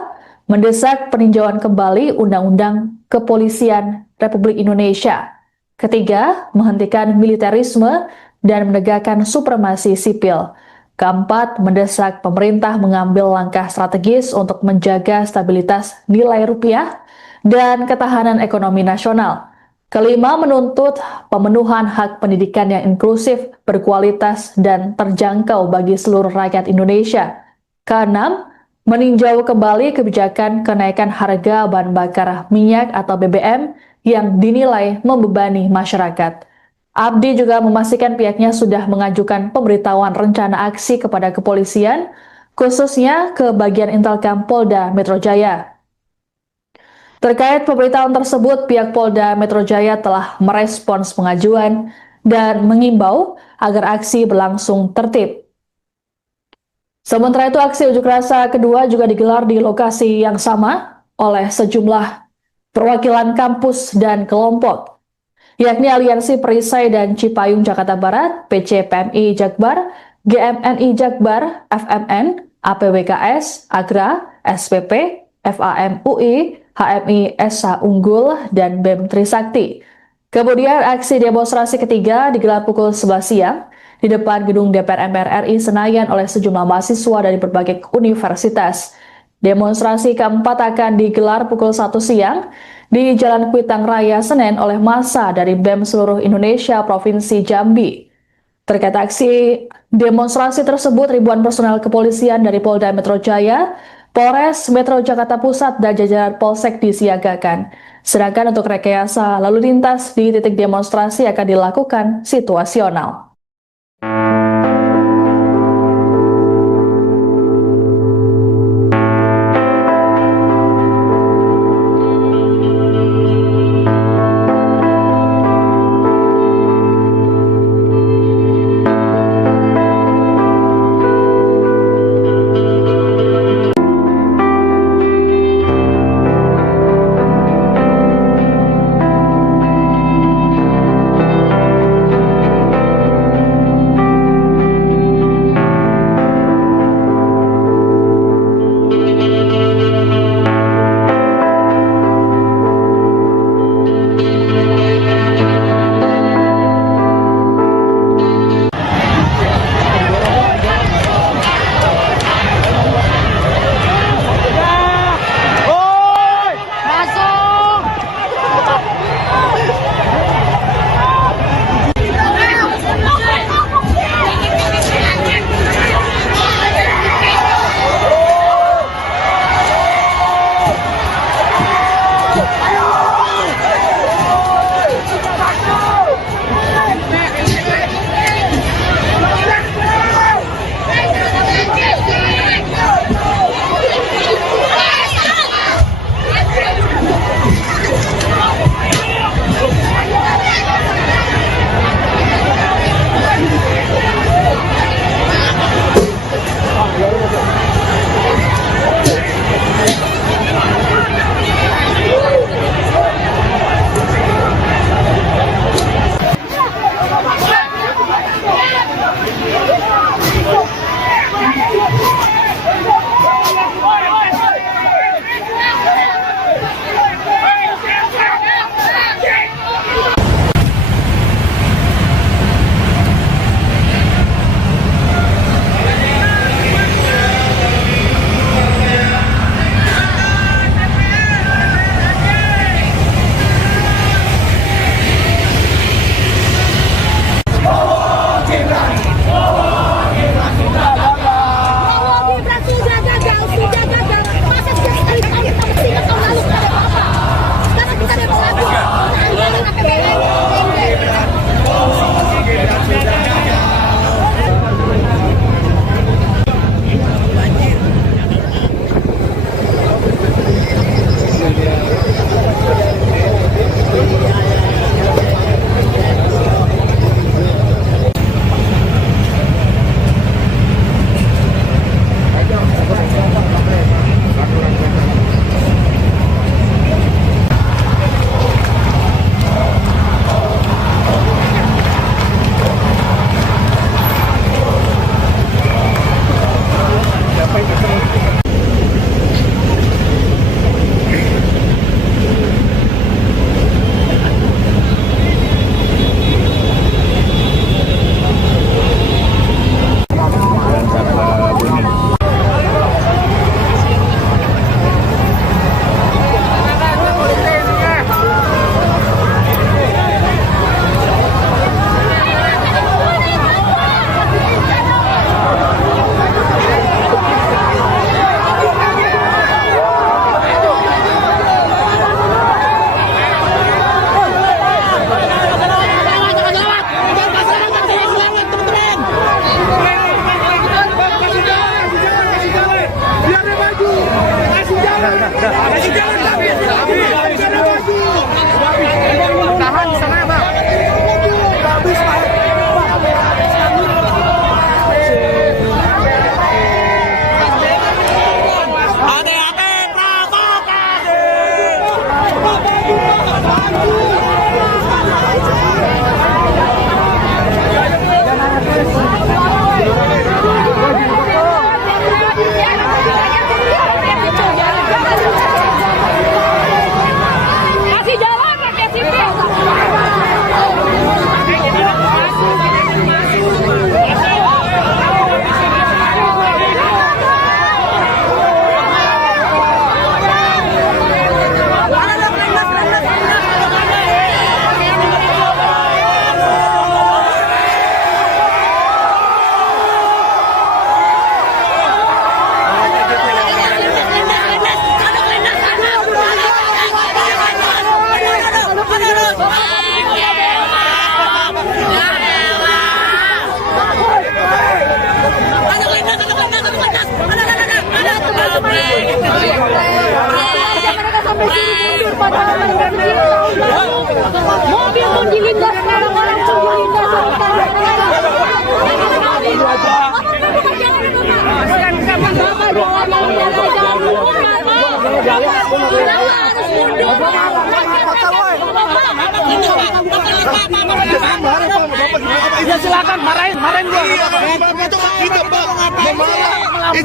mendesak peninjauan kembali Undang-Undang Kepolisian Republik Indonesia. Ketiga, menghentikan militerisme dan menegakkan supremasi sipil. Keempat, mendesak pemerintah mengambil langkah strategis untuk menjaga stabilitas nilai rupiah dan ketahanan ekonomi nasional. Kelima, menuntut pemenuhan hak pendidikan yang inklusif, berkualitas, dan terjangkau bagi seluruh rakyat Indonesia. Keenam, meninjau kembali kebijakan kenaikan harga bahan bakar minyak atau BBM yang dinilai membebani masyarakat. Abdi juga memastikan pihaknya sudah mengajukan pemberitahuan rencana aksi kepada kepolisian, khususnya ke bagian Intelkam Polda Metro Jaya. Terkait pemberitahuan tersebut, pihak Polda Metro Jaya telah merespons pengajuan dan mengimbau agar aksi berlangsung tertib. Sementara itu, aksi unjuk rasa kedua juga digelar di lokasi yang sama oleh sejumlah perwakilan kampus dan kelompok, yakni Aliansi Perisai dan Cipayung Jakarta Barat, PCPMI Jakbar, GMNI Jakbar, FMN, APWKS, Agra, SPP, FAM UI, HMI SH Unggul, dan BEM Trisakti. Kemudian aksi demonstrasi ketiga digelar pukul 11 siang di depan gedung DPR MPR RI Senayan oleh sejumlah mahasiswa dari berbagai universitas. Demonstrasi keempat akan digelar pukul 1 siang di Jalan Kuitang Raya Senen oleh massa dari BEM seluruh Indonesia Provinsi Jambi. Terkait aksi demonstrasi tersebut, ribuan personel kepolisian dari Polda Metro Jaya, Polres Metro Jakarta Pusat, dan jajaran Polsek disiagakan. Sedangkan untuk rekayasa lalu lintas di titik demonstrasi akan dilakukan situasional. sampai suruh mundur padahal mereka sendiri tahun lalu mobil pun dilindas, orang-orang pun dilindas Ya silakan marahin gua. Itu kita Pak, memarah.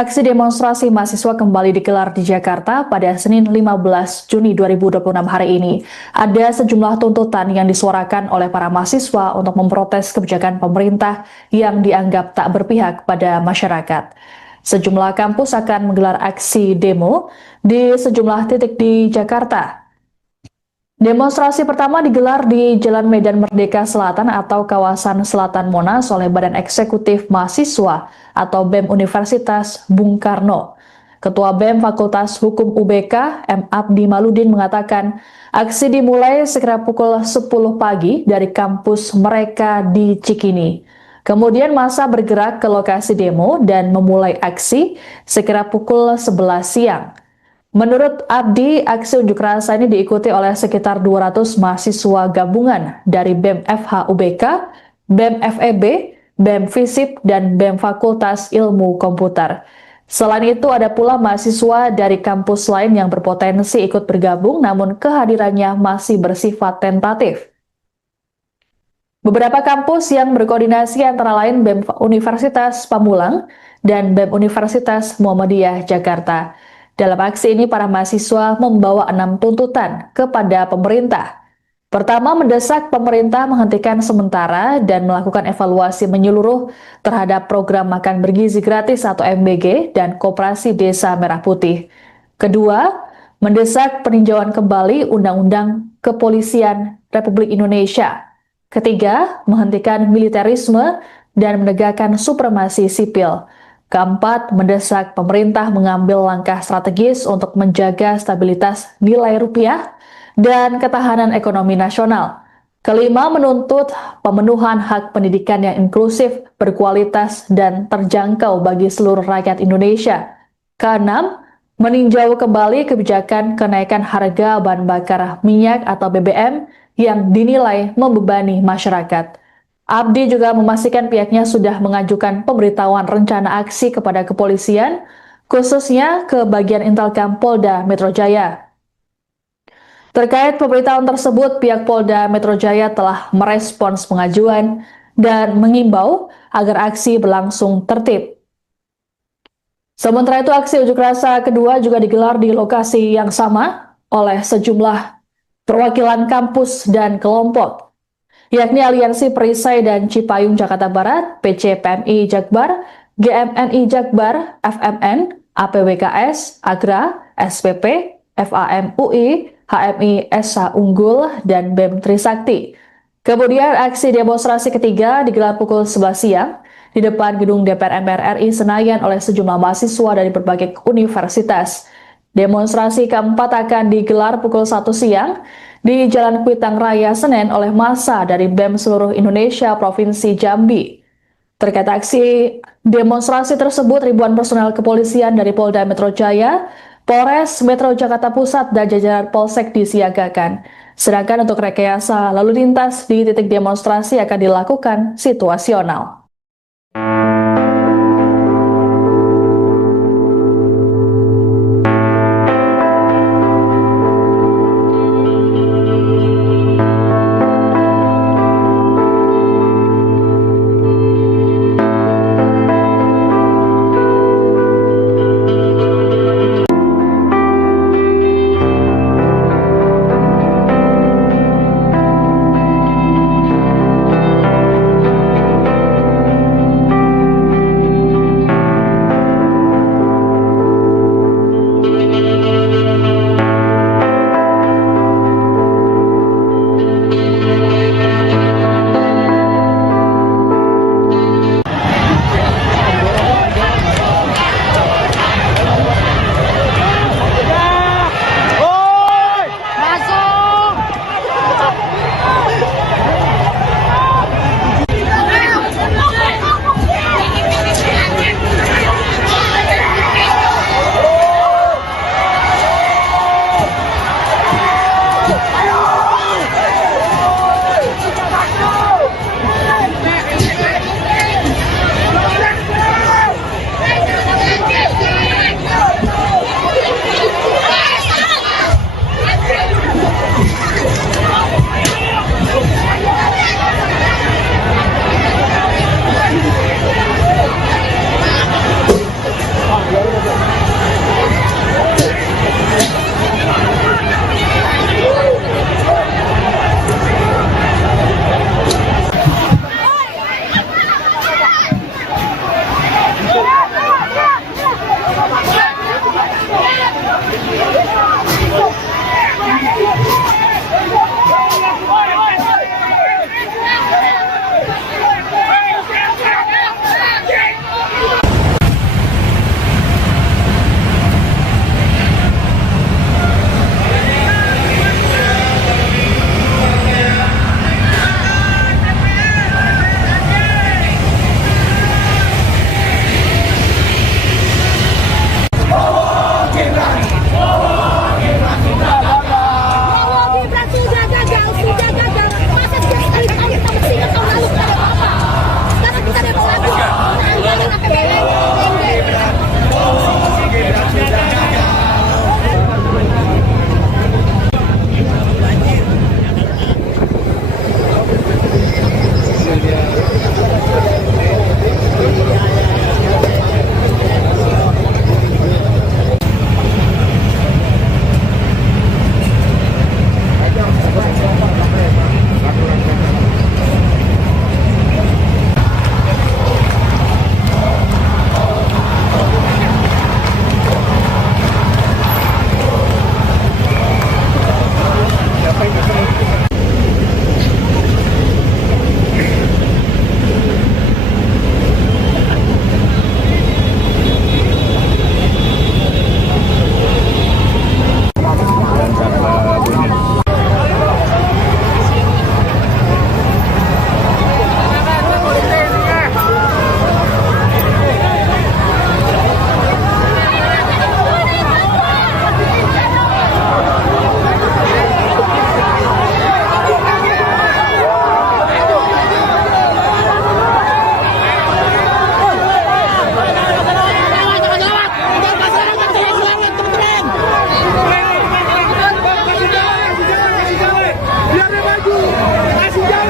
Aksi demonstrasi mahasiswa kembali digelar di Jakarta pada Senin 15 Juni 2026 hari ini. Ada sejumlah tuntutan yang disuarakan oleh para mahasiswa untuk memprotes kebijakan pemerintah yang dianggap tak berpihak pada masyarakat. Sejumlah kampus akan menggelar aksi demo di sejumlah titik di Jakarta. Demonstrasi pertama digelar di Jalan Medan Merdeka Selatan atau kawasan Selatan Monas oleh Badan Eksekutif Mahasiswa atau BEM Universitas Bung Karno. Ketua BEM Fakultas Hukum UBK, M. Abdi Maludin mengatakan, aksi dimulai sekira pukul 10 pagi dari kampus mereka di Cikini. Kemudian massa bergerak ke lokasi demo dan memulai aksi sekira pukul 11 siang. Menurut Abdi, aksi unjuk rasa ini diikuti oleh sekitar 200 mahasiswa gabungan dari BEM FH UBK, BEM FEB, BEM FISIP, dan BEM Fakultas Ilmu Komputer. Selain itu, ada pula mahasiswa dari kampus lain yang berpotensi ikut bergabung, namun kehadirannya masih bersifat tentatif. Beberapa kampus yang berkoordinasi antara lain BEM Universitas Pamulang dan BEM Universitas Muhammadiyah Jakarta. Dalam aksi ini, para mahasiswa membawa 6 tuntutan kepada pemerintah. Pertama, mendesak pemerintah menghentikan sementara dan melakukan evaluasi menyeluruh terhadap program makan bergizi gratis atau MBG dan Koperasi Desa Merah Putih. Kedua, mendesak peninjauan kembali Undang-Undang Kepolisian Republik Indonesia. Ketiga, menghentikan militerisme dan menegakkan supremasi sipil. Keempat, mendesak pemerintah mengambil langkah strategis untuk menjaga stabilitas nilai rupiah dan ketahanan ekonomi nasional. Kelima, menuntut pemenuhan hak pendidikan yang inklusif, berkualitas, dan terjangkau bagi seluruh rakyat Indonesia. Keenam, meninjau kembali kebijakan kenaikan harga bahan bakar minyak atau BBM yang dinilai membebani masyarakat. Abdi juga memastikan pihaknya sudah mengajukan pemberitahuan rencana aksi kepada kepolisian, khususnya ke bagian Intelkam Polda Metro Jaya. Terkait pemberitahuan tersebut, pihak Polda Metro Jaya telah merespons pengajuan dan mengimbau agar aksi berlangsung tertib. Sementara itu, aksi unjuk rasa kedua juga digelar di lokasi yang sama oleh sejumlah perwakilan kampus dan kelompok, yakni Aliansi Perisai dan Cipayung Jakarta Barat, PCPMI Jakbar, GMNI Jakbar, FMN, APWKS, Agra, SPP, FAM UI, HMI SH Unggul, dan BEM Trisakti. Kemudian aksi demonstrasi ketiga digelar pukul 11 siang di depan gedung DPR MPR RI Senayan oleh sejumlah mahasiswa dari berbagai universitas. Demonstrasi keempat akan digelar pukul 1 siang di Jalan Kuitang Raya Senen oleh massa dari BEM seluruh Indonesia Provinsi Jambi. Terkait aksi demonstrasi tersebut, ribuan personel kepolisian dari Polda Metro Jaya, Polres Metro Jakarta Pusat, dan jajaran Polsek disiagakan. Sedangkan untuk rekayasa lalu lintas di titik demonstrasi akan dilakukan situasional.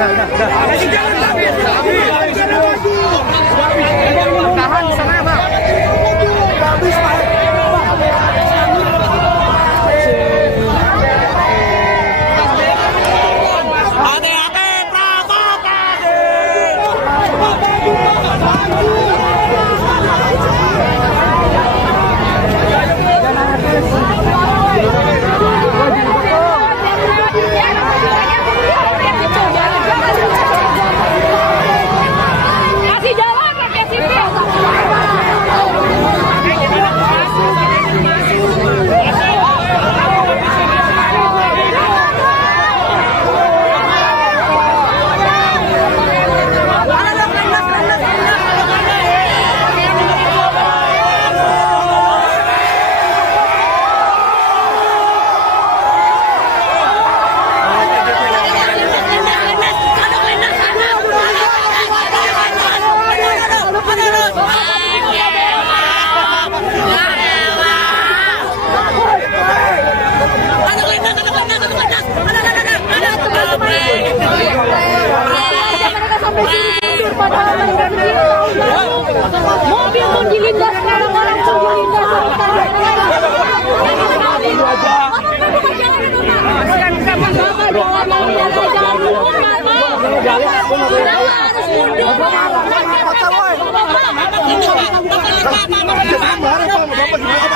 Tahan di sana, Bang. Hati-hati provokasi. Kasih jalan pakai sipil. Mereka sampai sini mundur padahal mereka berdiri tahun lalu. Mobil pun dilindas, orang-orang pun dilindas.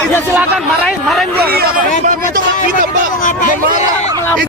Ya silakan marahin gua. Bapak itu kita Pak memarah.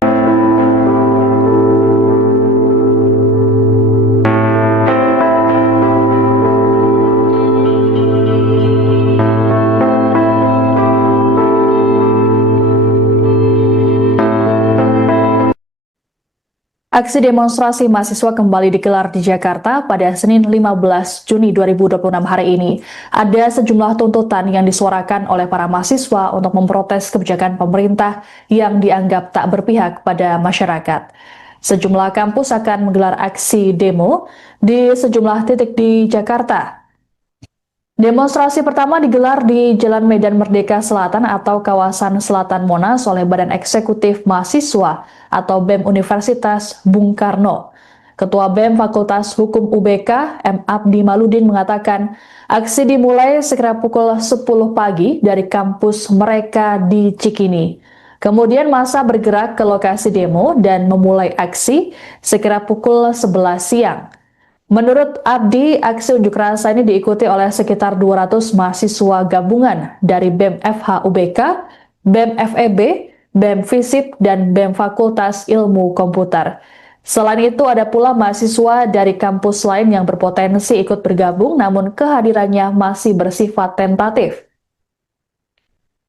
Aksi demonstrasi mahasiswa kembali digelar di Jakarta pada Senin 15 Juni 2026 hari ini. Ada sejumlah tuntutan yang disuarakan oleh para mahasiswa untuk memprotes kebijakan pemerintah yang dianggap tak berpihak pada masyarakat. Sejumlah kampus akan menggelar aksi demo di sejumlah titik di Jakarta. Demonstrasi pertama digelar di Jalan Medan Merdeka Selatan atau kawasan Selatan Monas oleh Badan Eksekutif Mahasiswa atau BEM Universitas Bung Karno. Ketua BEM Fakultas Hukum UBK, M. Abdi Maludin mengatakan, aksi dimulai sekira pukul 10 pagi dari kampus mereka di Cikini. Kemudian massa bergerak ke lokasi demo dan memulai aksi sekira pukul 11 siang. Menurut Abdi, aksi unjuk rasa ini diikuti oleh sekitar 200 mahasiswa gabungan dari BEM FH UBK, BEM FEB, BEM FISIP, dan BEM Fakultas Ilmu Komputer. Selain itu, ada pula mahasiswa dari kampus lain yang berpotensi ikut bergabung, namun kehadirannya masih bersifat tentatif.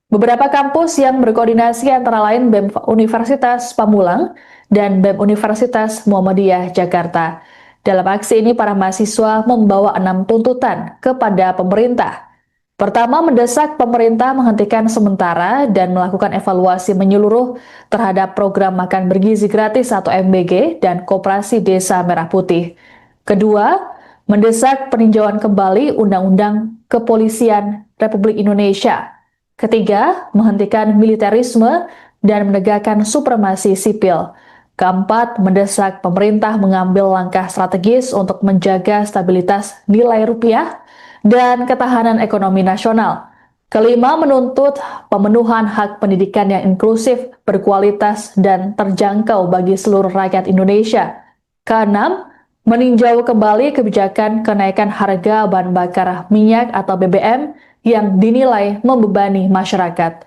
Beberapa kampus yang berkoordinasi antara lain BEM Universitas Pamulang dan BEM Universitas Muhammadiyah Jakarta. Dalam aksi ini, para mahasiswa membawa 6 tuntutan kepada pemerintah. Pertama, mendesak pemerintah menghentikan sementara dan melakukan evaluasi menyeluruh terhadap program makan bergizi gratis atau MBG dan Koperasi Desa Merah Putih. Kedua, mendesak peninjauan kembali Undang-Undang Kepolisian Republik Indonesia. Ketiga, menghentikan militerisme dan menegakkan supremasi sipil. Keempat, mendesak pemerintah mengambil langkah strategis untuk menjaga stabilitas nilai rupiah dan ketahanan ekonomi nasional. Kelima, menuntut pemenuhan hak pendidikan yang inklusif, berkualitas, dan terjangkau bagi seluruh rakyat Indonesia. Keenam, meninjau kembali kebijakan kenaikan harga bahan bakar minyak atau BBM yang dinilai membebani masyarakat.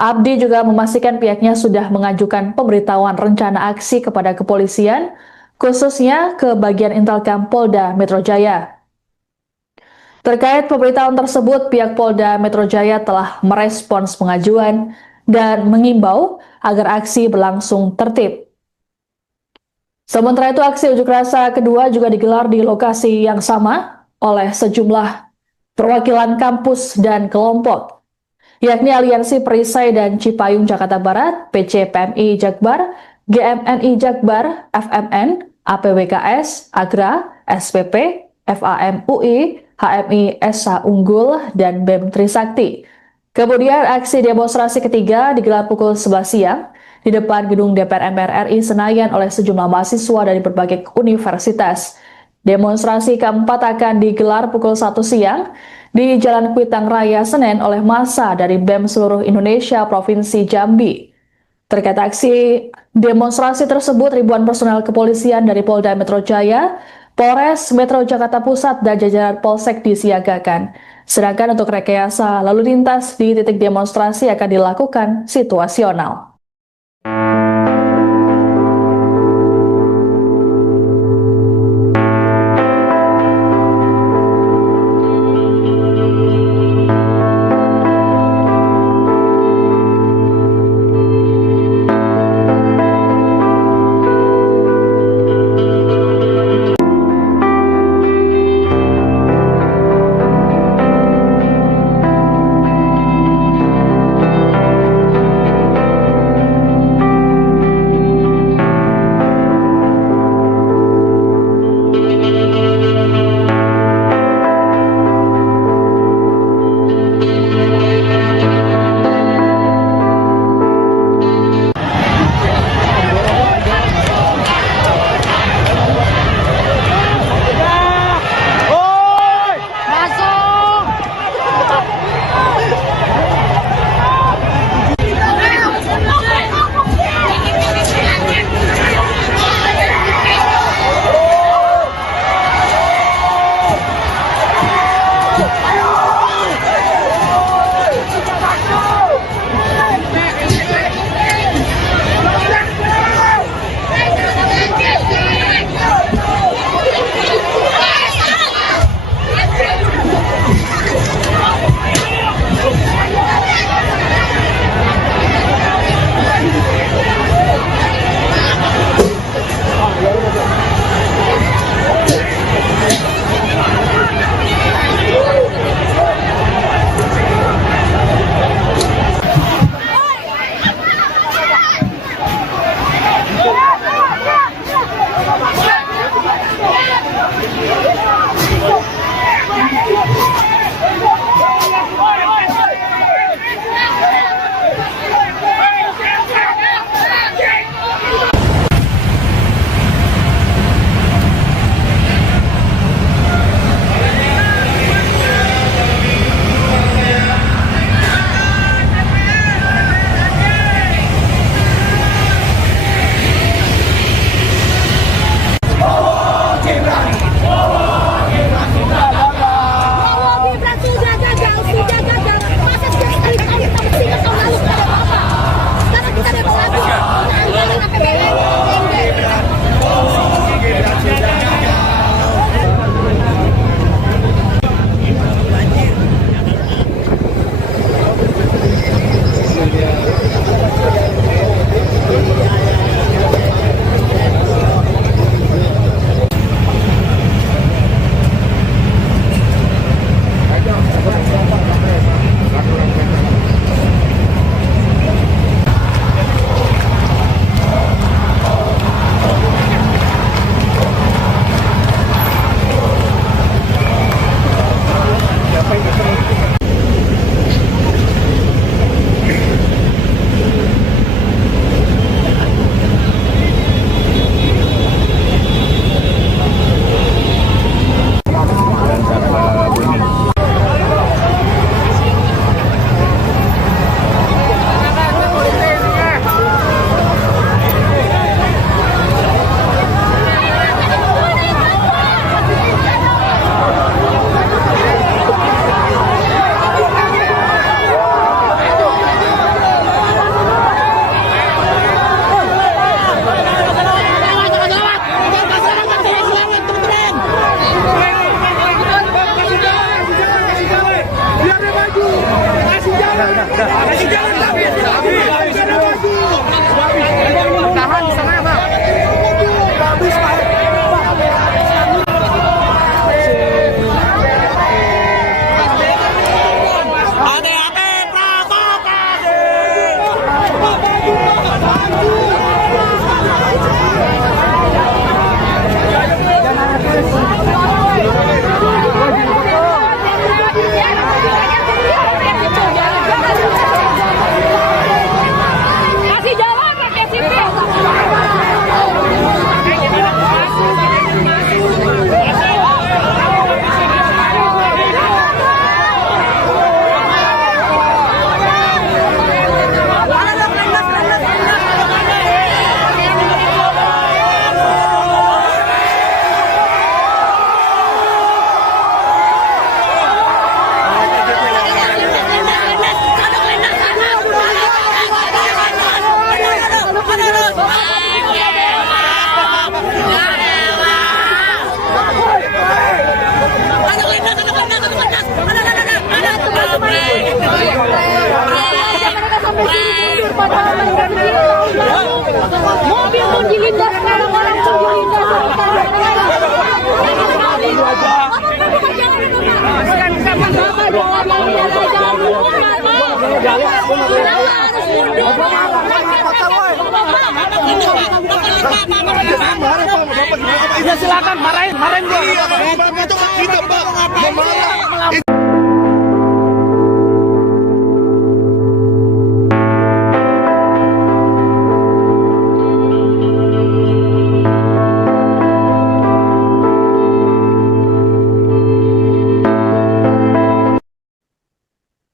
Abdi juga memastikan pihaknya sudah mengajukan pemberitahuan rencana aksi kepada kepolisian, khususnya ke bagian Intelkam Polda Metro Jaya. Terkait pemberitahuan tersebut, pihak Polda Metro Jaya telah merespons pengajuan dan mengimbau agar aksi berlangsung tertib. Sementara itu, aksi unjuk rasa kedua juga digelar di lokasi yang sama oleh sejumlah perwakilan kampus dan kelompok, yakni Aliansi Perisai dan Cipayung Jakarta Barat, PCPMI Jakbar, GMNI Jakbar, FMN, APWKS, Agra, SPP, FAM UI, HMI SH Unggul, dan BEM Trisakti. Kemudian aksi demonstrasi ketiga digelar pukul 11 siang di depan gedung DPR MPR RI Senayan oleh sejumlah mahasiswa dari berbagai universitas. Demonstrasi keempat akan digelar pukul 1 siang di Jalan Kuitang Raya Senen oleh massa dari BEM seluruh Indonesia Provinsi Jambi. Terkait aksi demonstrasi tersebut, ribuan personel kepolisian dari Polda Metro Jaya, Polres Metro Jakarta Pusat, dan jajaran Polsek disiagakan. Sedangkan untuk rekayasa lalu lintas di titik demonstrasi akan dilakukan situasional. Ya silakan marahin gua. Iya, itu kita Pak memarah.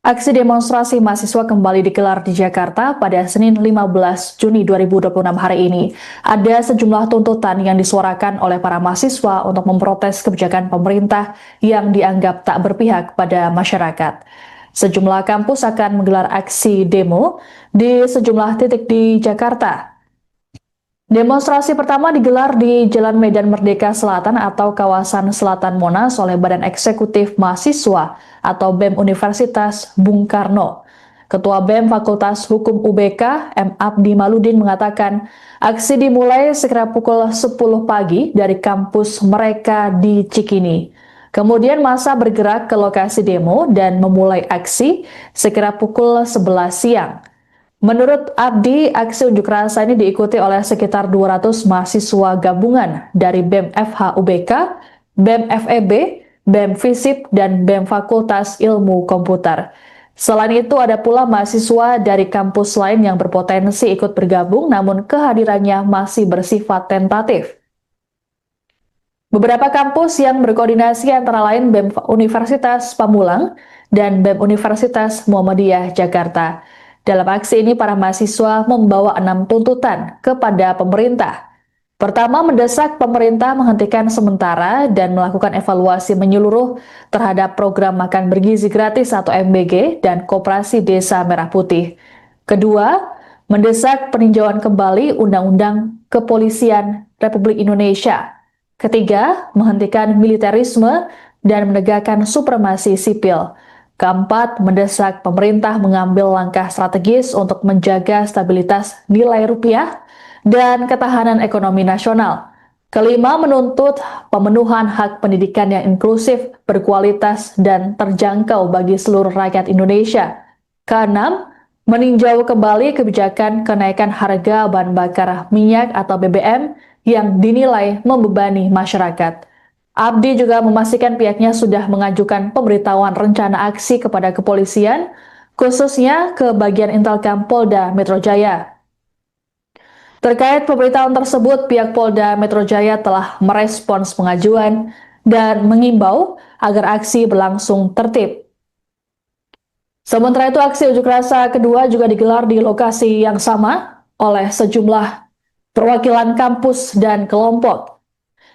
Aksi demonstrasi mahasiswa kembali digelar di Jakarta pada Senin 15 Juni 2026 hari ini. Ada sejumlah tuntutan yang disuarakan oleh para mahasiswa untuk memprotes kebijakan pemerintah yang dianggap tak berpihak pada masyarakat. Sejumlah kampus akan menggelar aksi demo di sejumlah titik di Jakarta. Demonstrasi pertama digelar di Jalan Medan Merdeka Selatan atau kawasan Selatan Monas oleh Badan Eksekutif Mahasiswa atau BEM Universitas Bung Karno. Ketua BEM Fakultas Hukum UBK, M. Abdi Maludin mengatakan, aksi dimulai sekira pukul 10 pagi dari kampus mereka di Cikini. Kemudian massa bergerak ke lokasi demo dan memulai aksi sekira pukul 11 siang. Menurut Abdi, aksi unjuk rasa ini diikuti oleh sekitar 200 mahasiswa gabungan dari BEM FH UBK, BEM FEB, BEM FISIP, dan BEM Fakultas Ilmu Komputer. Selain itu, ada pula mahasiswa dari kampus lain yang berpotensi ikut bergabung, namun kehadirannya masih bersifat tentatif. Beberapa kampus yang berkoordinasi antara lain BEM Universitas Pamulang dan BEM Universitas Muhammadiyah Jakarta. Dalam aksi ini, para mahasiswa membawa 6 tuntutan kepada pemerintah. Pertama, mendesak pemerintah menghentikan sementara dan melakukan evaluasi menyeluruh terhadap program makan bergizi gratis atau MBG dan Koperasi Desa Merah Putih. Kedua, mendesak peninjauan kembali Undang-Undang Kepolisian Republik Indonesia. Ketiga, menghentikan militerisme dan menegakkan supremasi sipil. Keempat, mendesak pemerintah mengambil langkah strategis untuk menjaga stabilitas nilai rupiah dan ketahanan ekonomi nasional. Kelima, menuntut pemenuhan hak pendidikan yang inklusif, berkualitas, dan terjangkau bagi seluruh rakyat Indonesia. Keenam, meninjau kembali kebijakan kenaikan harga bahan bakar minyak atau BBM yang dinilai membebani masyarakat. Abdi juga memastikan pihaknya sudah mengajukan pemberitahuan rencana aksi kepada kepolisian, khususnya ke bagian Intelkam Polda Metro Jaya. Terkait pemberitahuan tersebut, pihak Polda Metro Jaya telah merespons pengajuan dan mengimbau agar aksi berlangsung tertib. Sementara itu, aksi unjuk rasa kedua juga digelar di lokasi yang sama oleh sejumlah perwakilan kampus dan kelompok,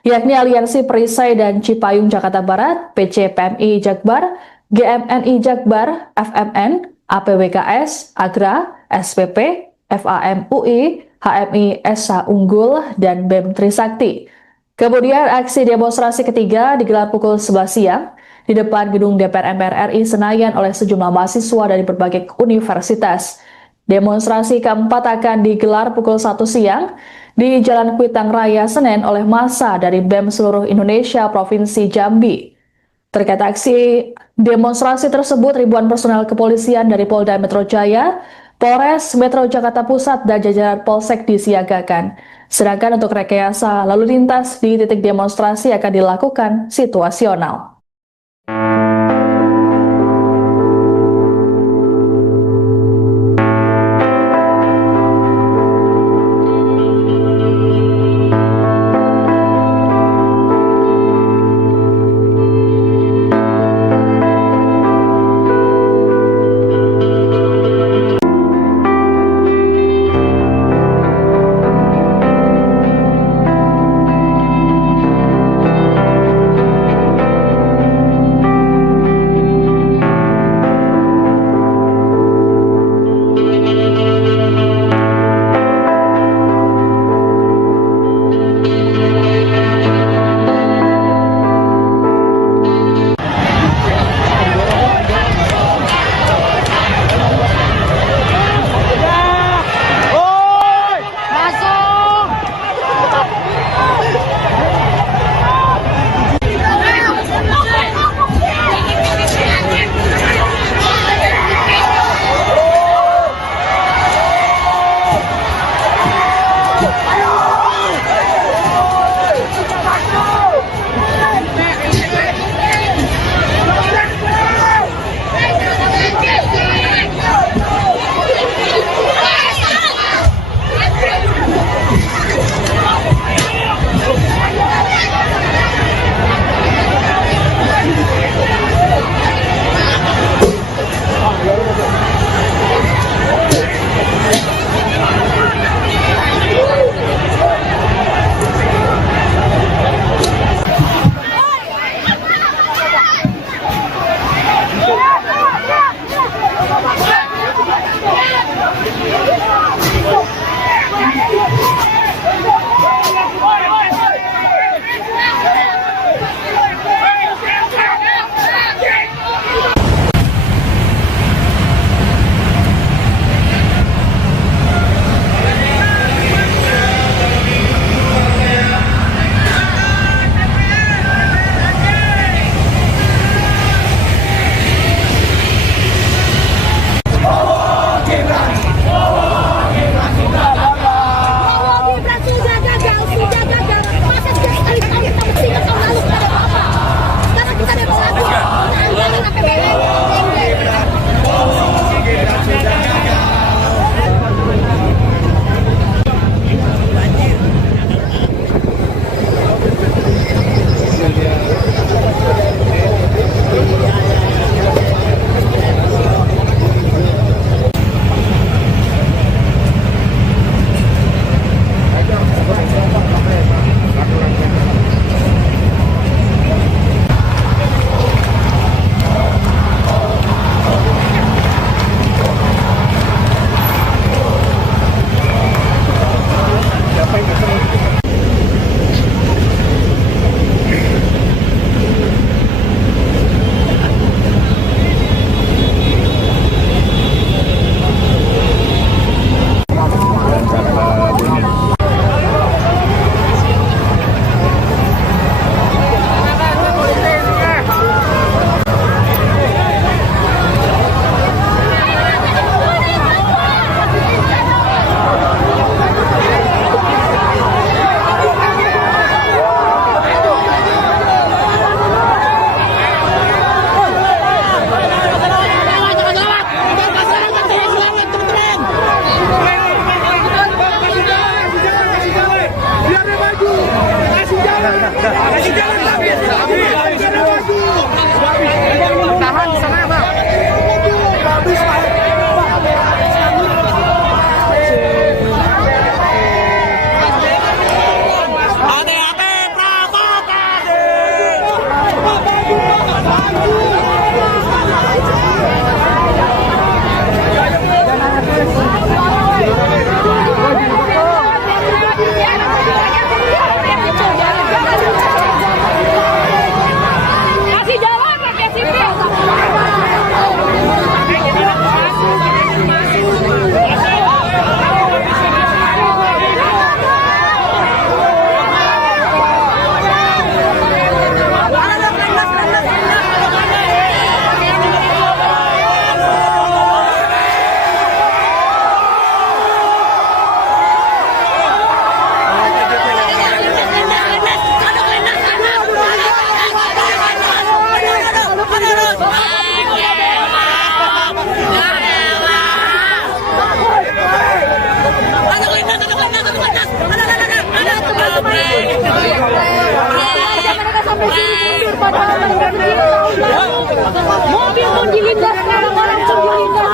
yakni Aliansi Perisai dan Cipayung Jakarta Barat, PCPMI Jakbar, GMNI Jakbar, FMN, APWKS, Agra, SPP, FAM UI, HMI SH Unggul, dan BEM Trisakti. Kemudian aksi demonstrasi ketiga digelar pukul 11 siang di depan gedung DPR MPR RI Senayan oleh sejumlah mahasiswa dari berbagai universitas. Demonstrasi keempat akan digelar pukul 1 siang di Jalan Kuitang Raya Senen oleh massa dari BEM seluruh Indonesia Provinsi Jambi. Terkait aksi demonstrasi tersebut, ribuan personel kepolisian dari Polda Metro Jaya, Polres Metro Jakarta Pusat, dan jajaran Polsek disiagakan. Sedangkan untuk rekayasa lalu lintas di titik demonstrasi akan dilakukan situasional. Kasih jalan pakai sipil. Mereka sampai sini mundur padahal mereka mobil pun dilindas, orang-orang pun dilindas.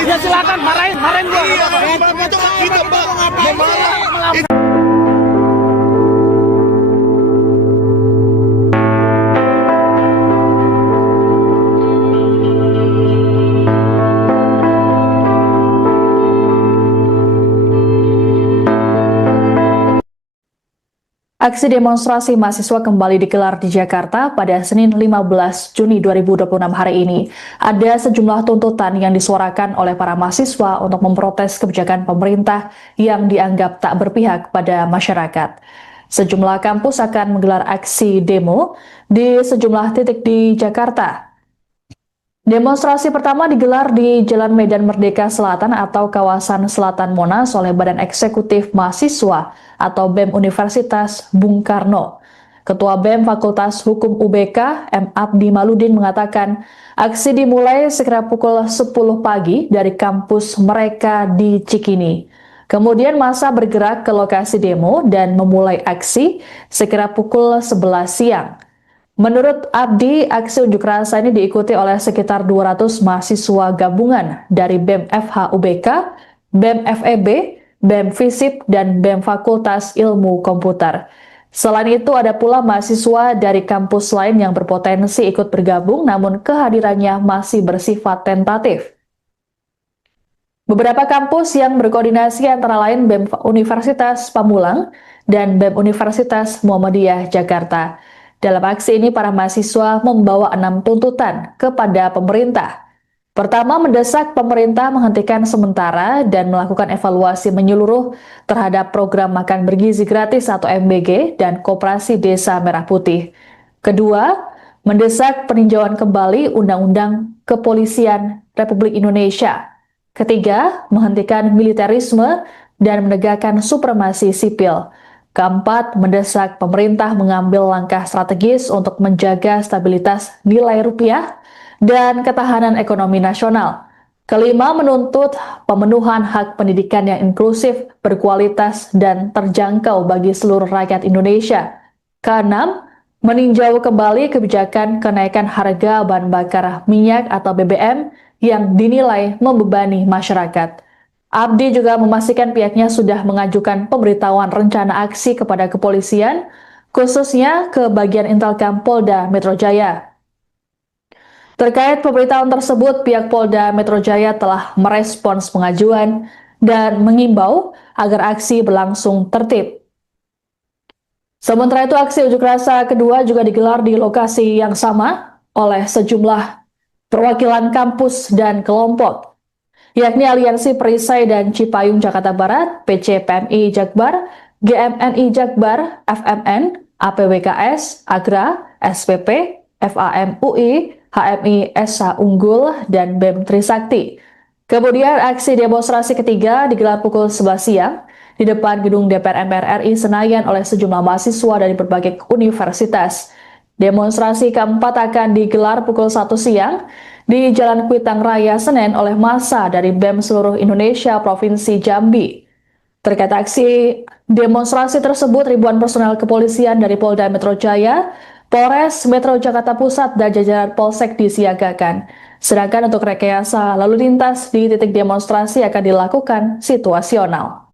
Ya silakan marahin gua. Itu kita Pak, memarah. Aksi demonstrasi mahasiswa kembali digelar di Jakarta pada Senin 15 Juni 2026 hari ini. Ada sejumlah tuntutan yang disuarakan oleh para mahasiswa untuk memprotes kebijakan pemerintah yang dianggap tak berpihak pada masyarakat. Sejumlah kampus akan menggelar aksi demo di sejumlah titik di Jakarta. Demonstrasi pertama digelar di Jalan Medan Merdeka Selatan atau kawasan Selatan Monas oleh Badan Eksekutif Mahasiswa atau BEM Universitas Bung Karno. Ketua BEM Fakultas Hukum UBK, M. Abdi Maludin mengatakan aksi dimulai sekira pukul 10 pagi dari kampus mereka di Cikini. Kemudian massa bergerak ke lokasi demo dan memulai aksi sekira pukul 11 siang. Menurut Abdi, aksi unjuk rasa ini diikuti oleh sekitar 200 mahasiswa gabungan dari BEM FH UBK, BEM FEB, BEM FISIP, dan BEM Fakultas Ilmu Komputer. Selain itu, ada pula mahasiswa dari kampus lain yang berpotensi ikut bergabung, namun kehadirannya masih bersifat tentatif. Beberapa kampus yang berkoordinasi antara lain BEM Universitas Pamulang dan BEM Universitas Muhammadiyah Jakarta. Dalam aksi ini, para mahasiswa membawa 6 tuntutan kepada pemerintah. Pertama, mendesak pemerintah menghentikan sementara dan melakukan evaluasi menyeluruh terhadap program makan bergizi gratis atau MBG dan Koperasi Desa Merah Putih. Kedua, mendesak peninjauan kembali Undang-Undang Kepolisian Republik Indonesia. Ketiga, menghentikan militerisme dan menegakkan supremasi sipil. Keempat, mendesak pemerintah mengambil langkah strategis untuk menjaga stabilitas nilai rupiah dan ketahanan ekonomi nasional. Kelima, menuntut pemenuhan hak pendidikan yang inklusif, berkualitas, dan terjangkau bagi seluruh rakyat Indonesia. Keenam, meninjau kembali kebijakan kenaikan harga bahan bakar minyak atau BBM yang dinilai membebani masyarakat. Abdi juga memastikan pihaknya sudah mengajukan pemberitahuan rencana aksi kepada kepolisian, khususnya ke bagian Intelkam Polda Metro Jaya. Terkait pemberitahuan tersebut, pihak Polda Metro Jaya telah merespons pengajuan dan mengimbau agar aksi berlangsung tertib. Sementara itu, aksi unjuk rasa kedua juga digelar di lokasi yang sama oleh sejumlah perwakilan kampus dan kelompok, yakni Aliansi Perisai dan Cipayung Jakarta Barat, PCPMI Jakbar, GMNI Jakbar, FMN, APWKS, Agra, SPP, FAM UI, HMI SH Unggul, dan BEM Trisakti. Kemudian aksi demonstrasi ketiga digelar pukul 11 siang di depan gedung DPR MPR RI Senayan oleh sejumlah mahasiswa dari berbagai universitas. Demonstrasi keempat akan digelar pukul 1 siang di Jalan Kuitang Raya Senen oleh massa dari BEM seluruh Indonesia Provinsi Jambi. Terkait aksi demonstrasi tersebut, ribuan personel kepolisian dari Polda Metro Jaya Polres Metro Jakarta Pusat dan jajaran Polsek disiagakan. Sedangkan untuk rekayasa lalu lintas di titik demonstrasi akan dilakukan situasional.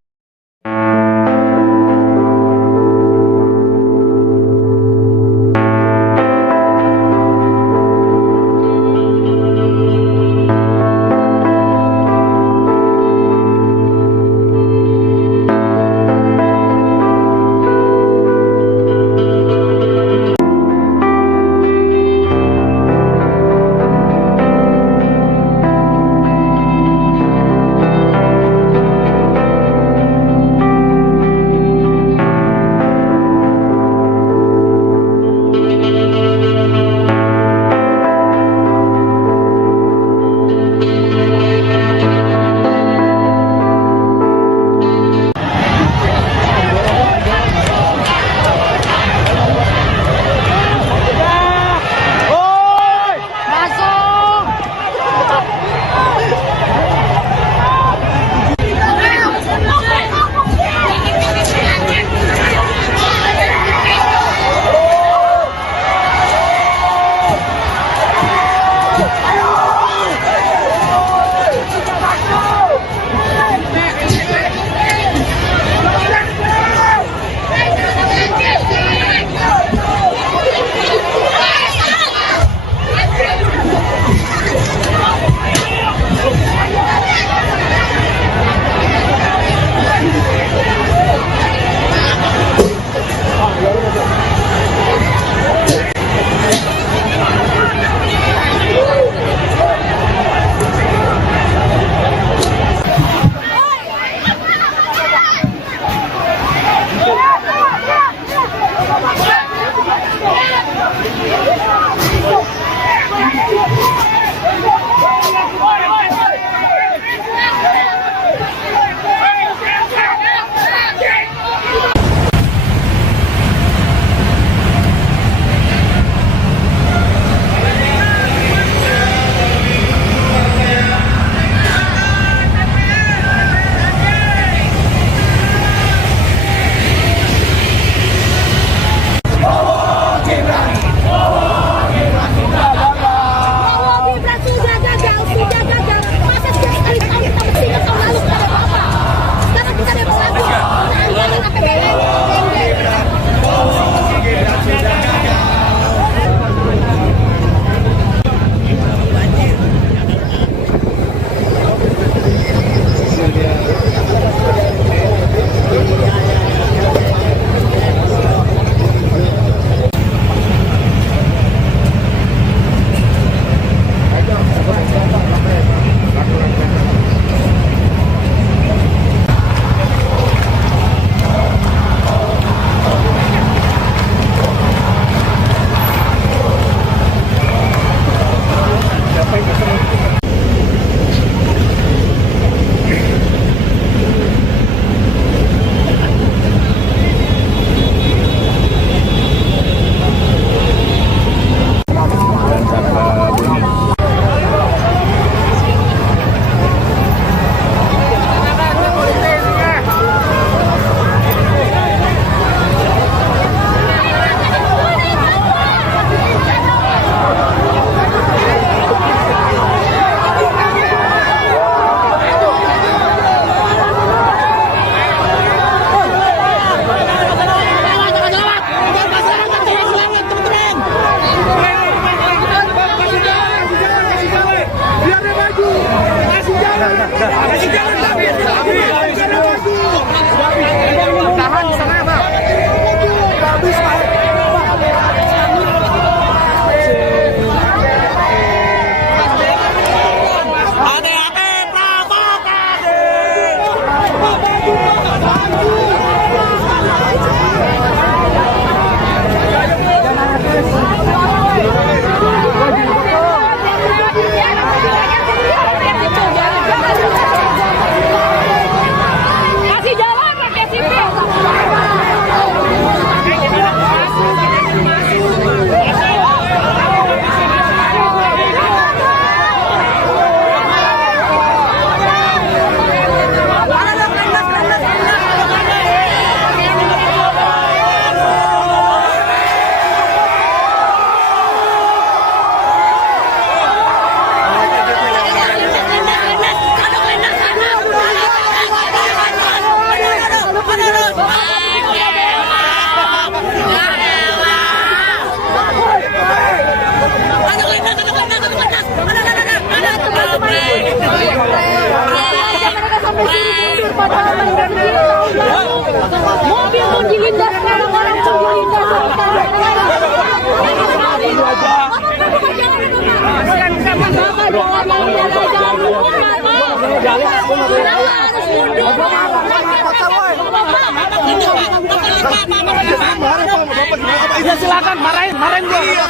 silakan marahin gua. Iya,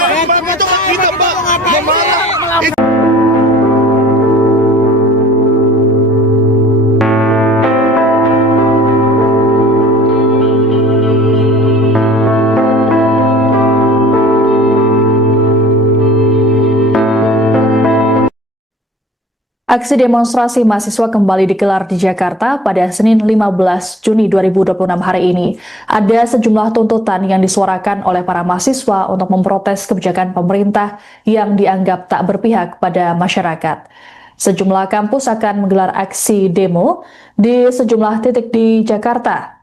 itu kita Pak memarah. Aksi demonstrasi mahasiswa kembali digelar di Jakarta pada Senin 15 Juni 2026 hari ini. Ada sejumlah tuntutan yang disuarakan oleh para mahasiswa untuk memprotes kebijakan pemerintah yang dianggap tak berpihak pada masyarakat. Sejumlah kampus akan menggelar aksi demo di sejumlah titik di Jakarta.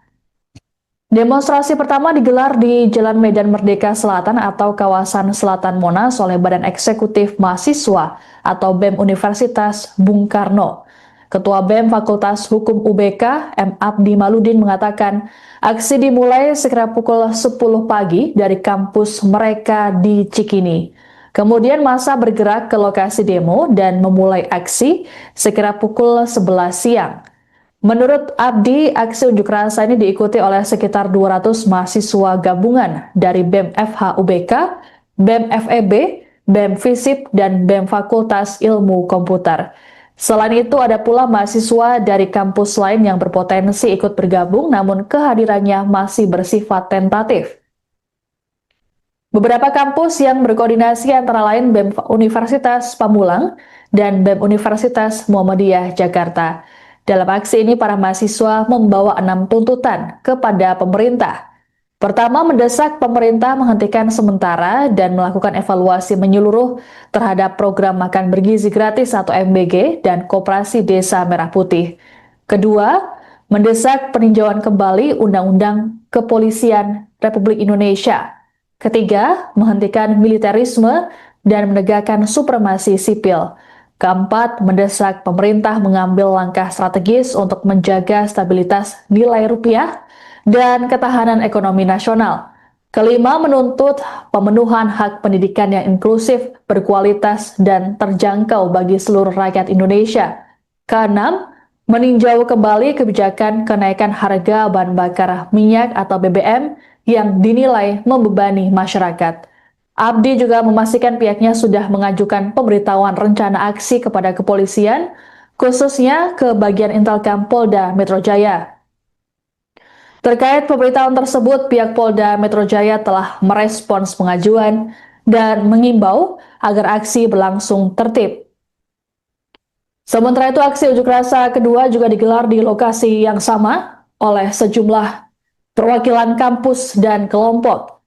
Demonstrasi pertama digelar di Jalan Medan Merdeka Selatan atau kawasan Selatan Monas oleh Badan Eksekutif Mahasiswa atau BEM Universitas Bung Karno. Ketua BEM Fakultas Hukum UBK, M. Abdi Maludin mengatakan, aksi dimulai sekira pukul 10 pagi dari kampus mereka di Cikini. Kemudian massa bergerak ke lokasi demo dan memulai aksi sekira pukul 11 siang. Menurut Abdi, aksi unjuk rasa ini diikuti oleh sekitar 200 mahasiswa gabungan dari BEM FH UBK, BEM FEB, BEM FISIP, dan BEM Fakultas Ilmu Komputer. Selain itu, ada pula mahasiswa dari kampus lain yang berpotensi ikut bergabung, namun kehadirannya masih bersifat tentatif. Beberapa kampus yang berkoordinasi antara lain BEM Universitas Pamulang dan BEM Universitas Muhammadiyah Jakarta. Dalam aksi ini, para mahasiswa membawa 6 tuntutan kepada pemerintah. Pertama, mendesak pemerintah menghentikan sementara dan melakukan evaluasi menyeluruh terhadap program makan bergizi gratis atau MBG dan Koperasi Desa Merah Putih. Kedua, mendesak peninjauan kembali Undang-Undang Kepolisian Republik Indonesia. Ketiga, menghentikan militerisme dan menegakkan supremasi sipil. Keempat, mendesak pemerintah mengambil langkah strategis untuk menjaga stabilitas nilai rupiah dan ketahanan ekonomi nasional. Kelima, menuntut pemenuhan hak pendidikan yang inklusif, berkualitas, dan terjangkau bagi seluruh rakyat Indonesia. Keenam, meninjau kembali kebijakan kenaikan harga bahan bakar minyak atau BBM yang dinilai membebani masyarakat. Abdi juga memastikan pihaknya sudah mengajukan pemberitahuan rencana aksi kepada kepolisian, khususnya ke bagian Intelkam Polda Metro Jaya. Terkait pemberitahuan tersebut, pihak Polda Metro Jaya telah merespons pengajuan dan mengimbau agar aksi berlangsung tertib. Sementara itu, aksi unjuk rasa kedua juga digelar di lokasi yang sama oleh sejumlah perwakilan kampus dan kelompok,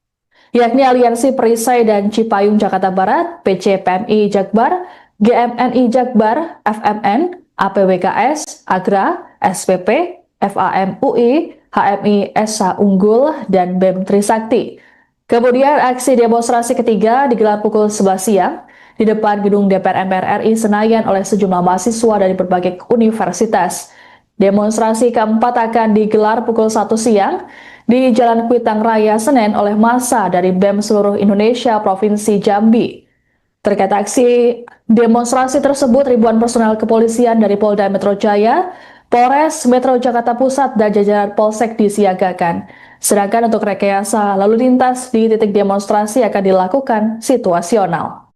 yakni Aliansi Perisai dan Cipayung Jakarta Barat, PCPMI Jakbar, GMNI Jakbar, FMN, APWKS, AGRA, SPP, FAM UI, HMI SH Unggul, dan BEM Trisakti. Kemudian aksi demonstrasi ketiga digelar pukul 11 siang di depan gedung DPR MPR RI Senayan oleh sejumlah mahasiswa dari berbagai universitas. Demonstrasi keempat akan digelar pukul 1 siang di Jalan Kuitang Raya Senen oleh massa dari BEM seluruh Indonesia Provinsi Jambi. Terkait aksi demonstrasi tersebut, ribuan personel kepolisian dari Polda Metro Jaya, Polres Metro Jakarta Pusat, dan jajaran Polsek disiagakan. Sedangkan untuk rekayasa lalu lintas di titik demonstrasi akan dilakukan situasional.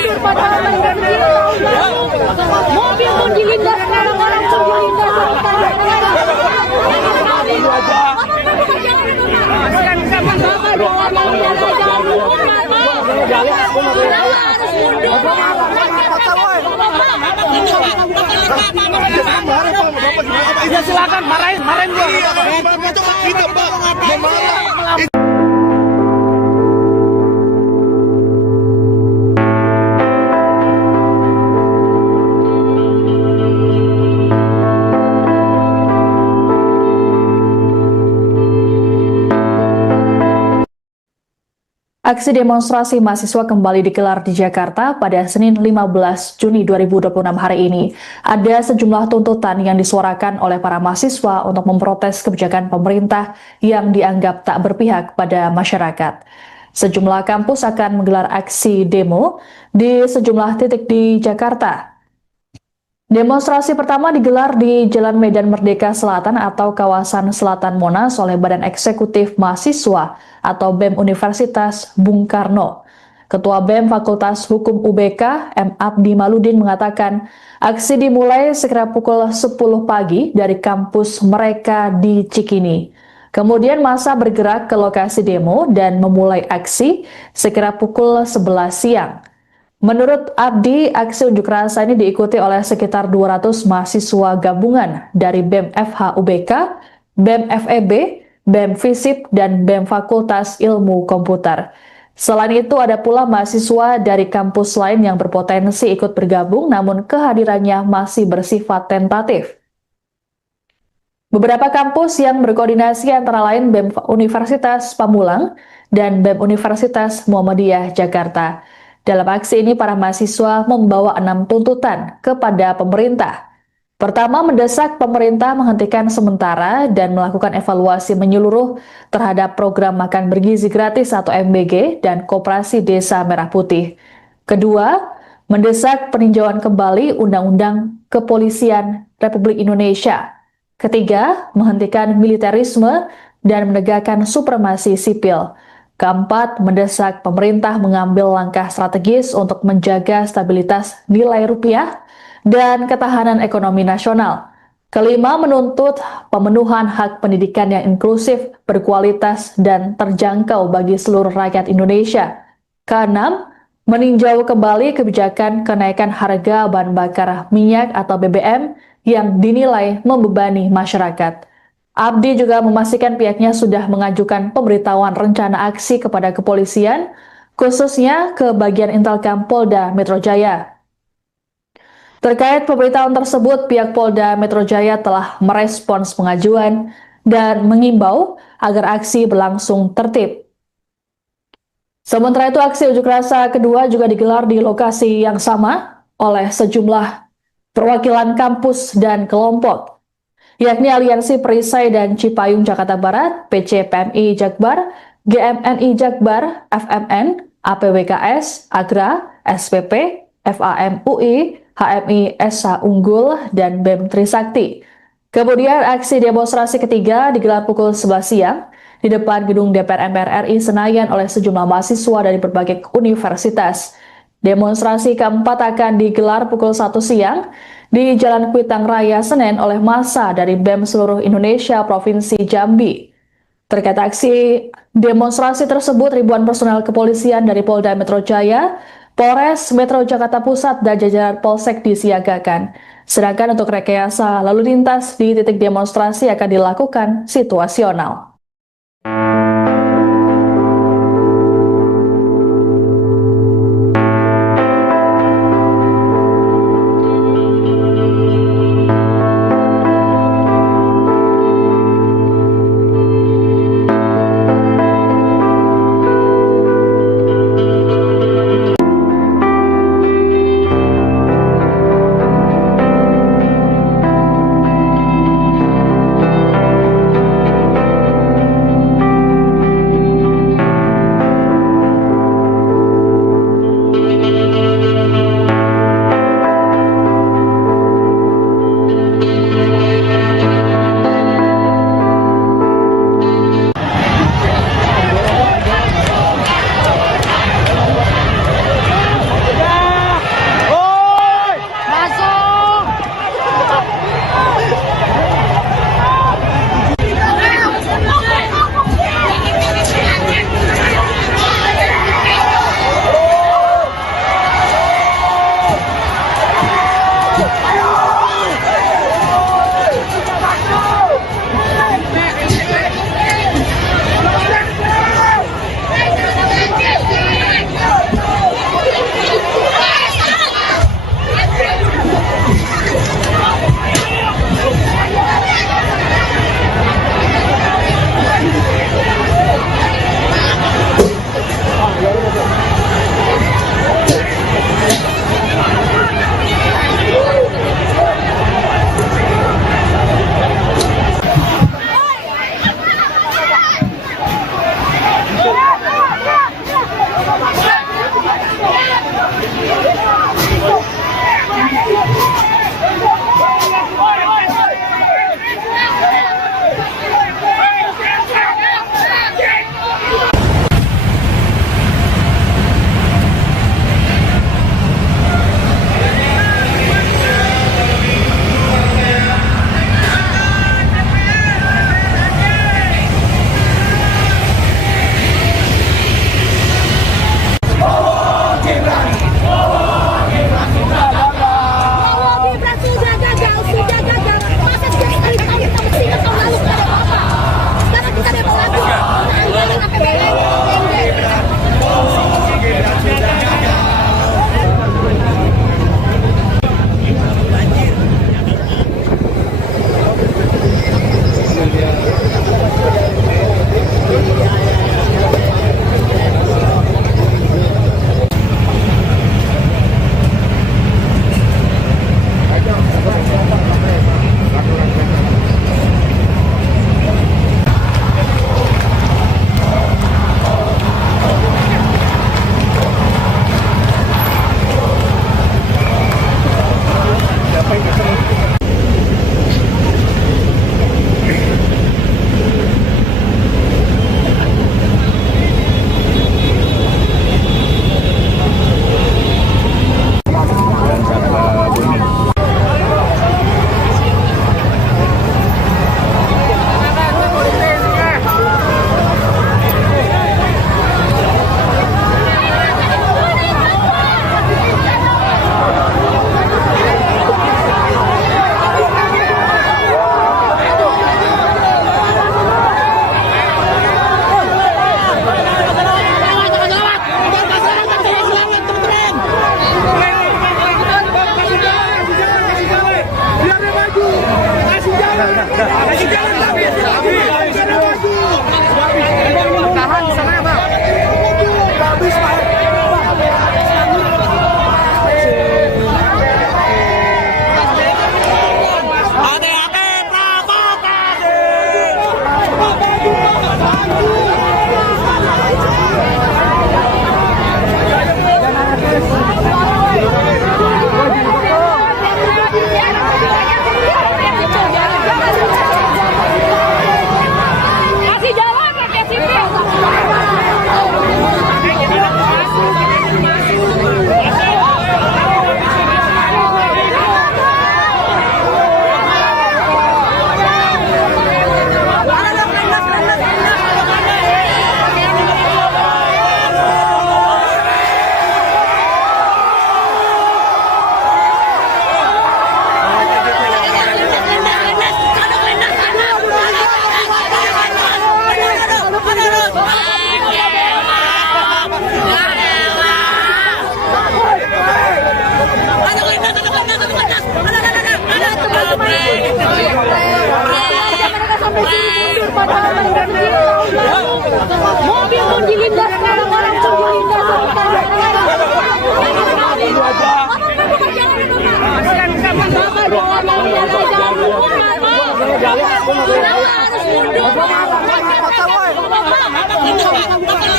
mundur padahal mereka berdiri tahun lalu. Mobil pun dilindas, orang-orang pun dilindas. Ya silakan marahin gua. Itu kita Pak, memarah. Aksi demonstrasi mahasiswa kembali digelar di Jakarta pada Senin 15 Juni 2026 hari ini. Ada sejumlah tuntutan yang disuarakan oleh para mahasiswa untuk memprotes kebijakan pemerintah yang dianggap tak berpihak pada masyarakat. Sejumlah kampus akan menggelar aksi demo di sejumlah titik di Jakarta. Demonstrasi pertama digelar di Jalan Medan Merdeka Selatan atau kawasan Selatan Monas oleh Badan Eksekutif Mahasiswa atau BEM Universitas Bung Karno. Ketua BEM Fakultas Hukum UBK, M. Abdi Maludin mengatakan, aksi dimulai sekira pukul 10 pagi dari kampus mereka di Cikini. Kemudian massa bergerak ke lokasi demo dan memulai aksi sekira pukul 11 siang. Menurut Abdi, aksi unjuk rasa ini diikuti oleh sekitar 200 mahasiswa gabungan dari BEM FH UBK, BEM FEB, BEM FISIP, dan BEM Fakultas Ilmu Komputer. Selain itu, ada pula mahasiswa dari kampus lain yang berpotensi ikut bergabung, namun kehadirannya masih bersifat tentatif. Beberapa kampus yang berkoordinasi antara lain BEM Universitas Pamulang dan BEM Universitas Muhammadiyah Jakarta. Dalam aksi ini, para mahasiswa membawa 6 tuntutan kepada pemerintah. Pertama, mendesak pemerintah menghentikan sementara dan melakukan evaluasi menyeluruh terhadap program makan bergizi gratis atau MBG dan Koperasi Desa Merah Putih. Kedua, mendesak peninjauan kembali Undang-Undang Kepolisian Republik Indonesia. Ketiga, menghentikan militerisme dan menegakkan supremasi sipil. Keempat, mendesak pemerintah mengambil langkah strategis untuk menjaga stabilitas nilai rupiah dan ketahanan ekonomi nasional. Kelima, menuntut pemenuhan hak pendidikan yang inklusif, berkualitas, dan terjangkau bagi seluruh rakyat Indonesia. Keenam, meninjau kembali kebijakan kenaikan harga bahan bakar minyak atau BBM yang dinilai membebani masyarakat. Abdi juga memastikan pihaknya sudah mengajukan pemberitahuan rencana aksi kepada kepolisian, khususnya ke bagian Intelkam Polda Metro Jaya. Terkait pemberitahuan tersebut, pihak Polda Metro Jaya telah merespons pengajuan dan mengimbau agar aksi berlangsung tertib. Sementara itu, aksi unjuk rasa kedua juga digelar di lokasi yang sama oleh sejumlah perwakilan kampus dan kelompok, yakni Aliansi Perisai dan Cipayung Jakarta Barat, PCPMI Jakbar, GMNI Jakbar, FMN, APWKS, AGRA, SPP, FAM UI, HMI SH Unggul, dan BEM Trisakti. Kemudian aksi demonstrasi ketiga digelar pukul 11 siang di depan gedung DPR MPR RI Senayan oleh sejumlah mahasiswa dari berbagai universitas. Demonstrasi keempat akan digelar pukul 1 siang di Jalan Kuitang Raya Senen oleh massa dari BEM seluruh Indonesia Provinsi Jambi. Terkait aksi demonstrasi tersebut, ribuan personel kepolisian dari Polda Metro Jaya, Polres Metro Jakarta Pusat, dan jajaran Polsek disiagakan. Sedangkan untuk rekayasa lalu lintas di titik demonstrasi akan dilakukan situasional.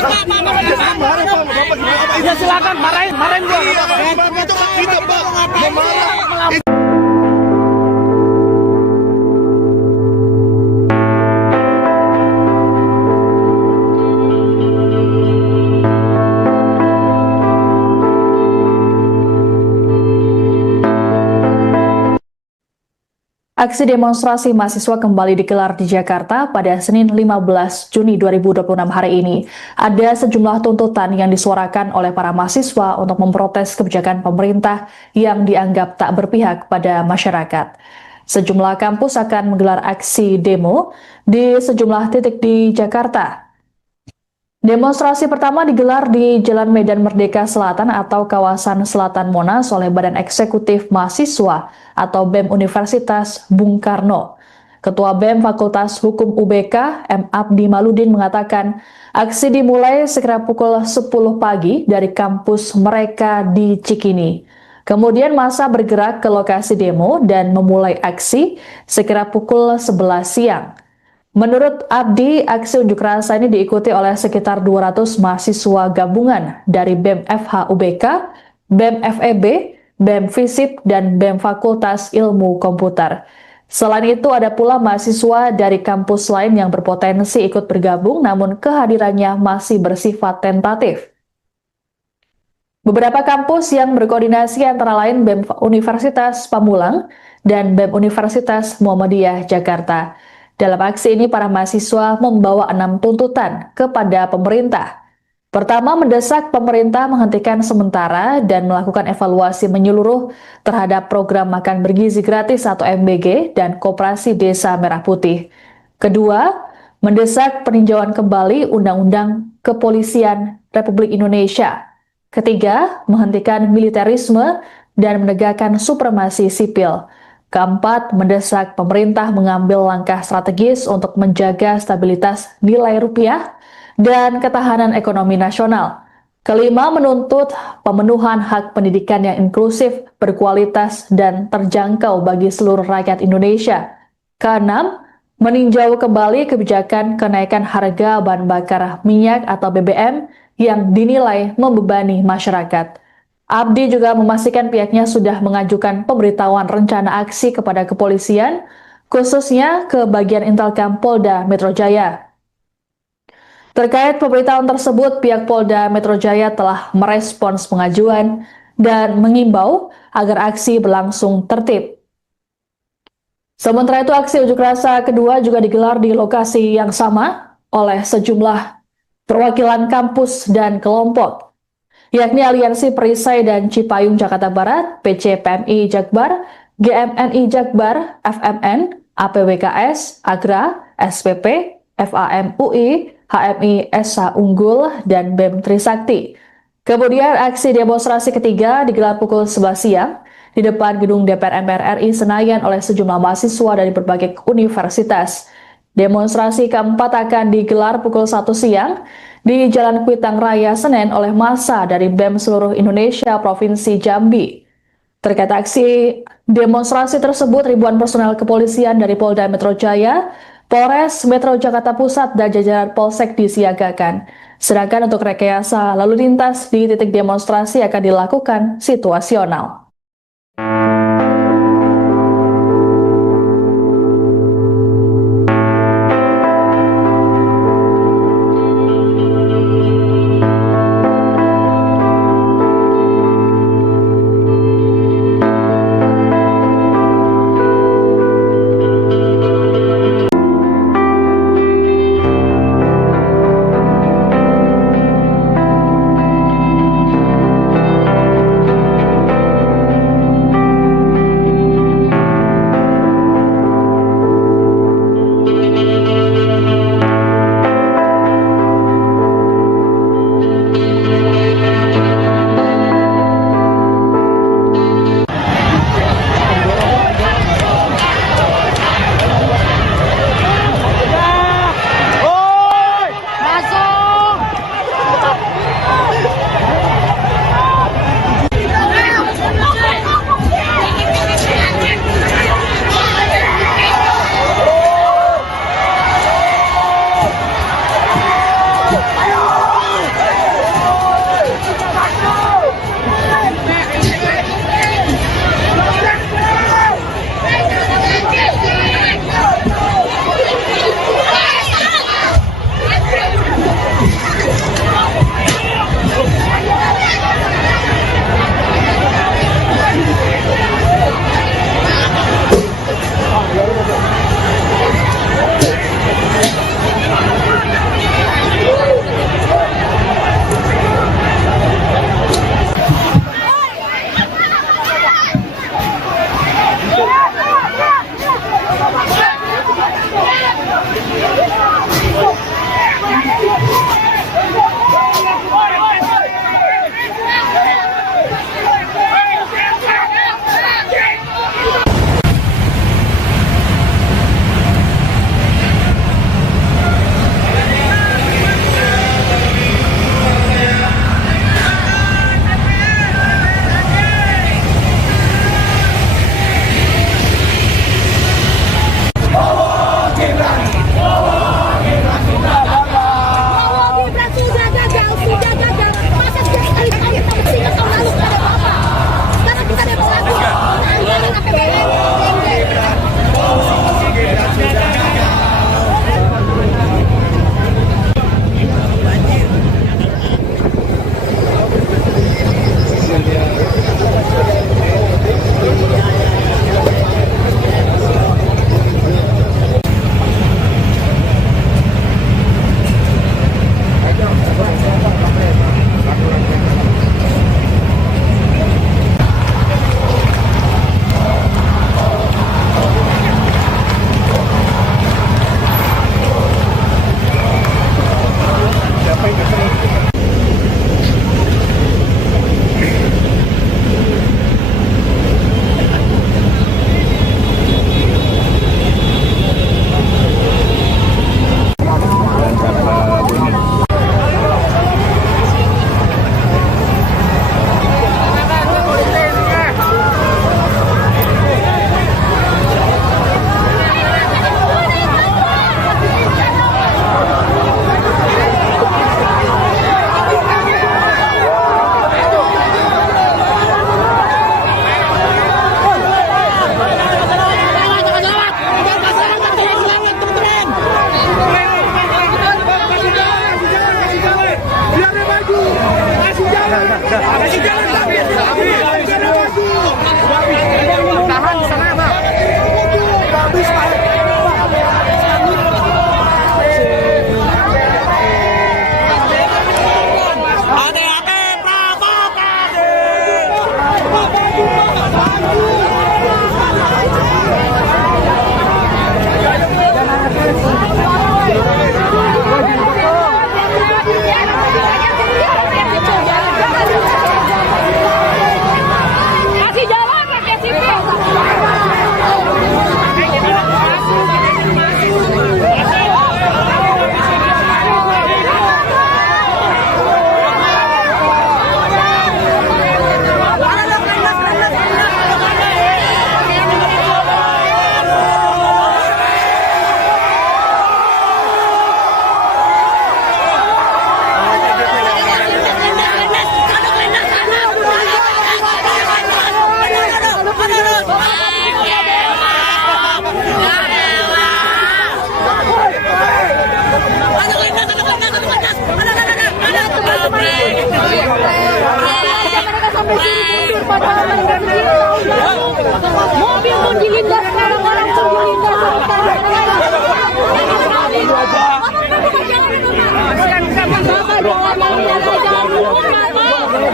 Marah Pak, nggak apa-apa. Gimana, Pak? Ya silakan marahin gua. Iya, itu hak kita Pak. Memarah. Aksi demonstrasi mahasiswa kembali digelar di Jakarta pada Senin 15 Juni 2026 hari ini. Ada sejumlah tuntutan yang disuarakan oleh para mahasiswa untuk memprotes kebijakan pemerintah yang dianggap tak berpihak pada masyarakat. Sejumlah kampus akan menggelar aksi demo di sejumlah titik di Jakarta. Demonstrasi pertama digelar di Jalan Medan Merdeka Selatan atau kawasan Selatan Monas oleh Badan Eksekutif Mahasiswa atau BEM Universitas Bung Karno. Ketua BEM Fakultas Hukum UBK, M. Abdi Maludin mengatakan, aksi dimulai sekira pukul 10 pagi dari kampus mereka di Cikini. Kemudian massa bergerak ke lokasi demo dan memulai aksi sekira pukul 11 siang. Menurut Abdi, aksi unjuk rasa ini diikuti oleh sekitar 200 mahasiswa gabungan dari BEM FH UBK, BEM FEB, BEM FISIP, dan BEM Fakultas Ilmu Komputer. Selain itu, ada pula mahasiswa dari kampus lain yang berpotensi ikut bergabung, namun kehadirannya masih bersifat tentatif. Beberapa kampus yang berkoordinasi antara lain BEM Universitas Pamulang dan BEM Universitas Muhammadiyah Jakarta. Dalam aksi ini, para mahasiswa membawa 6 tuntutan kepada pemerintah. Pertama, mendesak pemerintah menghentikan sementara dan melakukan evaluasi menyeluruh terhadap program makan bergizi gratis atau MBG dan Koperasi Desa Merah Putih. Kedua, mendesak peninjauan kembali Undang-Undang Kepolisian Republik Indonesia. Ketiga, menghentikan militerisme dan menegakkan supremasi sipil. Keempat, mendesak pemerintah mengambil langkah strategis untuk menjaga stabilitas nilai rupiah dan ketahanan ekonomi nasional. Kelima, menuntut pemenuhan hak pendidikan yang inklusif, berkualitas, dan terjangkau bagi seluruh rakyat Indonesia. Keenam, meninjau kembali kebijakan kenaikan harga bahan bakar minyak atau BBM yang dinilai membebani masyarakat. Abdi juga memastikan pihaknya sudah mengajukan pemberitahuan rencana aksi kepada kepolisian, khususnya ke bagian Intelkam Polda Metro Jaya. Terkait pemberitahuan tersebut, pihak Polda Metro Jaya telah merespons pengajuan dan mengimbau agar aksi berlangsung tertib. Sementara itu, aksi unjuk rasa kedua juga digelar di lokasi yang sama oleh sejumlah perwakilan kampus dan kelompok, yakni Aliansi Perisai dan Cipayung Jakarta Barat, PCPMI Jakbar, GMNI Jakbar, FMN, APWKS, Agra, SPP, FAM UI, HMI SH Unggul, dan BEM Trisakti. Kemudian aksi demonstrasi ketiga digelar pukul 11 siang di depan gedung DPR MPR RI Senayan oleh sejumlah mahasiswa dari berbagai universitas. Demonstrasi keempat akan digelar pukul 1 siang di Jalan Kuitang Raya Senen oleh massa dari BEM seluruh Indonesia Provinsi Jambi. Terkait aksi demonstrasi tersebut, ribuan personel kepolisian dari Polda Metro Jaya, Polres Metro Jakarta Pusat, dan jajaran Polsek disiagakan. Sedangkan untuk rekayasa lalu lintas di titik demonstrasi akan dilakukan situasional.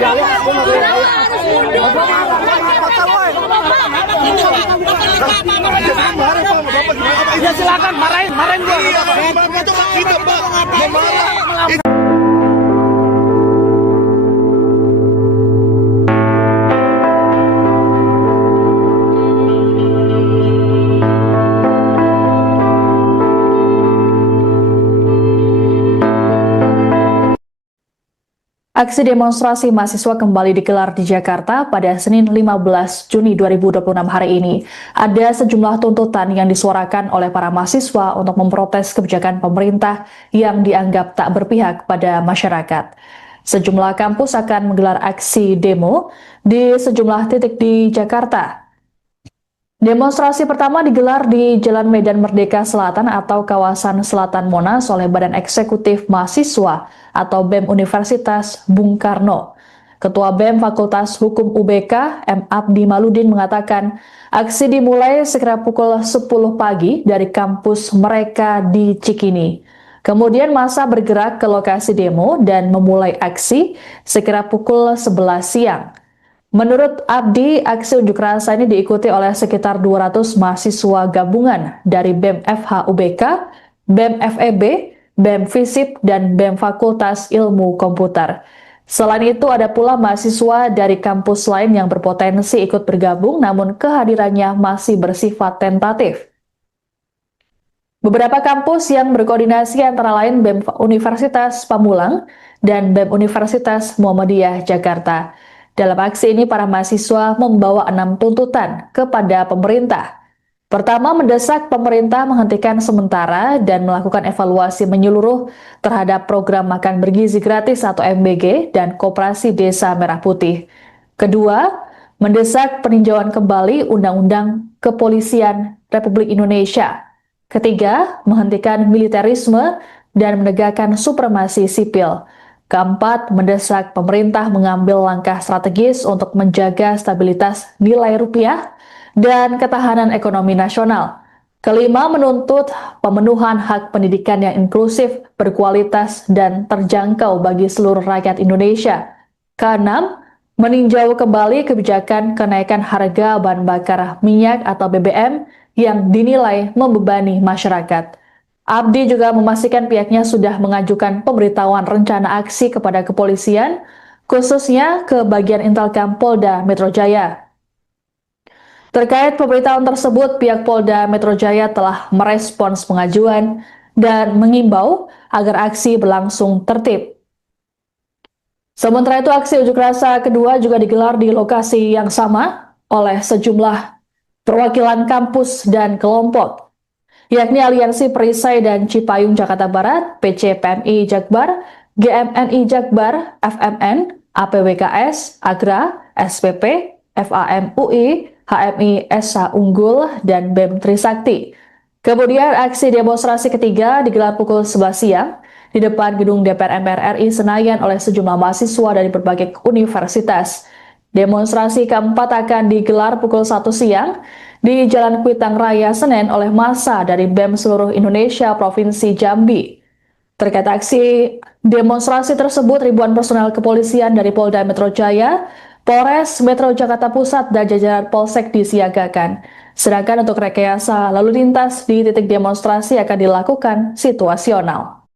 harus mundur. Ya silakan marahin gua. Itu kita Pak memarah. Aksi demonstrasi mahasiswa kembali digelar di Jakarta pada Senin 15 Juni 2026 hari ini. Ada sejumlah tuntutan yang disuarakan oleh para mahasiswa untuk memprotes kebijakan pemerintah yang dianggap tak berpihak pada masyarakat. Sejumlah kampus akan menggelar aksi demo di sejumlah titik di Jakarta. Demonstrasi pertama digelar di Jalan Medan Merdeka Selatan atau kawasan Selatan Monas oleh Badan Eksekutif Mahasiswa atau BEM Universitas Bung Karno. Ketua BEM Fakultas Hukum UBK, M. Abdi Maludin mengatakan, aksi dimulai sekira pukul 10 pagi dari kampus mereka di Cikini. Kemudian massa bergerak ke lokasi demo dan memulai aksi sekira pukul 11 siang. Menurut Abdi, aksi unjuk rasa ini diikuti oleh sekitar 200 mahasiswa gabungan dari BEM FH UBK, BEM FEB, BEM FISIP, dan BEM Fakultas Ilmu Komputer. Selain itu, ada pula mahasiswa dari kampus lain yang berpotensi ikut bergabung, namun kehadirannya masih bersifat tentatif. Beberapa kampus yang berkoordinasi antara lain BEM Universitas Pamulang dan BEM Universitas Muhammadiyah Jakarta. Dalam aksi ini, para mahasiswa membawa 6 tuntutan kepada pemerintah. Pertama, mendesak pemerintah menghentikan sementara dan melakukan evaluasi menyeluruh terhadap program makan bergizi gratis atau MBG dan Koperasi Desa Merah Putih. Kedua, mendesak peninjauan kembali Undang-Undang Kepolisian Republik Indonesia. Ketiga, menghentikan militerisme dan menegakkan supremasi sipil. Keempat, mendesak pemerintah mengambil langkah strategis untuk menjaga stabilitas nilai rupiah dan ketahanan ekonomi nasional. Kelima, menuntut pemenuhan hak pendidikan yang inklusif, berkualitas, dan terjangkau bagi seluruh rakyat Indonesia. Keenam, meninjau kembali kebijakan kenaikan harga bahan bakar minyak atau BBM yang dinilai membebani masyarakat. Abdi juga memastikan pihaknya sudah mengajukan pemberitahuan rencana aksi kepada kepolisian, khususnya ke bagian Intelkam Polda Metro Jaya. Terkait pemberitahuan tersebut, pihak Polda Metro Jaya telah merespons pengajuan dan mengimbau agar aksi berlangsung tertib. Sementara itu, aksi unjuk rasa kedua juga digelar di lokasi yang sama oleh sejumlah perwakilan kampus dan kelompok, yakni Aliansi Perisai dan Cipayung Jakarta Barat, PCPMI Jakbar, GMNI Jakbar, FMN, APWKS, Agra, SPP, FAM UI, HMI SH Unggul, dan BEM Trisakti. Kemudian aksi demonstrasi ketiga digelar pukul 11 siang di depan gedung DPR MPR RI Senayan oleh sejumlah mahasiswa dari berbagai universitas. Demonstrasi keempat akan digelar pukul 1 siang di Jalan Kuitang Raya Senen oleh massa dari BEM seluruh Indonesia Provinsi Jambi. Terkait aksi demonstrasi tersebut, ribuan personel kepolisian dari Polda Metro Jaya, Polres Metro Jakarta Pusat, dan jajaran Polsek disiagakan. Sedangkan untuk rekayasa lalu lintas di titik demonstrasi akan dilakukan situasional.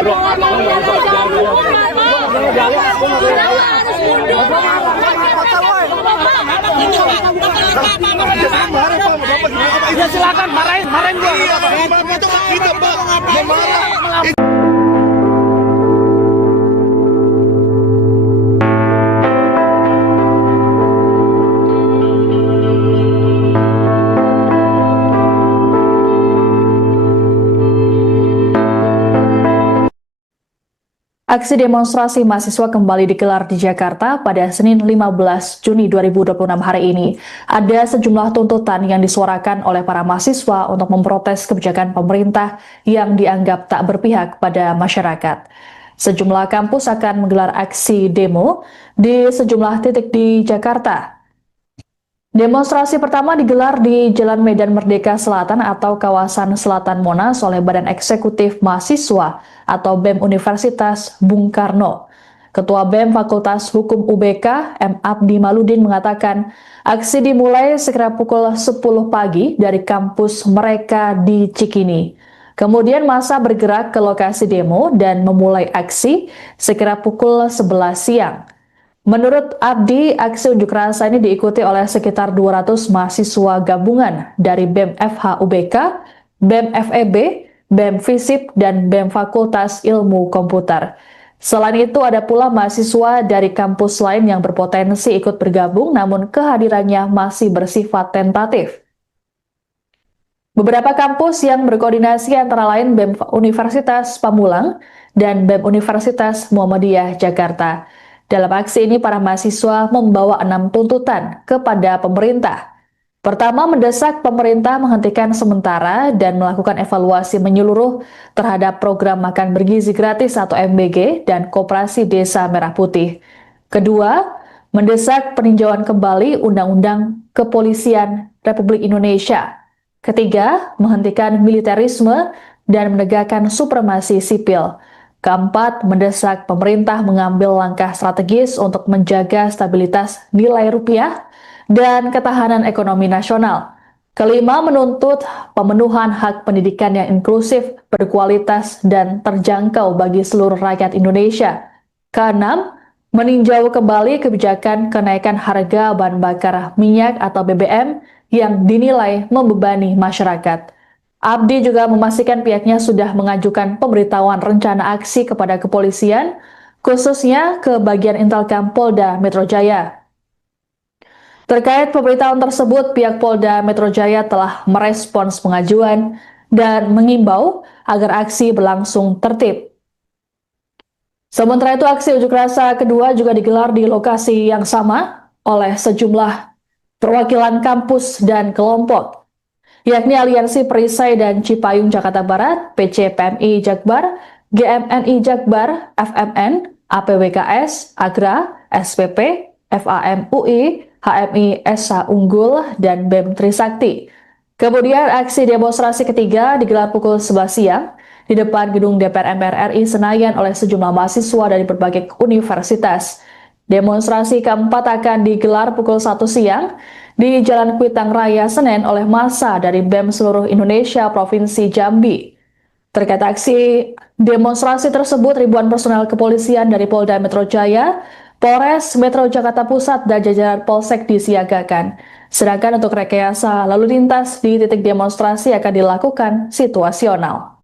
Jangan mau nyala, jangan mau. Harus mundur. Ya silakan marahin gua. Itu kita Pak, memarah. Aksi demonstrasi mahasiswa kembali digelar di Jakarta pada Senin 15 Juni 2026 hari ini. Ada sejumlah tuntutan yang disuarakan oleh para mahasiswa untuk memprotes kebijakan pemerintah yang dianggap tak berpihak pada masyarakat. Sejumlah kampus akan menggelar aksi demo di sejumlah titik di Jakarta. Demonstrasi pertama digelar di Jalan Medan Merdeka Selatan atau kawasan Selatan Monas oleh Badan Eksekutif Mahasiswa atau BEM Universitas Bung Karno. Ketua BEM Fakultas Hukum UBK, M. Abdi Maludin mengatakan, aksi dimulai sekira pukul 10 pagi dari kampus mereka di Cikini. Kemudian massa bergerak ke lokasi demo dan memulai aksi sekira pukul 11 siang. Menurut Abdi, aksi unjuk rasa ini diikuti oleh sekitar 200 mahasiswa gabungan dari BEM FH UBK, BEM FEB, BEM FISIP, dan BEM Fakultas Ilmu Komputer. Selain itu, ada pula mahasiswa dari kampus lain yang berpotensi ikut bergabung, namun kehadirannya masih bersifat tentatif. Beberapa kampus yang berkoordinasi antara lain BEM Universitas Pamulang dan BEM Universitas Muhammadiyah Jakarta. Dalam aksi ini, para mahasiswa membawa 6 tuntutan kepada pemerintah. Pertama, mendesak pemerintah menghentikan sementara dan melakukan evaluasi menyeluruh terhadap program makan bergizi gratis atau MBG dan Koperasi Desa Merah Putih. Kedua, mendesak peninjauan kembali Undang-Undang Kepolisian Republik Indonesia. Ketiga, menghentikan militerisme dan menegakkan supremasi sipil. Keempat, mendesak pemerintah mengambil langkah strategis untuk menjaga stabilitas nilai rupiah dan ketahanan ekonomi nasional. Kelima, menuntut pemenuhan hak pendidikan yang inklusif, berkualitas, dan terjangkau bagi seluruh rakyat Indonesia. Keenam, meninjau kembali kebijakan kenaikan harga bahan bakar minyak atau BBM yang dinilai membebani masyarakat. Abdi juga memastikan pihaknya sudah mengajukan pemberitahuan rencana aksi kepada kepolisian, khususnya ke bagian Intelkam Polda Metro Jaya. Terkait pemberitahuan tersebut, pihak Polda Metro Jaya telah merespons pengajuan dan mengimbau agar aksi berlangsung tertib. Sementara itu, aksi unjuk rasa kedua juga digelar di lokasi yang sama oleh sejumlah perwakilan kampus dan kelompok, yakni Aliansi Perisai dan Cipayung Jakarta Barat, PCPMI Jakbar, GMNI Jakbar, FMN, APWKS, Agra, SPP, FAM UI, HMI Esa Unggul, dan BEM Trisakti. Kemudian aksi demonstrasi ketiga digelar pukul 11 siang di depan gedung DPR MPR RI Senayan oleh sejumlah mahasiswa dari berbagai universitas. Demonstrasi keempat akan digelar pukul 1 siang di Jalan Kuitang Raya Senen oleh massa dari BEM seluruh Indonesia Provinsi Jambi. Terkait aksi demonstrasi tersebut, ribuan personel kepolisian dari Polda Metro Jaya, Polres Metro Jakarta Pusat, dan jajaran Polsek disiagakan. Sedangkan untuk rekayasa lalu lintas di titik demonstrasi akan dilakukan situasional.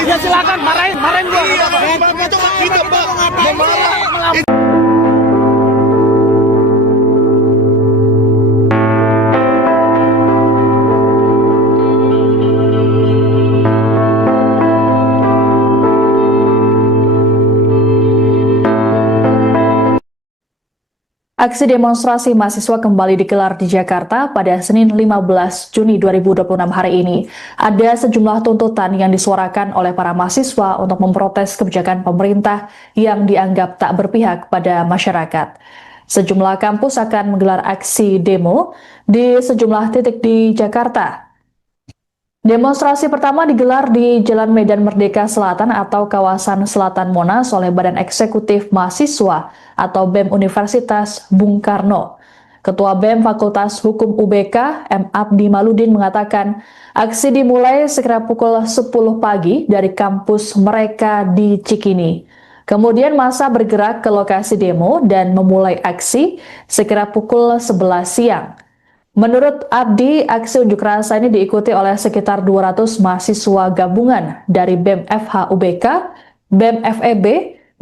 Ya silakan marahin gua. Bapak itu kita Pak memarah. Aksi demonstrasi mahasiswa kembali digelar di Jakarta pada Senin 15 Juni 2026 hari ini. Ada sejumlah tuntutan yang disuarakan oleh para mahasiswa untuk memprotes kebijakan pemerintah yang dianggap tak berpihak pada masyarakat. Sejumlah kampus akan menggelar aksi demo di sejumlah titik di Jakarta. Demonstrasi pertama digelar di Jalan Medan Merdeka Selatan atau kawasan Selatan Monas oleh Badan Eksekutif Mahasiswa atau BEM Universitas Bung Karno. Ketua BEM Fakultas Hukum UBK, M. Abdi Maludin mengatakan, aksi dimulai sekira pukul 10 pagi dari kampus mereka di Cikini. Kemudian massa bergerak ke lokasi demo dan memulai aksi sekira pukul 11 siang. Menurut Abdi, aksi unjuk rasa ini diikuti oleh sekitar 200 mahasiswa gabungan dari BEM FH UBK, BEM FEB,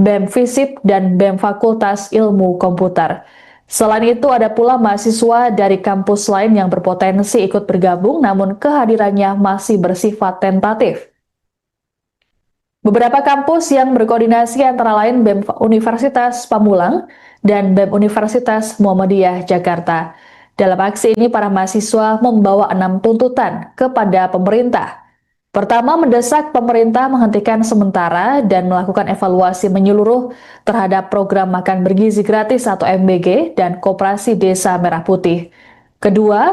BEM FISIP, dan BEM Fakultas Ilmu Komputer. Selain itu, ada pula mahasiswa dari kampus lain yang berpotensi ikut bergabung, namun kehadirannya masih bersifat tentatif. Beberapa kampus yang berkoordinasi antara lain BEM Universitas Pamulang dan BEM Universitas Muhammadiyah Jakarta. Dalam aksi ini, para mahasiswa membawa 6 tuntutan kepada pemerintah. Pertama, mendesak pemerintah menghentikan sementara dan melakukan evaluasi menyeluruh terhadap program makan bergizi gratis atau MBG dan Koperasi Desa Merah Putih. Kedua,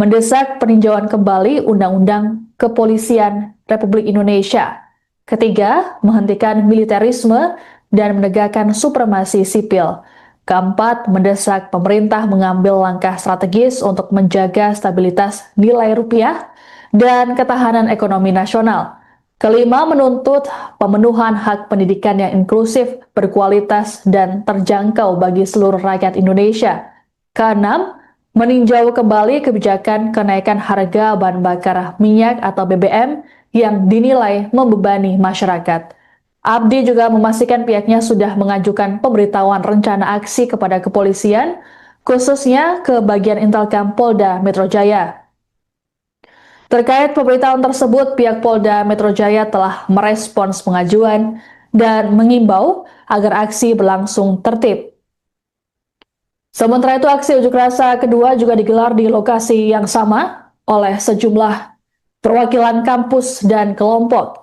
mendesak peninjauan kembali Undang-Undang Kepolisian Republik Indonesia. Ketiga, menghentikan militerisme dan menegakkan supremasi sipil. Keempat, mendesak pemerintah mengambil langkah strategis untuk menjaga stabilitas nilai rupiah dan ketahanan ekonomi nasional. Kelima, menuntut pemenuhan hak pendidikan yang inklusif, berkualitas, dan terjangkau bagi seluruh rakyat Indonesia. Keenam, meninjau kembali kebijakan kenaikan harga bahan bakar minyak atau BBM yang dinilai membebani masyarakat. Abdi juga memastikan pihaknya sudah mengajukan pemberitahuan rencana aksi kepada kepolisian, khususnya ke bagian Intelkam Polda Metro Jaya. Terkait pemberitahuan tersebut, pihak Polda Metro Jaya telah merespons pengajuan dan mengimbau agar aksi berlangsung tertib. Sementara itu, aksi unjuk rasa kedua juga digelar di lokasi yang sama oleh sejumlah perwakilan kampus dan kelompok,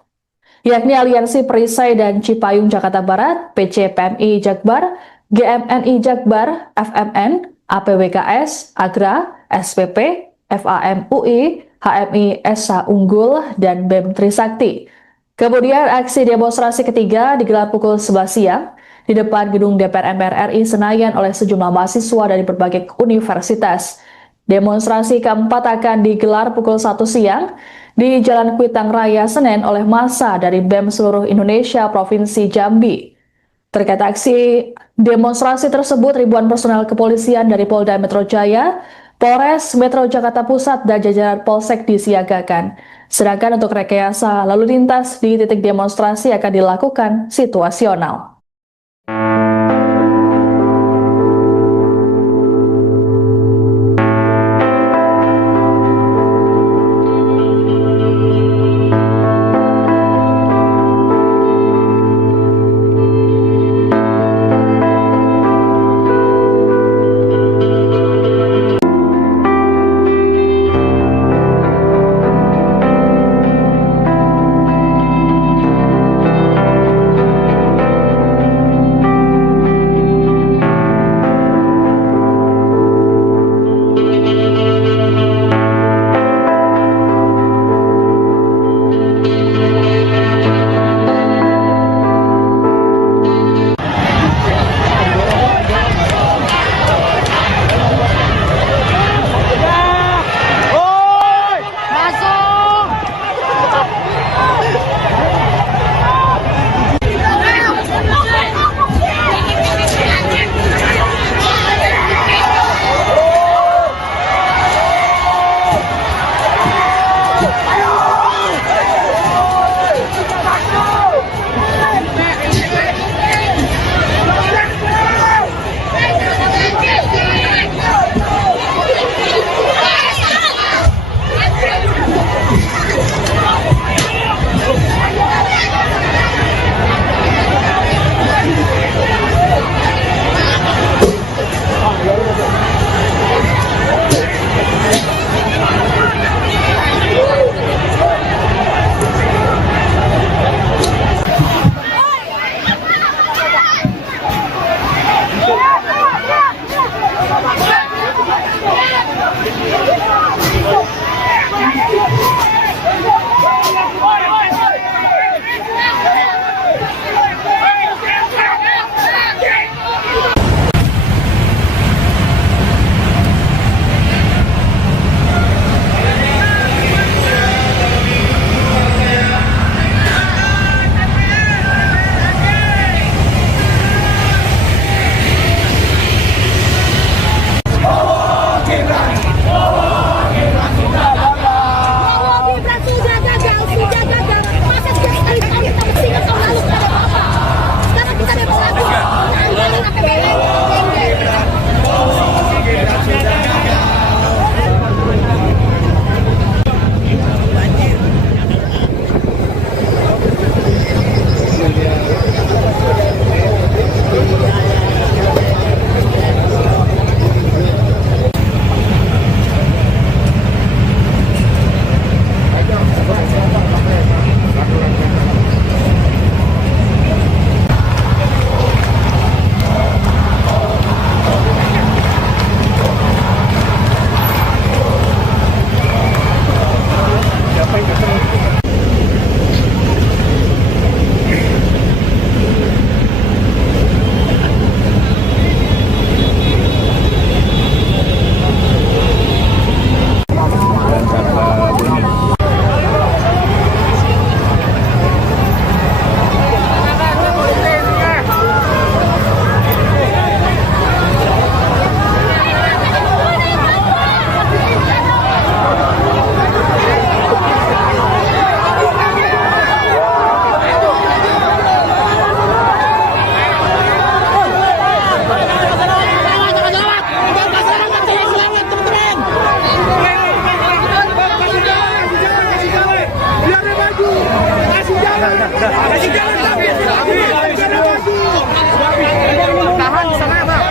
yakni Aliansi Perisai dan Cipayung Jakarta Barat, PCPMI Jakbar, GMNI Jakbar, FMN, APWKS, Agra, SPP, FAMUI, HMI Esa Unggul, dan BEM Trisakti. Kemudian aksi demonstrasi ketiga digelar pukul 11 siang di depan gedung DPR MPR RI Senayan oleh sejumlah mahasiswa dari berbagai universitas. Demonstrasi keempat akan digelar pukul 1 siang di Jalan Kuitang Raya Senen oleh massa dari BEM seluruh Indonesia Provinsi Jambi. Terkait aksi demonstrasi tersebut, ribuan personel kepolisian dari Polda Metro Jaya, Polres Metro Jakarta Pusat, dan jajaran Polsek disiagakan. Sedangkan untuk rekayasa lalu lintas di titik demonstrasi akan dilakukan situasional. Tahan di sana, Bang.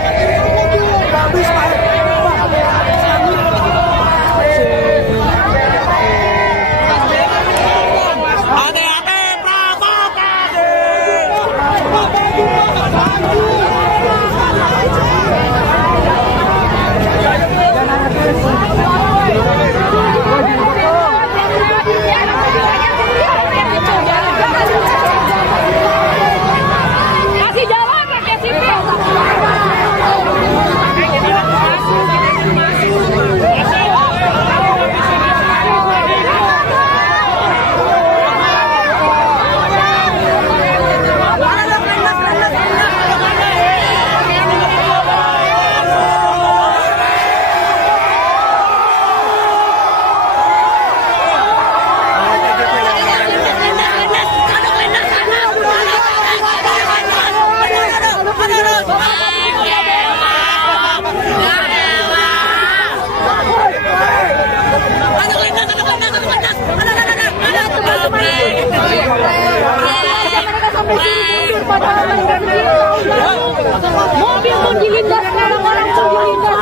Kasih jalan pakai sipil. Mereka sampai sini mundur padahal mereka mobil pun dilindas, orang-orang pun dilindas.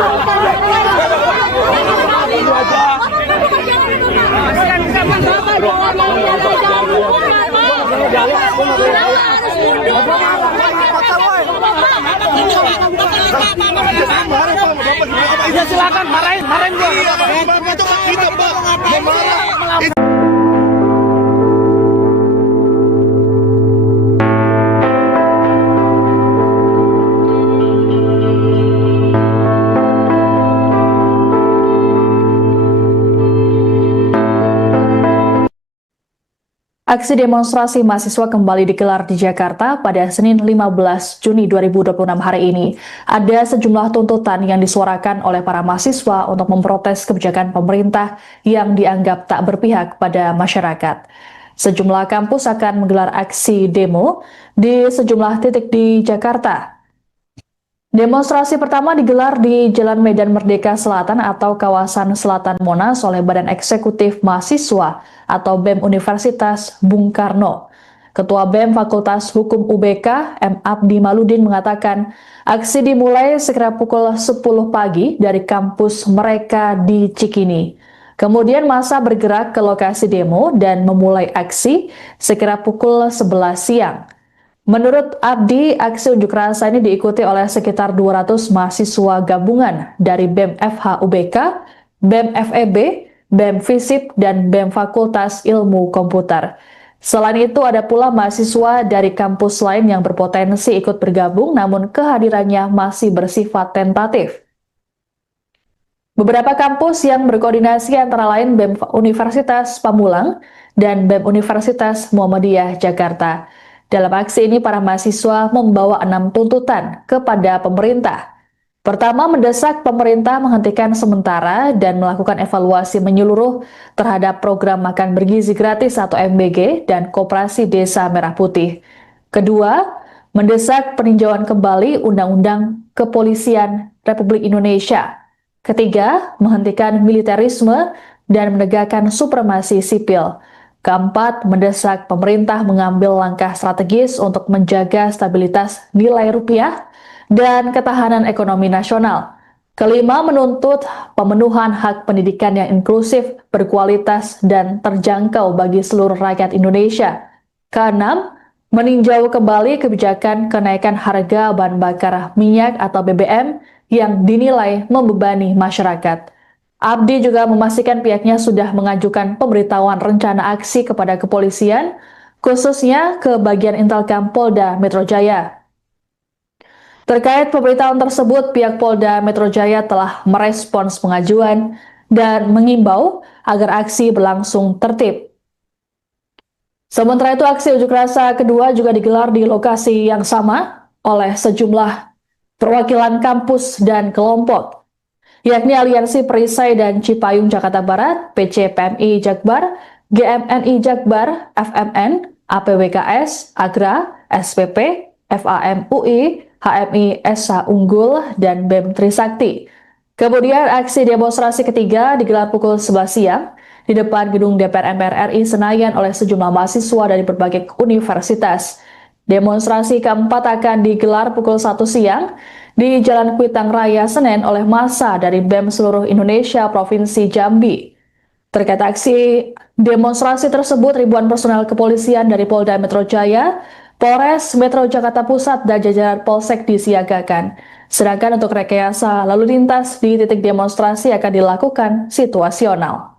Ya silakan marahin gua. Bapak itu kita, Pak. Memarah. Aksi demonstrasi mahasiswa kembali digelar di Jakarta pada Senin 15 Juni 2026 hari ini. Ada sejumlah tuntutan yang disuarakan oleh para mahasiswa untuk memprotes kebijakan pemerintah yang dianggap tak berpihak pada masyarakat. Sejumlah kampus akan menggelar aksi demo di sejumlah titik di Jakarta. Demonstrasi pertama digelar di Jalan Medan Merdeka Selatan atau kawasan Selatan Monas oleh Badan Eksekutif Mahasiswa atau BEM Universitas Bung Karno. Ketua BEM Fakultas Hukum UBK, M. Abdi Maludin mengatakan, aksi dimulai sekira pukul 10 pagi dari kampus mereka di Cikini. Kemudian massa bergerak ke lokasi demo dan memulai aksi sekira pukul 11 siang. Menurut Abdi, aksi unjuk rasa ini diikuti oleh sekitar 200 mahasiswa gabungan dari BEM FH UBK, BEM FEB, BEM FISIP, dan BEM Fakultas Ilmu Komputer. Selain itu, ada pula mahasiswa dari kampus lain yang berpotensi ikut bergabung, namun kehadirannya masih bersifat tentatif. Beberapa kampus yang berkoordinasi antara lain BEM Universitas Pamulang dan BEM Universitas Muhammadiyah Jakarta. Dalam aksi ini, para mahasiswa membawa 6 tuntutan kepada pemerintah. Pertama, mendesak pemerintah menghentikan sementara dan melakukan evaluasi menyeluruh terhadap program makan bergizi gratis atau MBG dan Koperasi Desa Merah Putih. Kedua, mendesak peninjauan kembali Undang-Undang Kepolisian Republik Indonesia. Ketiga, menghentikan militerisme dan menegakkan supremasi sipil. Keempat, mendesak pemerintah mengambil langkah strategis untuk menjaga stabilitas nilai rupiah dan ketahanan ekonomi nasional. Kelima, menuntut pemenuhan hak pendidikan yang inklusif, berkualitas, dan terjangkau bagi seluruh rakyat Indonesia. Keenam, meninjau kembali kebijakan kenaikan harga bahan bakar minyak atau BBM yang dinilai membebani masyarakat. Abdi juga memastikan pihaknya sudah mengajukan pemberitahuan rencana aksi kepada kepolisian, khususnya ke bagian Intelkam Polda Metro Jaya. Terkait pemberitahuan tersebut, pihak Polda Metro Jaya telah merespons pengajuan dan mengimbau agar aksi berlangsung tertib. Sementara itu, aksi unjuk rasa kedua juga digelar di lokasi yang sama oleh sejumlah perwakilan kampus dan kelompok, yakni Aliansi Perisai dan Cipayung Jakarta Barat, PCPMI Jakbar, GMNI Jakbar, FMN, APWKS, Agra, SPP, FAMUI, HMI SH Unggul, dan BEM Trisakti. Kemudian aksi demonstrasi ketiga digelar pukul 11 siang di depan gedung DPR MPR RI Senayan oleh sejumlah mahasiswa dari berbagai universitas. Demonstrasi keempat akan digelar pukul 1 siang di Jalan Kuitang Raya Senen oleh massa dari BEM seluruh Indonesia Provinsi Jambi. Terkait aksi demonstrasi tersebut, ribuan personel kepolisian dari Polda Metro Jaya, Polres Metro Jakarta Pusat, dan jajaran Polsek disiagakan. Sedangkan untuk rekayasa lalu lintas di titik demonstrasi akan dilakukan situasional.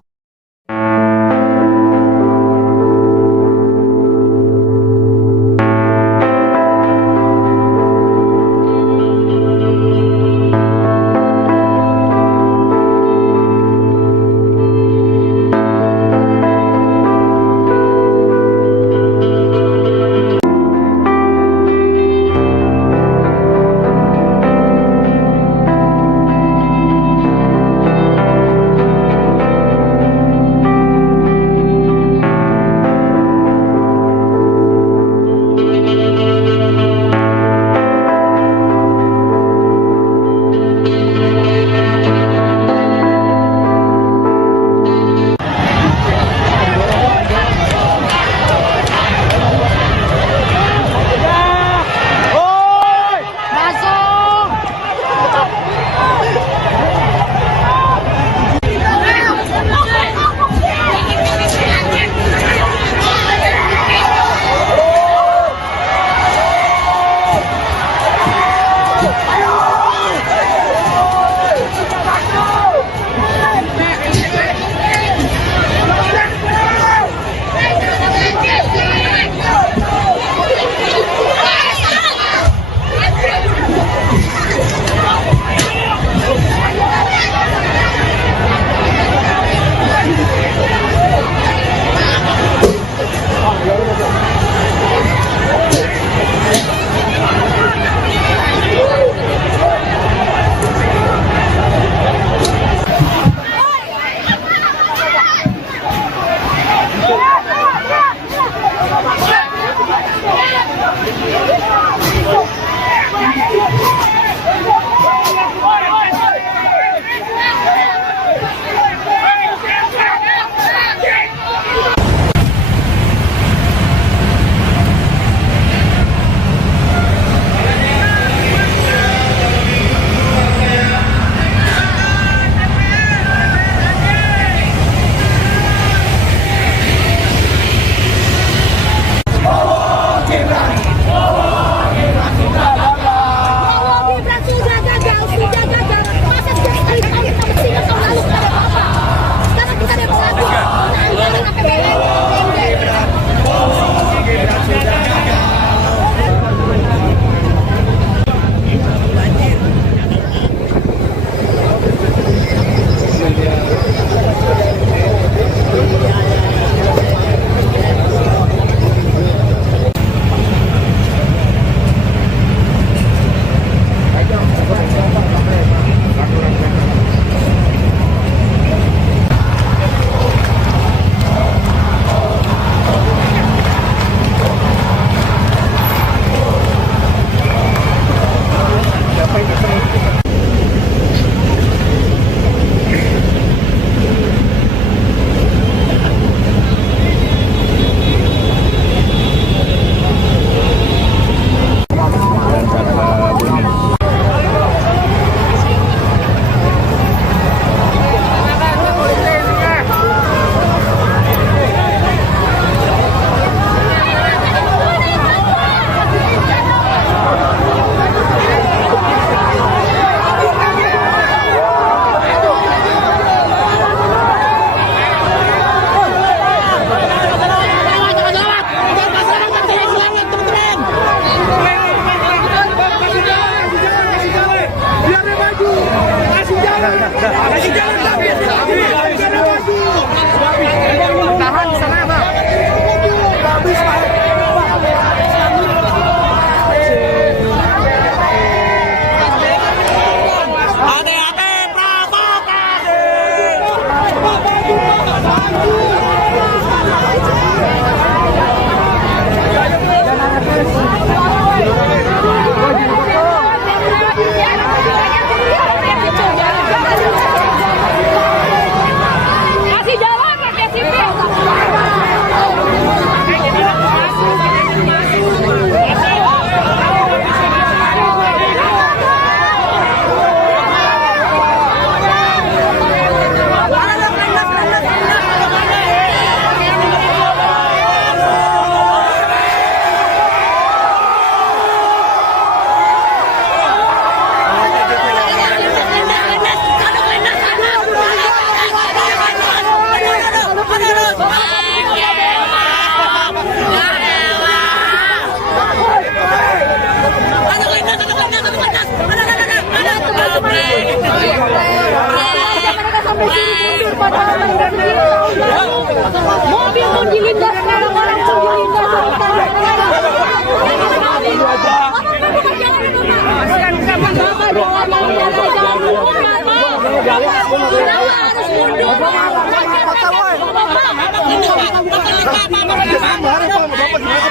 Kasih jalan pakai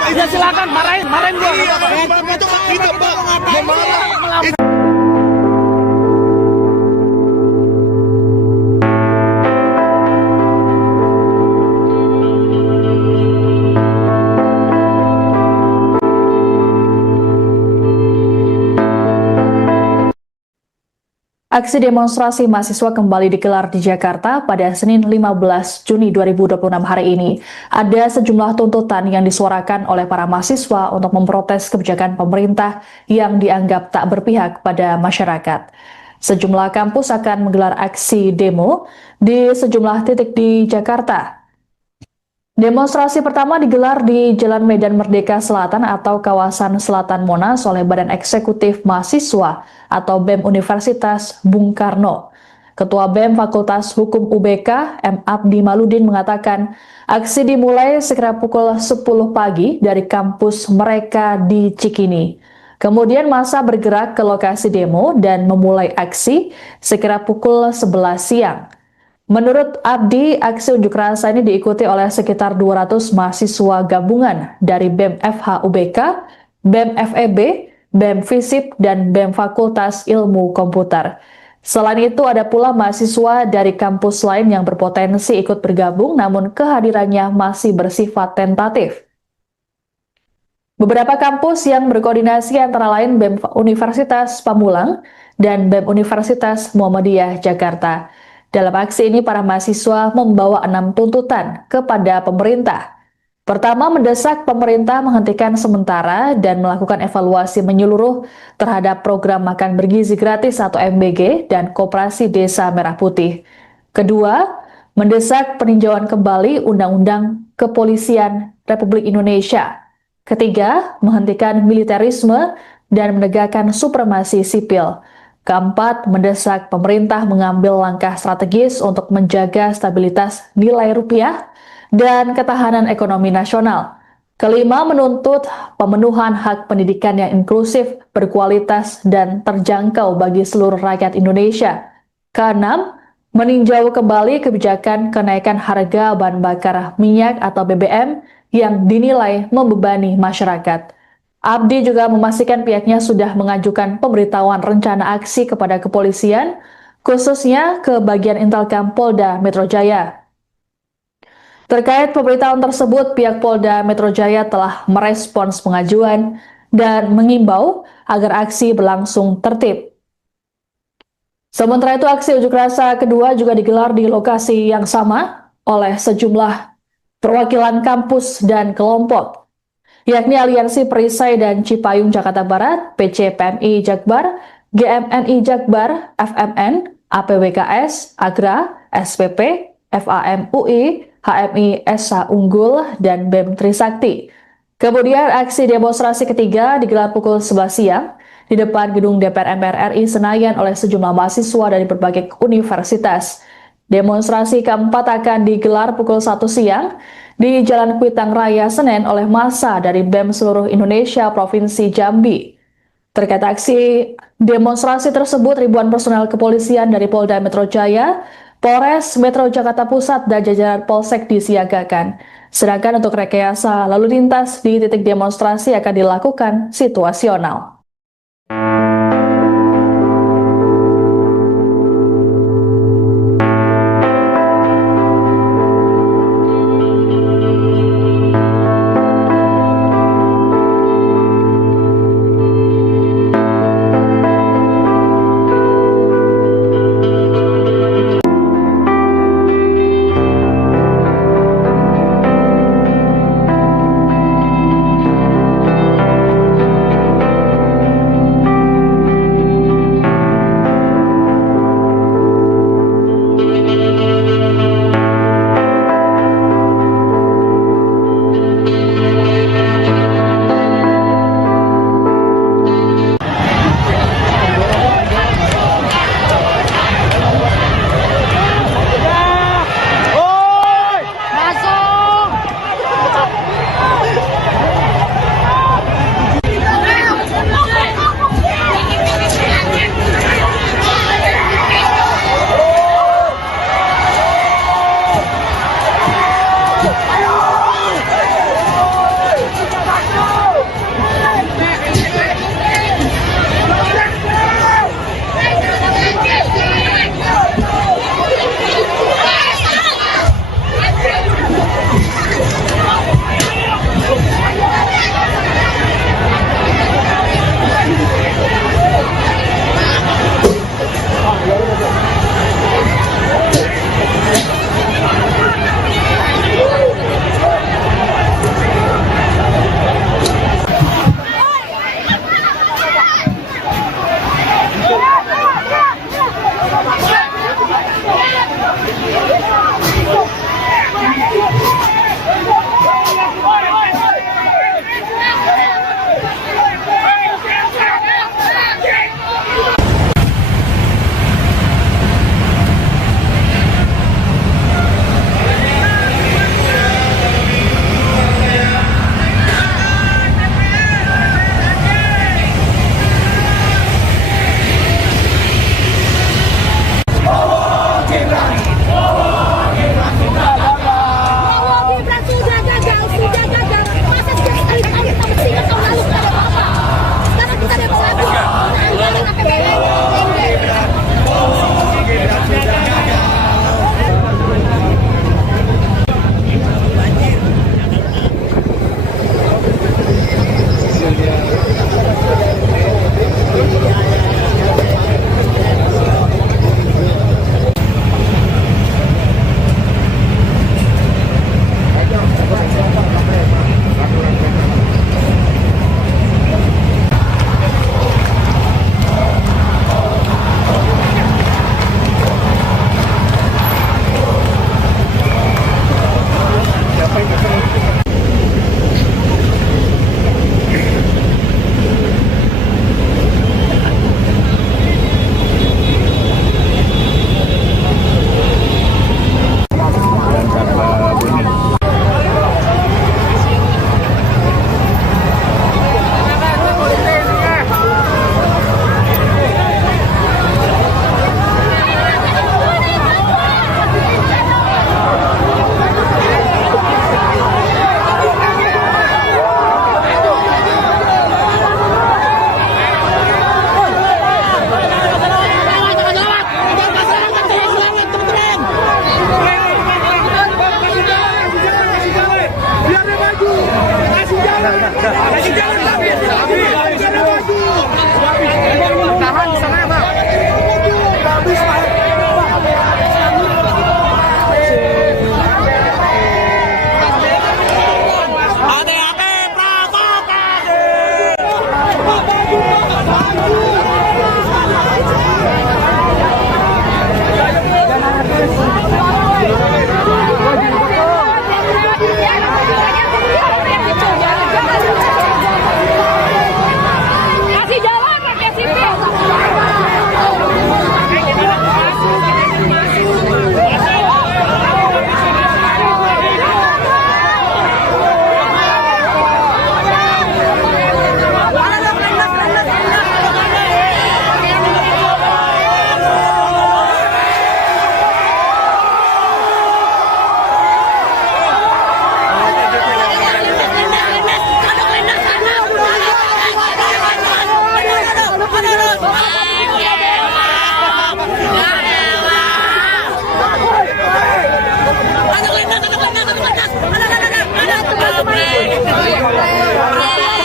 Ya silakan marahin gua. Iya, itu hak kita, Pak. Memarah. Aksi demonstrasi mahasiswa kembali digelar di Jakarta pada Senin 15 Juni 2026 hari ini. Ada sejumlah tuntutan yang disuarakan oleh para mahasiswa untuk memprotes kebijakan pemerintah yang dianggap tak berpihak pada masyarakat. Sejumlah kampus akan menggelar aksi demo di sejumlah titik di Jakarta. Demonstrasi pertama digelar di Jalan Medan Merdeka Selatan atau kawasan Selatan Monas oleh Badan Eksekutif Mahasiswa atau BEM Universitas Bung Karno. Ketua BEM Fakultas Hukum UBK, M. Abdi Maludin mengatakan, aksi dimulai sekira pukul 10 pagi dari kampus mereka di Cikini. Kemudian massa bergerak ke lokasi demo dan memulai aksi sekira pukul 11 siang. Menurut Abdi, aksi unjuk rasa ini diikuti oleh sekitar 200 mahasiswa gabungan dari BEM FH UBK, BEM FEB, BEM FISIP, dan BEM Fakultas Ilmu Komputer. Selain itu, ada pula mahasiswa dari kampus lain yang berpotensi ikut bergabung, namun kehadirannya masih bersifat tentatif. Beberapa kampus yang berkoordinasi antara lain BEM Universitas Pamulang dan BEM Universitas Muhammadiyah Jakarta. Dalam aksi ini, para mahasiswa membawa 6 tuntutan kepada pemerintah. Pertama, mendesak pemerintah menghentikan sementara dan melakukan evaluasi menyeluruh terhadap program makan bergizi gratis atau MBG dan Koperasi Desa Merah Putih. Kedua, mendesak peninjauan kembali Undang-Undang Kepolisian Republik Indonesia. Ketiga, menghentikan militerisme dan menegakkan supremasi sipil. Keempat, mendesak pemerintah mengambil langkah strategis untuk menjaga stabilitas nilai rupiah dan ketahanan ekonomi nasional. Kelima, menuntut pemenuhan hak pendidikan yang inklusif, berkualitas, dan terjangkau bagi seluruh rakyat Indonesia. Keenam, meninjau kembali kebijakan kenaikan harga bahan bakar minyak atau BBM yang dinilai membebani masyarakat. Abdi juga memastikan pihaknya sudah mengajukan pemberitahuan rencana aksi kepada kepolisian, khususnya ke bagian Intelkam Polda Metro Jaya. Terkait pemberitahuan tersebut, pihak Polda Metro Jaya telah merespons pengajuan dan mengimbau agar aksi berlangsung tertib. Sementara itu, aksi unjuk rasa kedua juga digelar di lokasi yang sama oleh sejumlah perwakilan kampus dan kelompok, yakni Aliansi Perisai dan Cipayung Jakarta Barat, PCPMI Jakbar, GMNI Jakbar, FMN, APWKS, AGRA, SPP, FAM UI, HMI SH Unggul, dan BEM Trisakti. Kemudian aksi demonstrasi ketiga digelar pukul 11 siang di depan gedung DPR MPR RI Senayan oleh sejumlah mahasiswa dari berbagai universitas. Demonstrasi keempat akan digelar pukul 1 siang di Jalan Kuitang Raya Senen oleh massa dari BEM seluruh Indonesia Provinsi Jambi. Terkait aksi demonstrasi tersebut, ribuan personel kepolisian dari Polda Metro Jaya, Polres Metro Jakarta Pusat, dan jajaran Polsek disiagakan. Sedangkan untuk rekayasa lalu lintas di titik demonstrasi akan dilakukan situasional. Tahan di sana, Bang. Kasih jalan pakai sipil.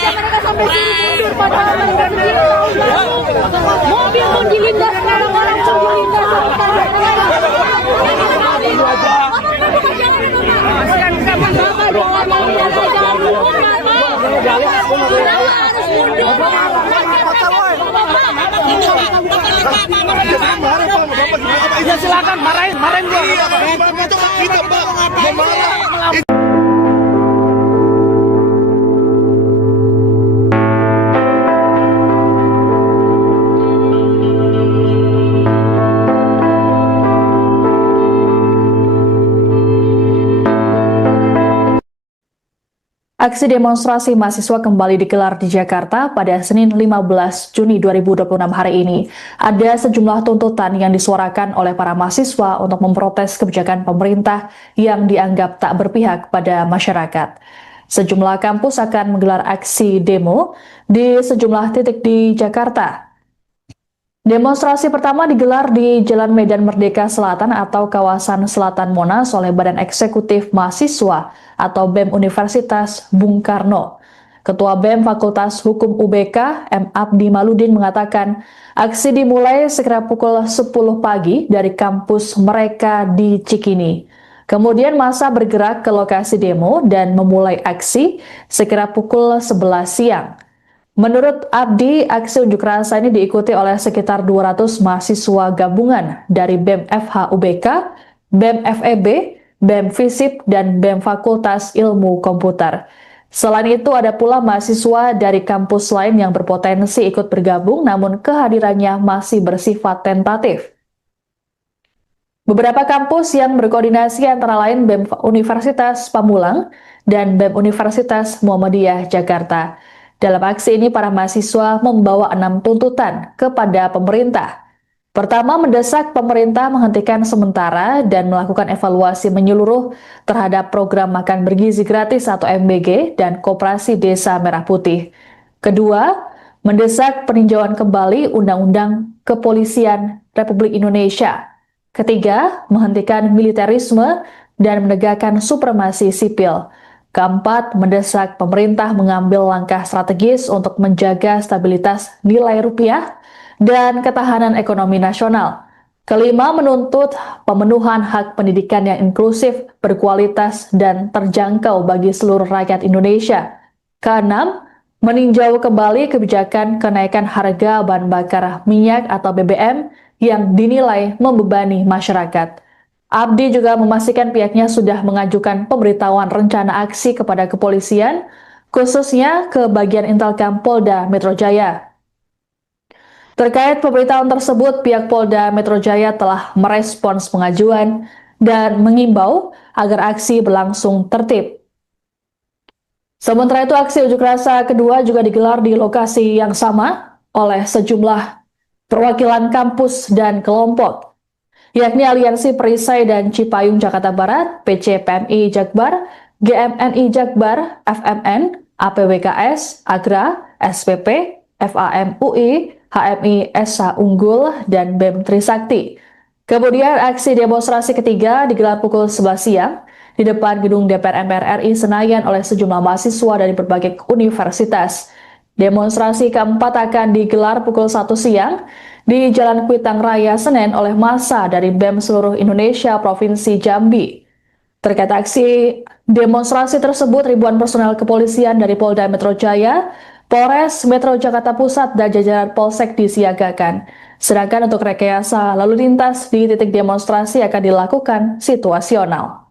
Mereka sampai sini mundur padahal mereka sendiri tahu lalu. Mobil pun dilindas, orang-orang pun dilindas. Ya silakan marahin gua. Itu kita Pak memarah. Aksi demonstrasi mahasiswa kembali digelar di Jakarta pada Senin 15 Juni 2026 hari ini. Ada sejumlah tuntutan yang disuarakan oleh para mahasiswa untuk memprotes kebijakan pemerintah yang dianggap tak berpihak pada masyarakat. Sejumlah kampus akan menggelar aksi demo di sejumlah titik di Jakarta. Demonstrasi pertama digelar di Jalan Medan Merdeka Selatan atau kawasan Selatan Monas oleh Badan Eksekutif Mahasiswa atau BEM Universitas Bung Karno. Ketua BEM Fakultas Hukum UBK, M. Abdi Maludin mengatakan, aksi dimulai sekira pukul 10 pagi dari kampus mereka di Cikini. Kemudian massa bergerak ke lokasi demo dan memulai aksi sekira pukul 11 siang. Menurut Abdi, aksi unjuk rasa ini diikuti oleh sekitar 200 mahasiswa gabungan dari BEM FH UBK, BEM FEB, BEM FISIP, dan BEM Fakultas Ilmu Komputer. Selain itu, ada pula mahasiswa dari kampus lain yang berpotensi ikut bergabung, namun kehadirannya masih bersifat tentatif. Beberapa kampus yang berkoordinasi antara lain BEM Universitas Pamulang dan BEM Universitas Muhammadiyah Jakarta. Dalam aksi ini, para mahasiswa membawa 6 tuntutan kepada pemerintah. Pertama, mendesak pemerintah menghentikan sementara dan melakukan evaluasi menyeluruh terhadap program makan bergizi gratis atau MBG dan Koperasi Desa Merah Putih. Kedua, mendesak peninjauan kembali Undang-Undang Kepolisian Republik Indonesia. Ketiga, menghentikan militerisme dan menegakkan supremasi sipil. Keempat, mendesak pemerintah mengambil langkah strategis untuk menjaga stabilitas nilai rupiah dan ketahanan ekonomi nasional. Kelima, menuntut pemenuhan hak pendidikan yang inklusif, berkualitas, dan terjangkau bagi seluruh rakyat Indonesia. Keenam, meninjau kembali kebijakan kenaikan harga bahan bakar minyak atau BBM yang dinilai membebani masyarakat. Abdi juga memastikan pihaknya sudah mengajukan pemberitahuan rencana aksi kepada kepolisian, khususnya ke bagian Intelkam Polda Metro Jaya. Terkait pemberitahuan tersebut, pihak Polda Metro Jaya telah merespons pengajuan dan mengimbau agar aksi berlangsung tertib. Sementara itu, aksi unjuk rasa kedua juga digelar di lokasi yang sama oleh sejumlah perwakilan kampus dan kelompok, yakni Aliansi Perisai dan Cipayung Jakarta Barat, PCPMI Jakbar, GMNI Jakbar, FMN, APWKS, Agra, SPP, FAM UI, HMI SH Unggul, dan BEM Trisakti. Kemudian aksi demonstrasi ketiga digelar pukul 11 siang di depan gedung DPR MPR RI Senayan oleh sejumlah mahasiswa dari berbagai universitas. Demonstrasi keempat akan digelar pukul 1 siang di Jalan Kuitang Raya, Senen oleh massa dari BEM seluruh Indonesia Provinsi Jambi. Terkait aksi demonstrasi tersebut, ribuan personel kepolisian dari Polda Metro Jaya, Polres Metro Jakarta Pusat, dan jajaran Polsek disiagakan. Sedangkan untuk rekayasa lalu lintas di titik demonstrasi akan dilakukan situasional.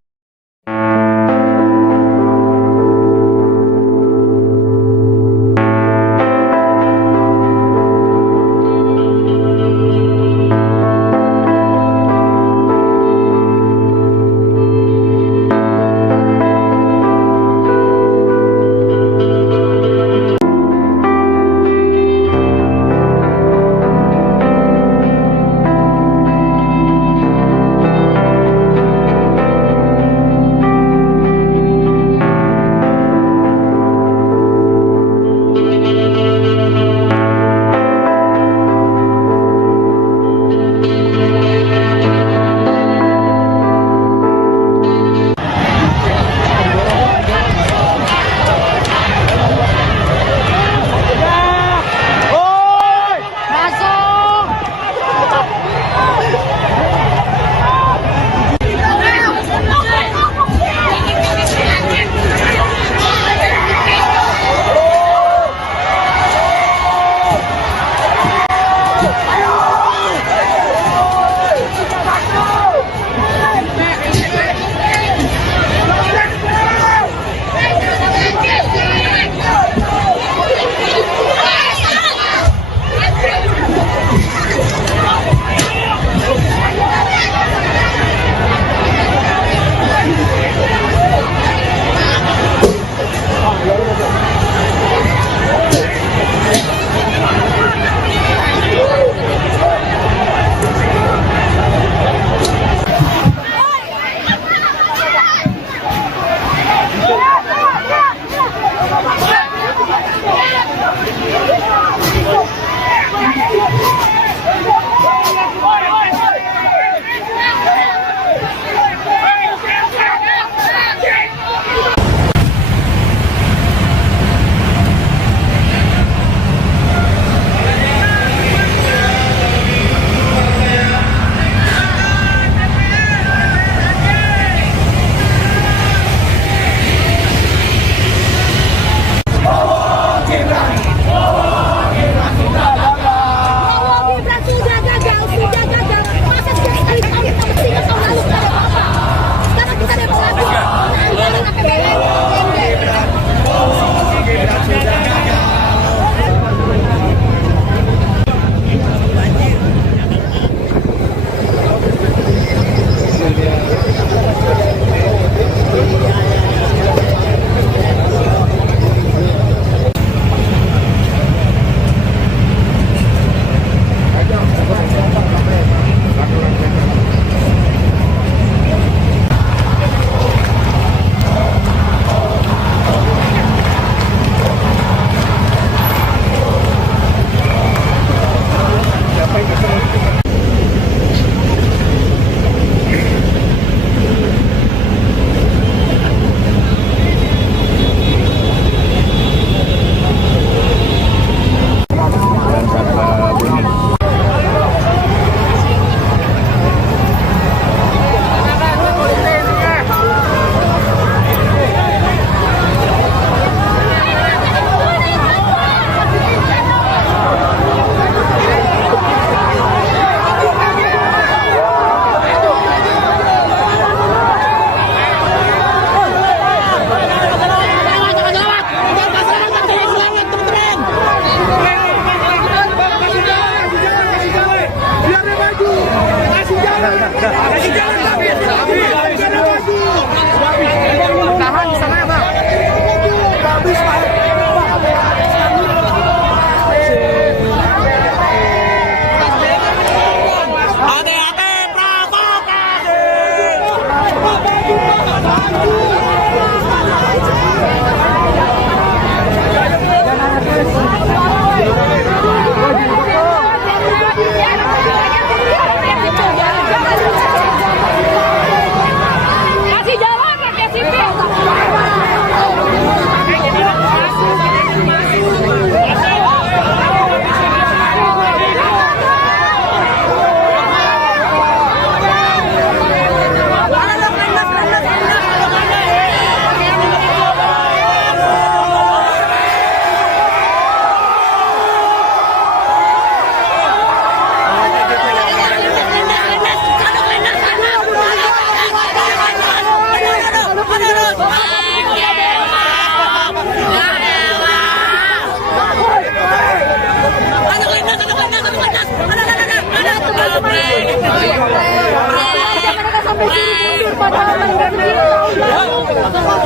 mereka sampai suruh mundur padahal mereka sendiri tahu lah.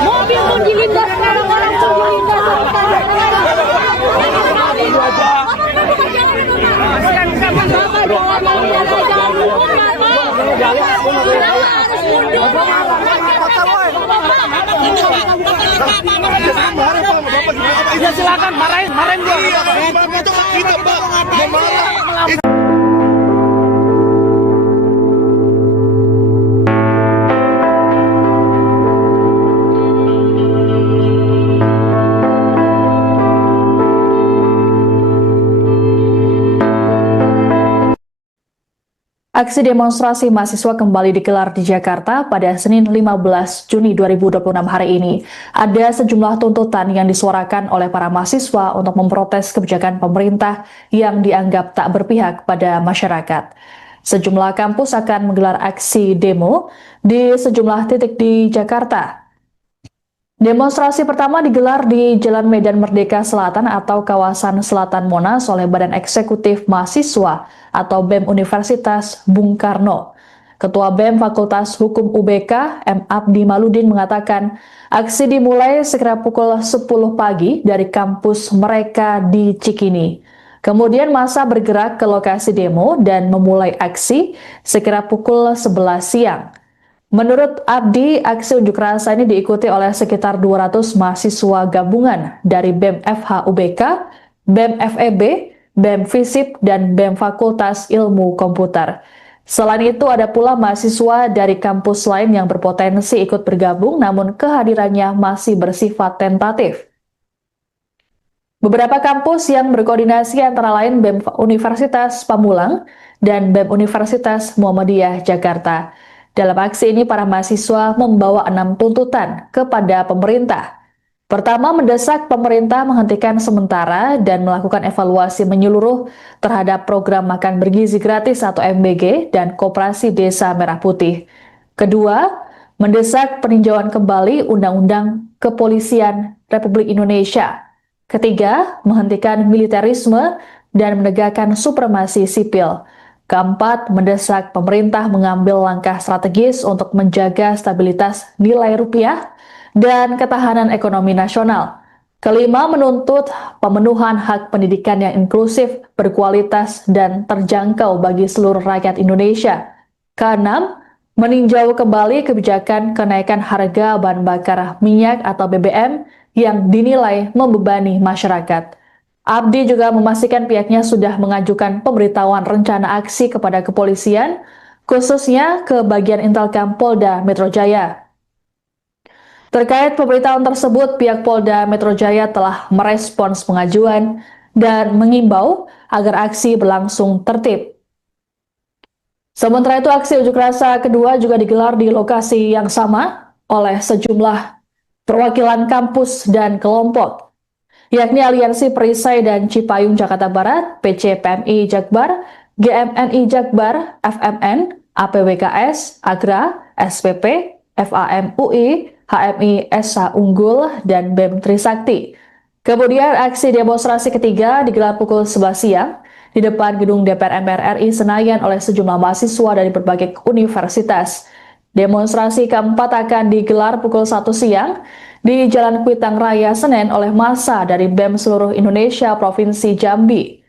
Mobil pun dilindas, orang-orang pun dilindas. Ya silakan marahin gua. Itu kita Pak, memarah. Aksi demonstrasi mahasiswa kembali digelar di Jakarta pada Senin 15 Juni 2026 hari ini. Ada sejumlah tuntutan yang disuarakan oleh para mahasiswa untuk memprotes kebijakan pemerintah yang dianggap tak berpihak pada masyarakat. Sejumlah kampus akan menggelar aksi demo di sejumlah titik di Jakarta. Demonstrasi pertama digelar di Jalan Medan Merdeka Selatan atau kawasan Selatan Monas oleh Badan Eksekutif Mahasiswa atau BEM Universitas Bung Karno. Ketua BEM Fakultas Hukum UBK, M. Abdi Maludin mengatakan, aksi dimulai sekira pukul 10 pagi dari kampus mereka di Cikini. Kemudian massa bergerak ke lokasi demo dan memulai aksi sekira pukul 11 siang. Menurut Abdi, aksi unjuk rasa ini diikuti oleh sekitar 200 mahasiswa gabungan dari BEM FH UBK, BEM FEB, BEM FISIP, dan BEM Fakultas Ilmu Komputer. Selain itu, ada pula mahasiswa dari kampus lain yang berpotensi ikut bergabung, namun kehadirannya masih bersifat tentatif. Beberapa kampus yang berkoordinasi antara lain BEM Universitas Pamulang dan BEM Universitas Muhammadiyah Jakarta. Dalam aksi ini, para mahasiswa membawa 6 tuntutan kepada pemerintah. Pertama, mendesak pemerintah menghentikan sementara dan melakukan evaluasi menyeluruh terhadap program makan bergizi gratis atau MBG dan Koperasi Desa Merah Putih. Kedua, mendesak peninjauan kembali Undang-Undang Kepolisian Republik Indonesia. Ketiga, menghentikan militerisme dan menegakkan supremasi sipil. Keempat, mendesak pemerintah mengambil langkah strategis untuk menjaga stabilitas nilai rupiah dan ketahanan ekonomi nasional. Kelima, menuntut pemenuhan hak pendidikan yang inklusif, berkualitas, dan terjangkau bagi seluruh rakyat Indonesia. Keenam, meninjau kembali kebijakan kenaikan harga bahan bakar minyak atau BBM yang dinilai membebani masyarakat. Abdi juga memastikan pihaknya sudah mengajukan pemberitahuan rencana aksi kepada kepolisian, khususnya ke bagian Intelkam Polda Metro Jaya. Terkait pemberitahuan tersebut, pihak Polda Metro Jaya telah merespons pengajuan dan mengimbau agar aksi berlangsung tertib. Sementara itu, aksi unjuk rasa kedua juga digelar di lokasi yang sama oleh sejumlah perwakilan kampus dan kelompok, yakni Aliansi Perisai dan Cipayung Jakarta Barat, PCPMI Jakbar, GMNI Jakbar, FMN, APWKS, Agra, SPP, FAMUI, HMI SH Unggul, dan BEM Trisakti. Kemudian aksi demonstrasi ketiga digelar pukul 11 siang di depan gedung DPR MPR RI Senayan oleh sejumlah mahasiswa dari berbagai universitas. Demonstrasi keempat akan digelar pukul 1 siang di Jalan Kuitang Raya Senen oleh massa dari BEM seluruh Indonesia Provinsi Jambi.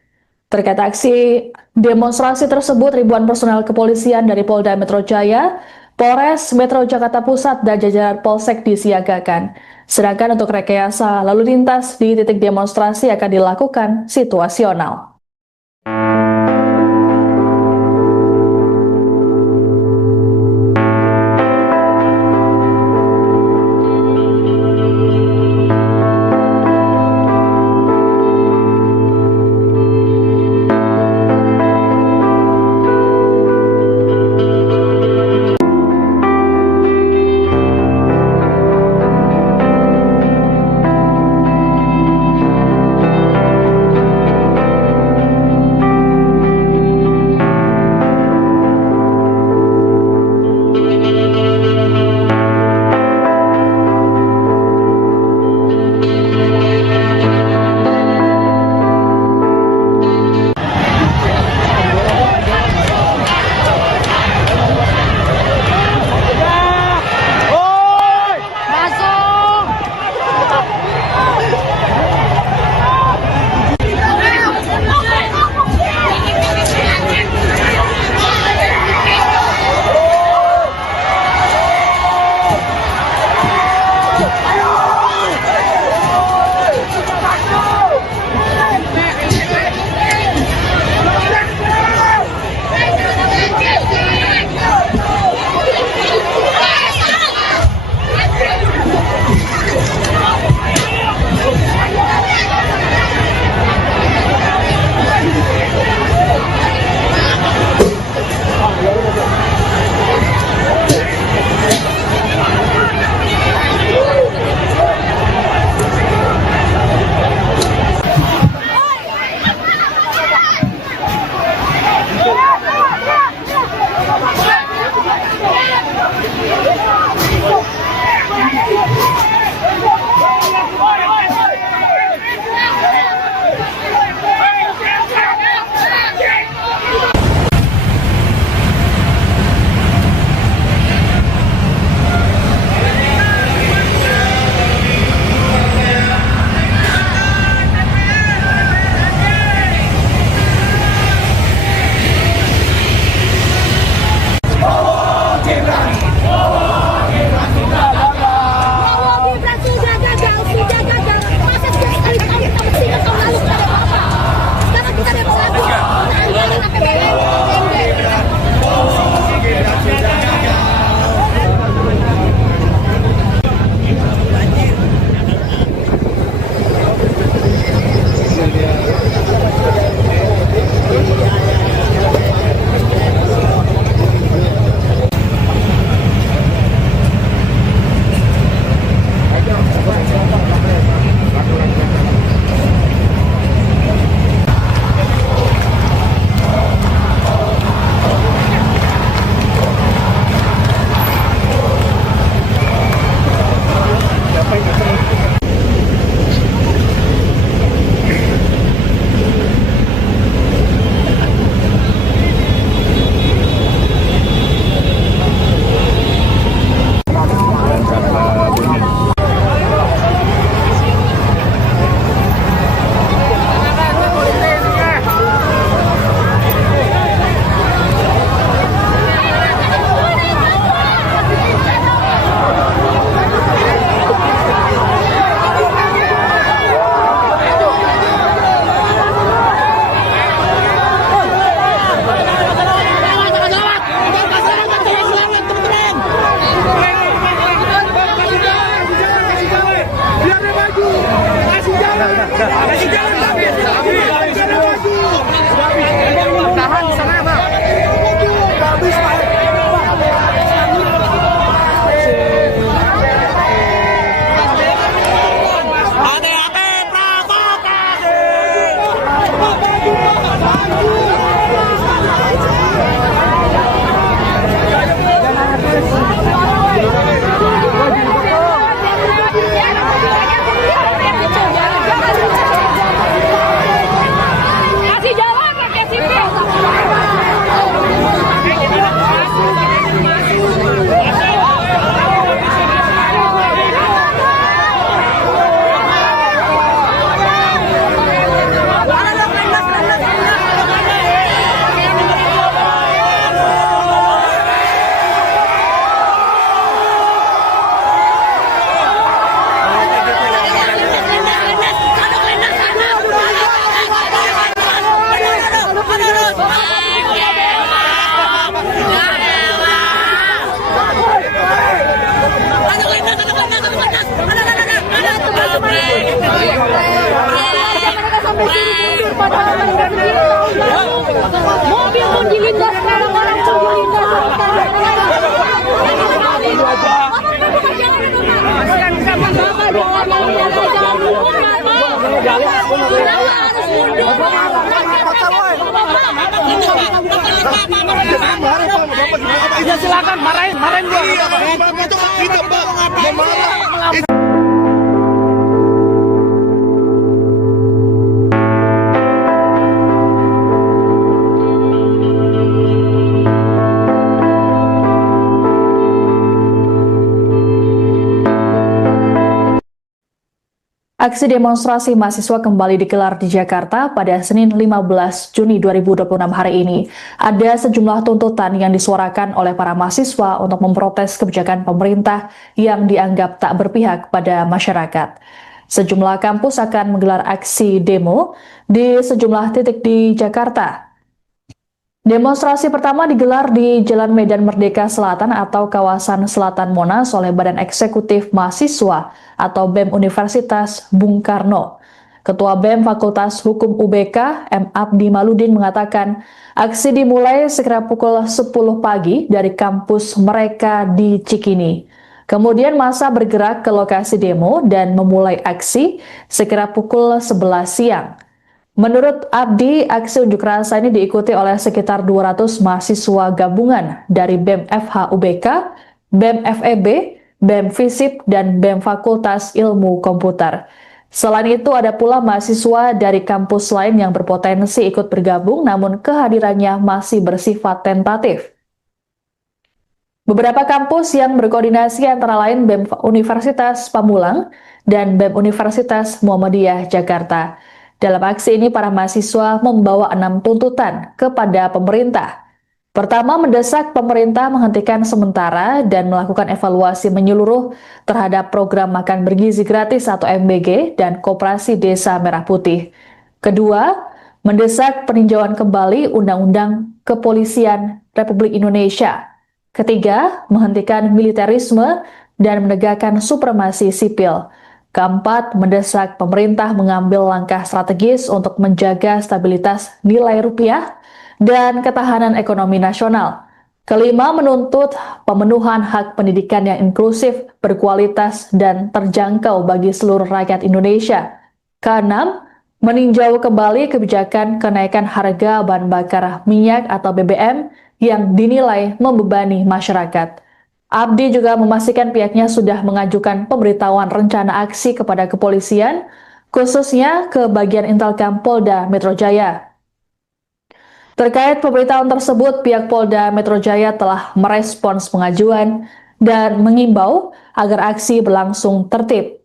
Terkait aksi demonstrasi tersebut, ribuan personel kepolisian dari Polda Metro Jaya, Polres Metro Jakarta Pusat, dan jajaran Polsek disiagakan. Sedangkan untuk rekayasa lalu lintas di titik demonstrasi akan dilakukan situasional. Tahan sana, Bang. Hati-hati provokasi. Kasih jalan rakyat sipil. Mereka sampai sini mundur padahal mereka mobil pun dilindas, orang-orang pun dilindas. Ya silakan marahin gua. Itu kita memarah. Aksi demonstrasi mahasiswa kembali digelar di Jakarta pada Senin 15 Juni 2026 hari ini. Ada sejumlah tuntutan yang disuarakan oleh para mahasiswa untuk memprotes kebijakan pemerintah yang dianggap tak berpihak pada masyarakat. Sejumlah kampus akan menggelar aksi demo di sejumlah titik di Jakarta. Demonstrasi pertama digelar di Jalan Medan Merdeka Selatan atau kawasan Selatan Monas oleh Badan Eksekutif Mahasiswa atau BEM Universitas Bung Karno. Ketua BEM Fakultas Hukum UBK, M. Abdi Maludin mengatakan, aksi dimulai sekira pukul 10 pagi dari kampus mereka di Cikini. Kemudian massa bergerak ke lokasi demo dan memulai aksi sekira pukul 11 siang. Menurut Abdi, aksi unjuk rasa ini diikuti oleh sekitar 200 mahasiswa gabungan dari BEM FH UBK, BEM FEB, BEM FISIP, dan BEM Fakultas Ilmu Komputer. Selain itu, ada pula mahasiswa dari kampus lain yang berpotensi ikut bergabung, namun kehadirannya masih bersifat tentatif. Beberapa kampus yang berkoordinasi antara lain BEM Universitas Pamulang dan BEM Universitas Muhammadiyah Jakarta. Dalam aksi ini, para mahasiswa membawa 6 tuntutan kepada pemerintah. Pertama, mendesak pemerintah menghentikan sementara dan melakukan evaluasi menyeluruh terhadap program makan bergizi gratis atau MBG dan Koperasi Desa Merah Putih. Kedua, mendesak peninjauan kembali Undang-Undang Kepolisian Republik Indonesia. Ketiga, menghentikan militerisme dan menegakkan supremasi sipil. Keempat, mendesak pemerintah mengambil langkah strategis untuk menjaga stabilitas nilai rupiah dan ketahanan ekonomi nasional. Kelima, menuntut pemenuhan hak pendidikan yang inklusif, berkualitas, dan terjangkau bagi seluruh rakyat Indonesia. Keenam, meninjau kembali kebijakan kenaikan harga bahan bakar minyak atau BBM yang dinilai membebani masyarakat. Abdi juga memastikan pihaknya sudah mengajukan pemberitahuan rencana aksi kepada kepolisian, khususnya ke bagian Intelkam Polda Metro Jaya. Terkait pemberitahuan tersebut, pihak Polda Metro Jaya telah merespons pengajuan dan mengimbau agar aksi berlangsung tertib.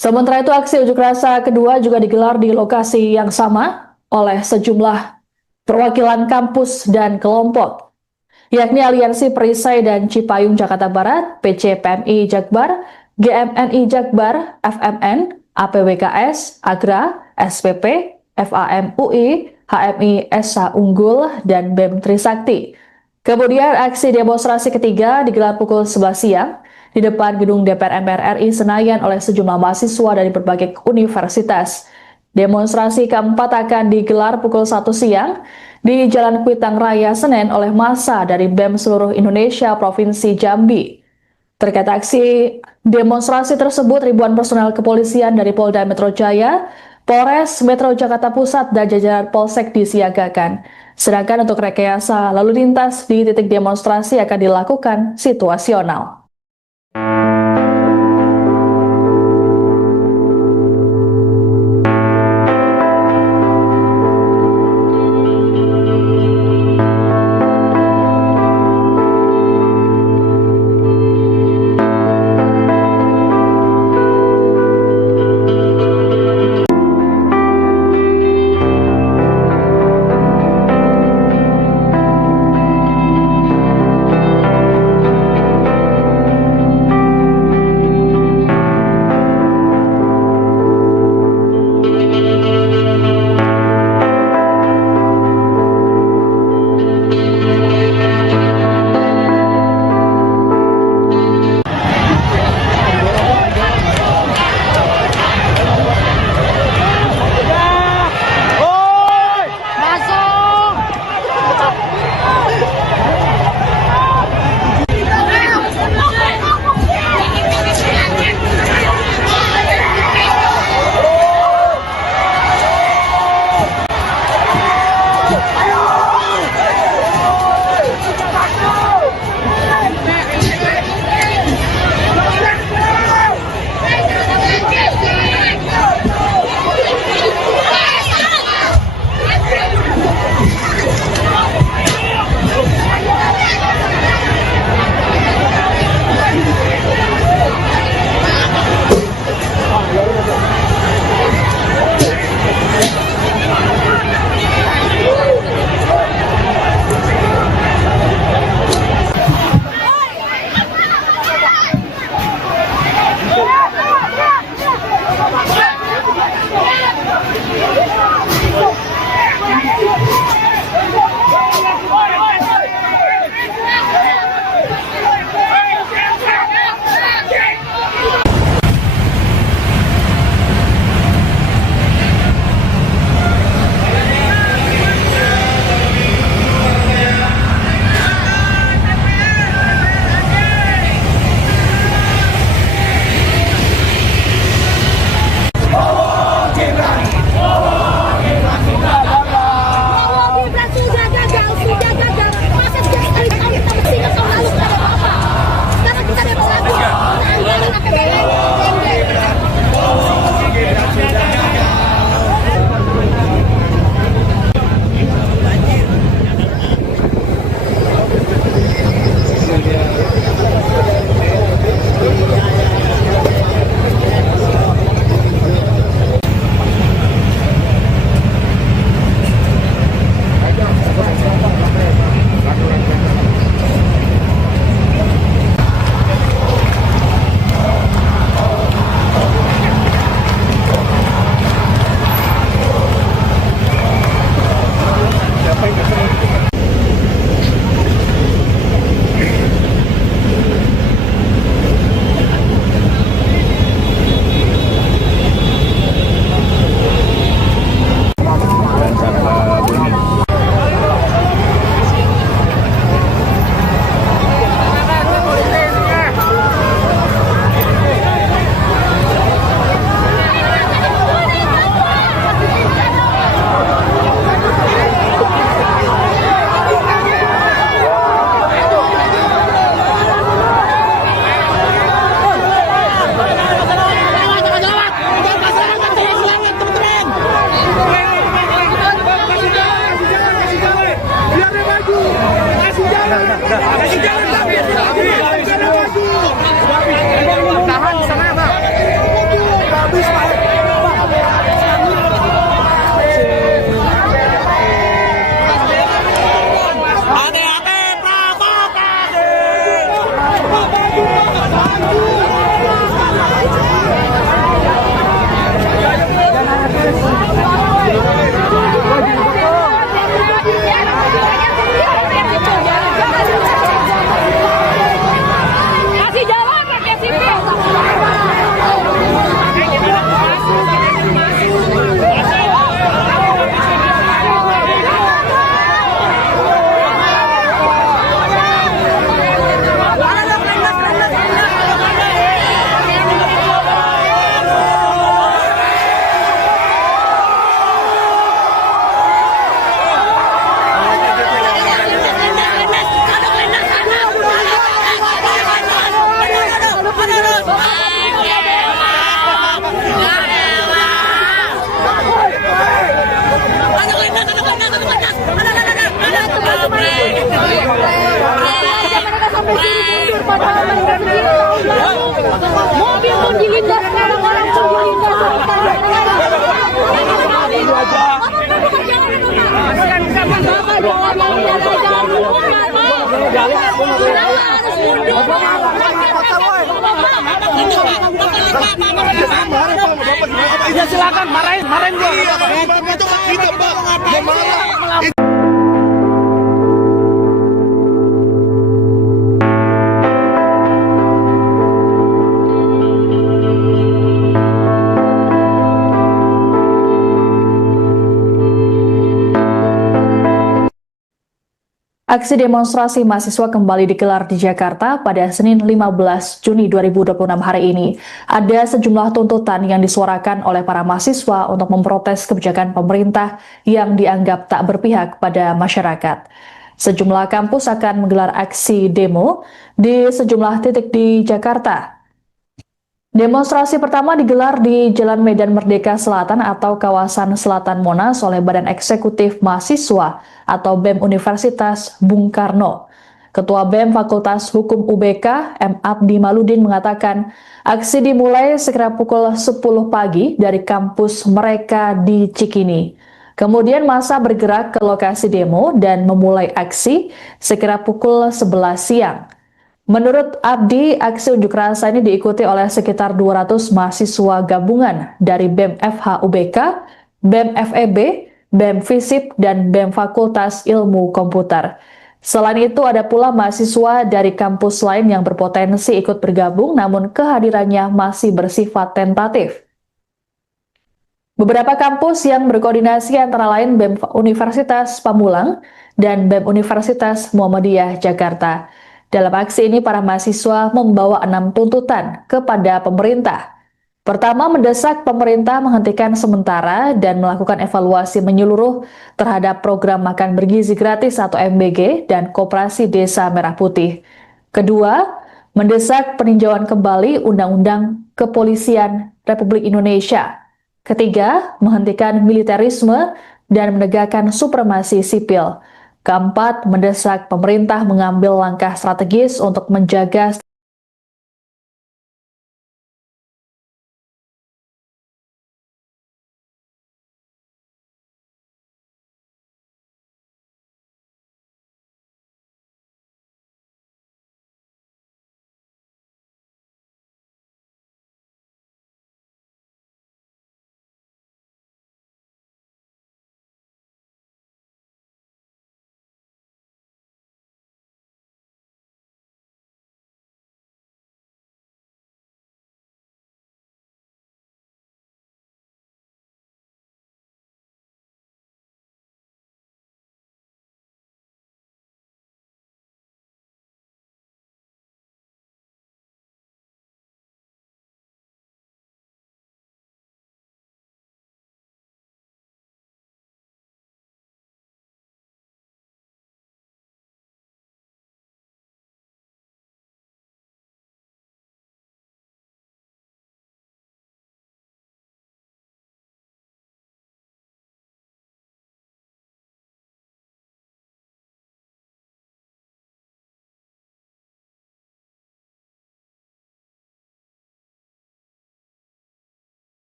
Sementara itu, aksi unjuk rasa kedua juga digelar di lokasi yang sama oleh sejumlah perwakilan kampus dan kelompok, yakni Aliansi Perisai dan Cipayung Jakarta Barat, PCPMI Jakbar, GMNI Jakbar, FMN, APWKS, Agra, SPP, FAMUI, HMI Esa Unggul, dan BEM Trisakti. Kemudian aksi demonstrasi ketiga digelar pukul 11 siang di depan gedung DPR MPR RI Senayan oleh sejumlah mahasiswa dari berbagai universitas. Demonstrasi keempat akan digelar pukul 1 siang di Jalan Kuitang Raya Senen oleh massa dari BEM seluruh Indonesia Provinsi Jambi. Terkait aksi demonstrasi tersebut, ribuan personel kepolisian dari Polda Metro Jaya, Polres Metro Jakarta Pusat, dan jajaran Polsek disiagakan. Sedangkan untuk rekayasa lalu lintas di titik demonstrasi akan dilakukan situasional. Mereka sampai sini mundur padahal mereka berdiri tahun lalu. Mobil pun dilindas, orang-orang pun dilindas. Ya silakan marahin gua. Itu kita Pak, memarah. Aksi demonstrasi mahasiswa kembali digelar di Jakarta pada Senin 15 Juni 2026 hari ini. Ada sejumlah tuntutan yang disuarakan oleh para mahasiswa untuk memprotes kebijakan pemerintah yang dianggap tak berpihak pada masyarakat. Sejumlah kampus akan menggelar aksi demo di sejumlah titik di Jakarta. Demonstrasi pertama digelar di Jalan Medan Merdeka Selatan atau kawasan Selatan Monas oleh Badan Eksekutif Mahasiswa atau BEM Universitas Bung Karno. Ketua BEM Fakultas Hukum UBK, M. Abdi Maludin mengatakan, aksi dimulai sekira pukul 10 pagi dari kampus mereka di Cikini. Kemudian massa bergerak ke lokasi demo dan memulai aksi sekira pukul 11 siang. Menurut Abdi, aksi unjuk rasa ini diikuti oleh sekitar 200 mahasiswa gabungan dari BEM FH UBK, BEM FEB, BEM FISIP, dan BEM Fakultas Ilmu Komputer. Selain itu, ada pula mahasiswa dari kampus lain yang berpotensi ikut bergabung, namun kehadirannya masih bersifat tentatif. Beberapa kampus yang berkoordinasi antara lain BEM Universitas Pamulang dan BEM Universitas Muhammadiyah Jakarta. Dalam aksi ini, para mahasiswa membawa 6 tuntutan kepada pemerintah. Pertama, mendesak pemerintah menghentikan sementara dan melakukan evaluasi menyeluruh terhadap program makan bergizi gratis atau MBG dan Koperasi Desa Merah Putih. Kedua, mendesak peninjauan kembali Undang-Undang Kepolisian Republik Indonesia. Ketiga, menghentikan militerisme dan menegakkan supremasi sipil. Keempat, mendesak pemerintah mengambil langkah strategis untuk menjaga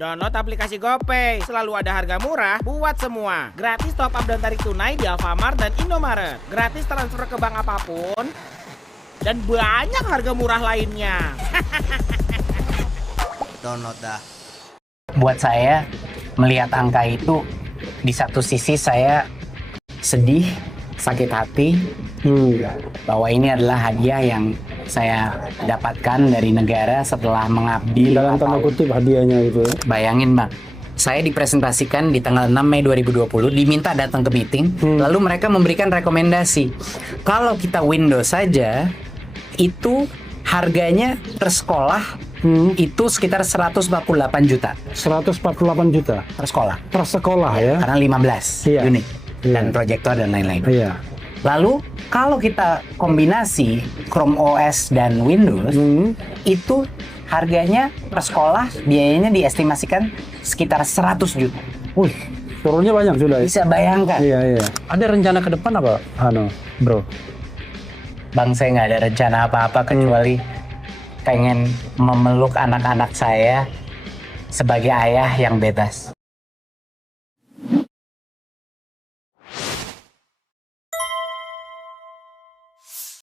Download aplikasi GoPay, selalu ada harga murah buat semua. Gratis top up dan tarik tunai di Alfamart dan Indomaret. Gratis transfer ke bank apapun. Dan banyak harga murah lainnya. Download dah. Buat saya, melihat angka itu, di satu sisi saya sedih, sakit hati, bahwa ini adalah hadiah yang saya dapatkan dari negara setelah mengabdi. Dalam tanda kutip hadiahnya itu. Bayangin Bang, saya dipresentasikan di tanggal 6 Mei 2020, diminta datang ke meeting, lalu mereka memberikan rekomendasi. Kalau kita Windows saja, itu harganya per sekolah itu sekitar 148 juta 148 juta per sekolah. per sekolah ya. Karena 15 Iya. unit dan proyektor dan lain-lain. Iya. Lalu kalau kita kombinasi Chrome OS dan Windows, itu harganya per sekolah biayanya diestimasikan sekitar 100 juta. Wih, turunnya banyak sudah. Bisa bayangkan. Iya, iya. Ada rencana ke depan apa, bro? Bang, saya nggak ada rencana apa-apa kecuali pengen memeluk anak-anak saya sebagai ayah yang bebas.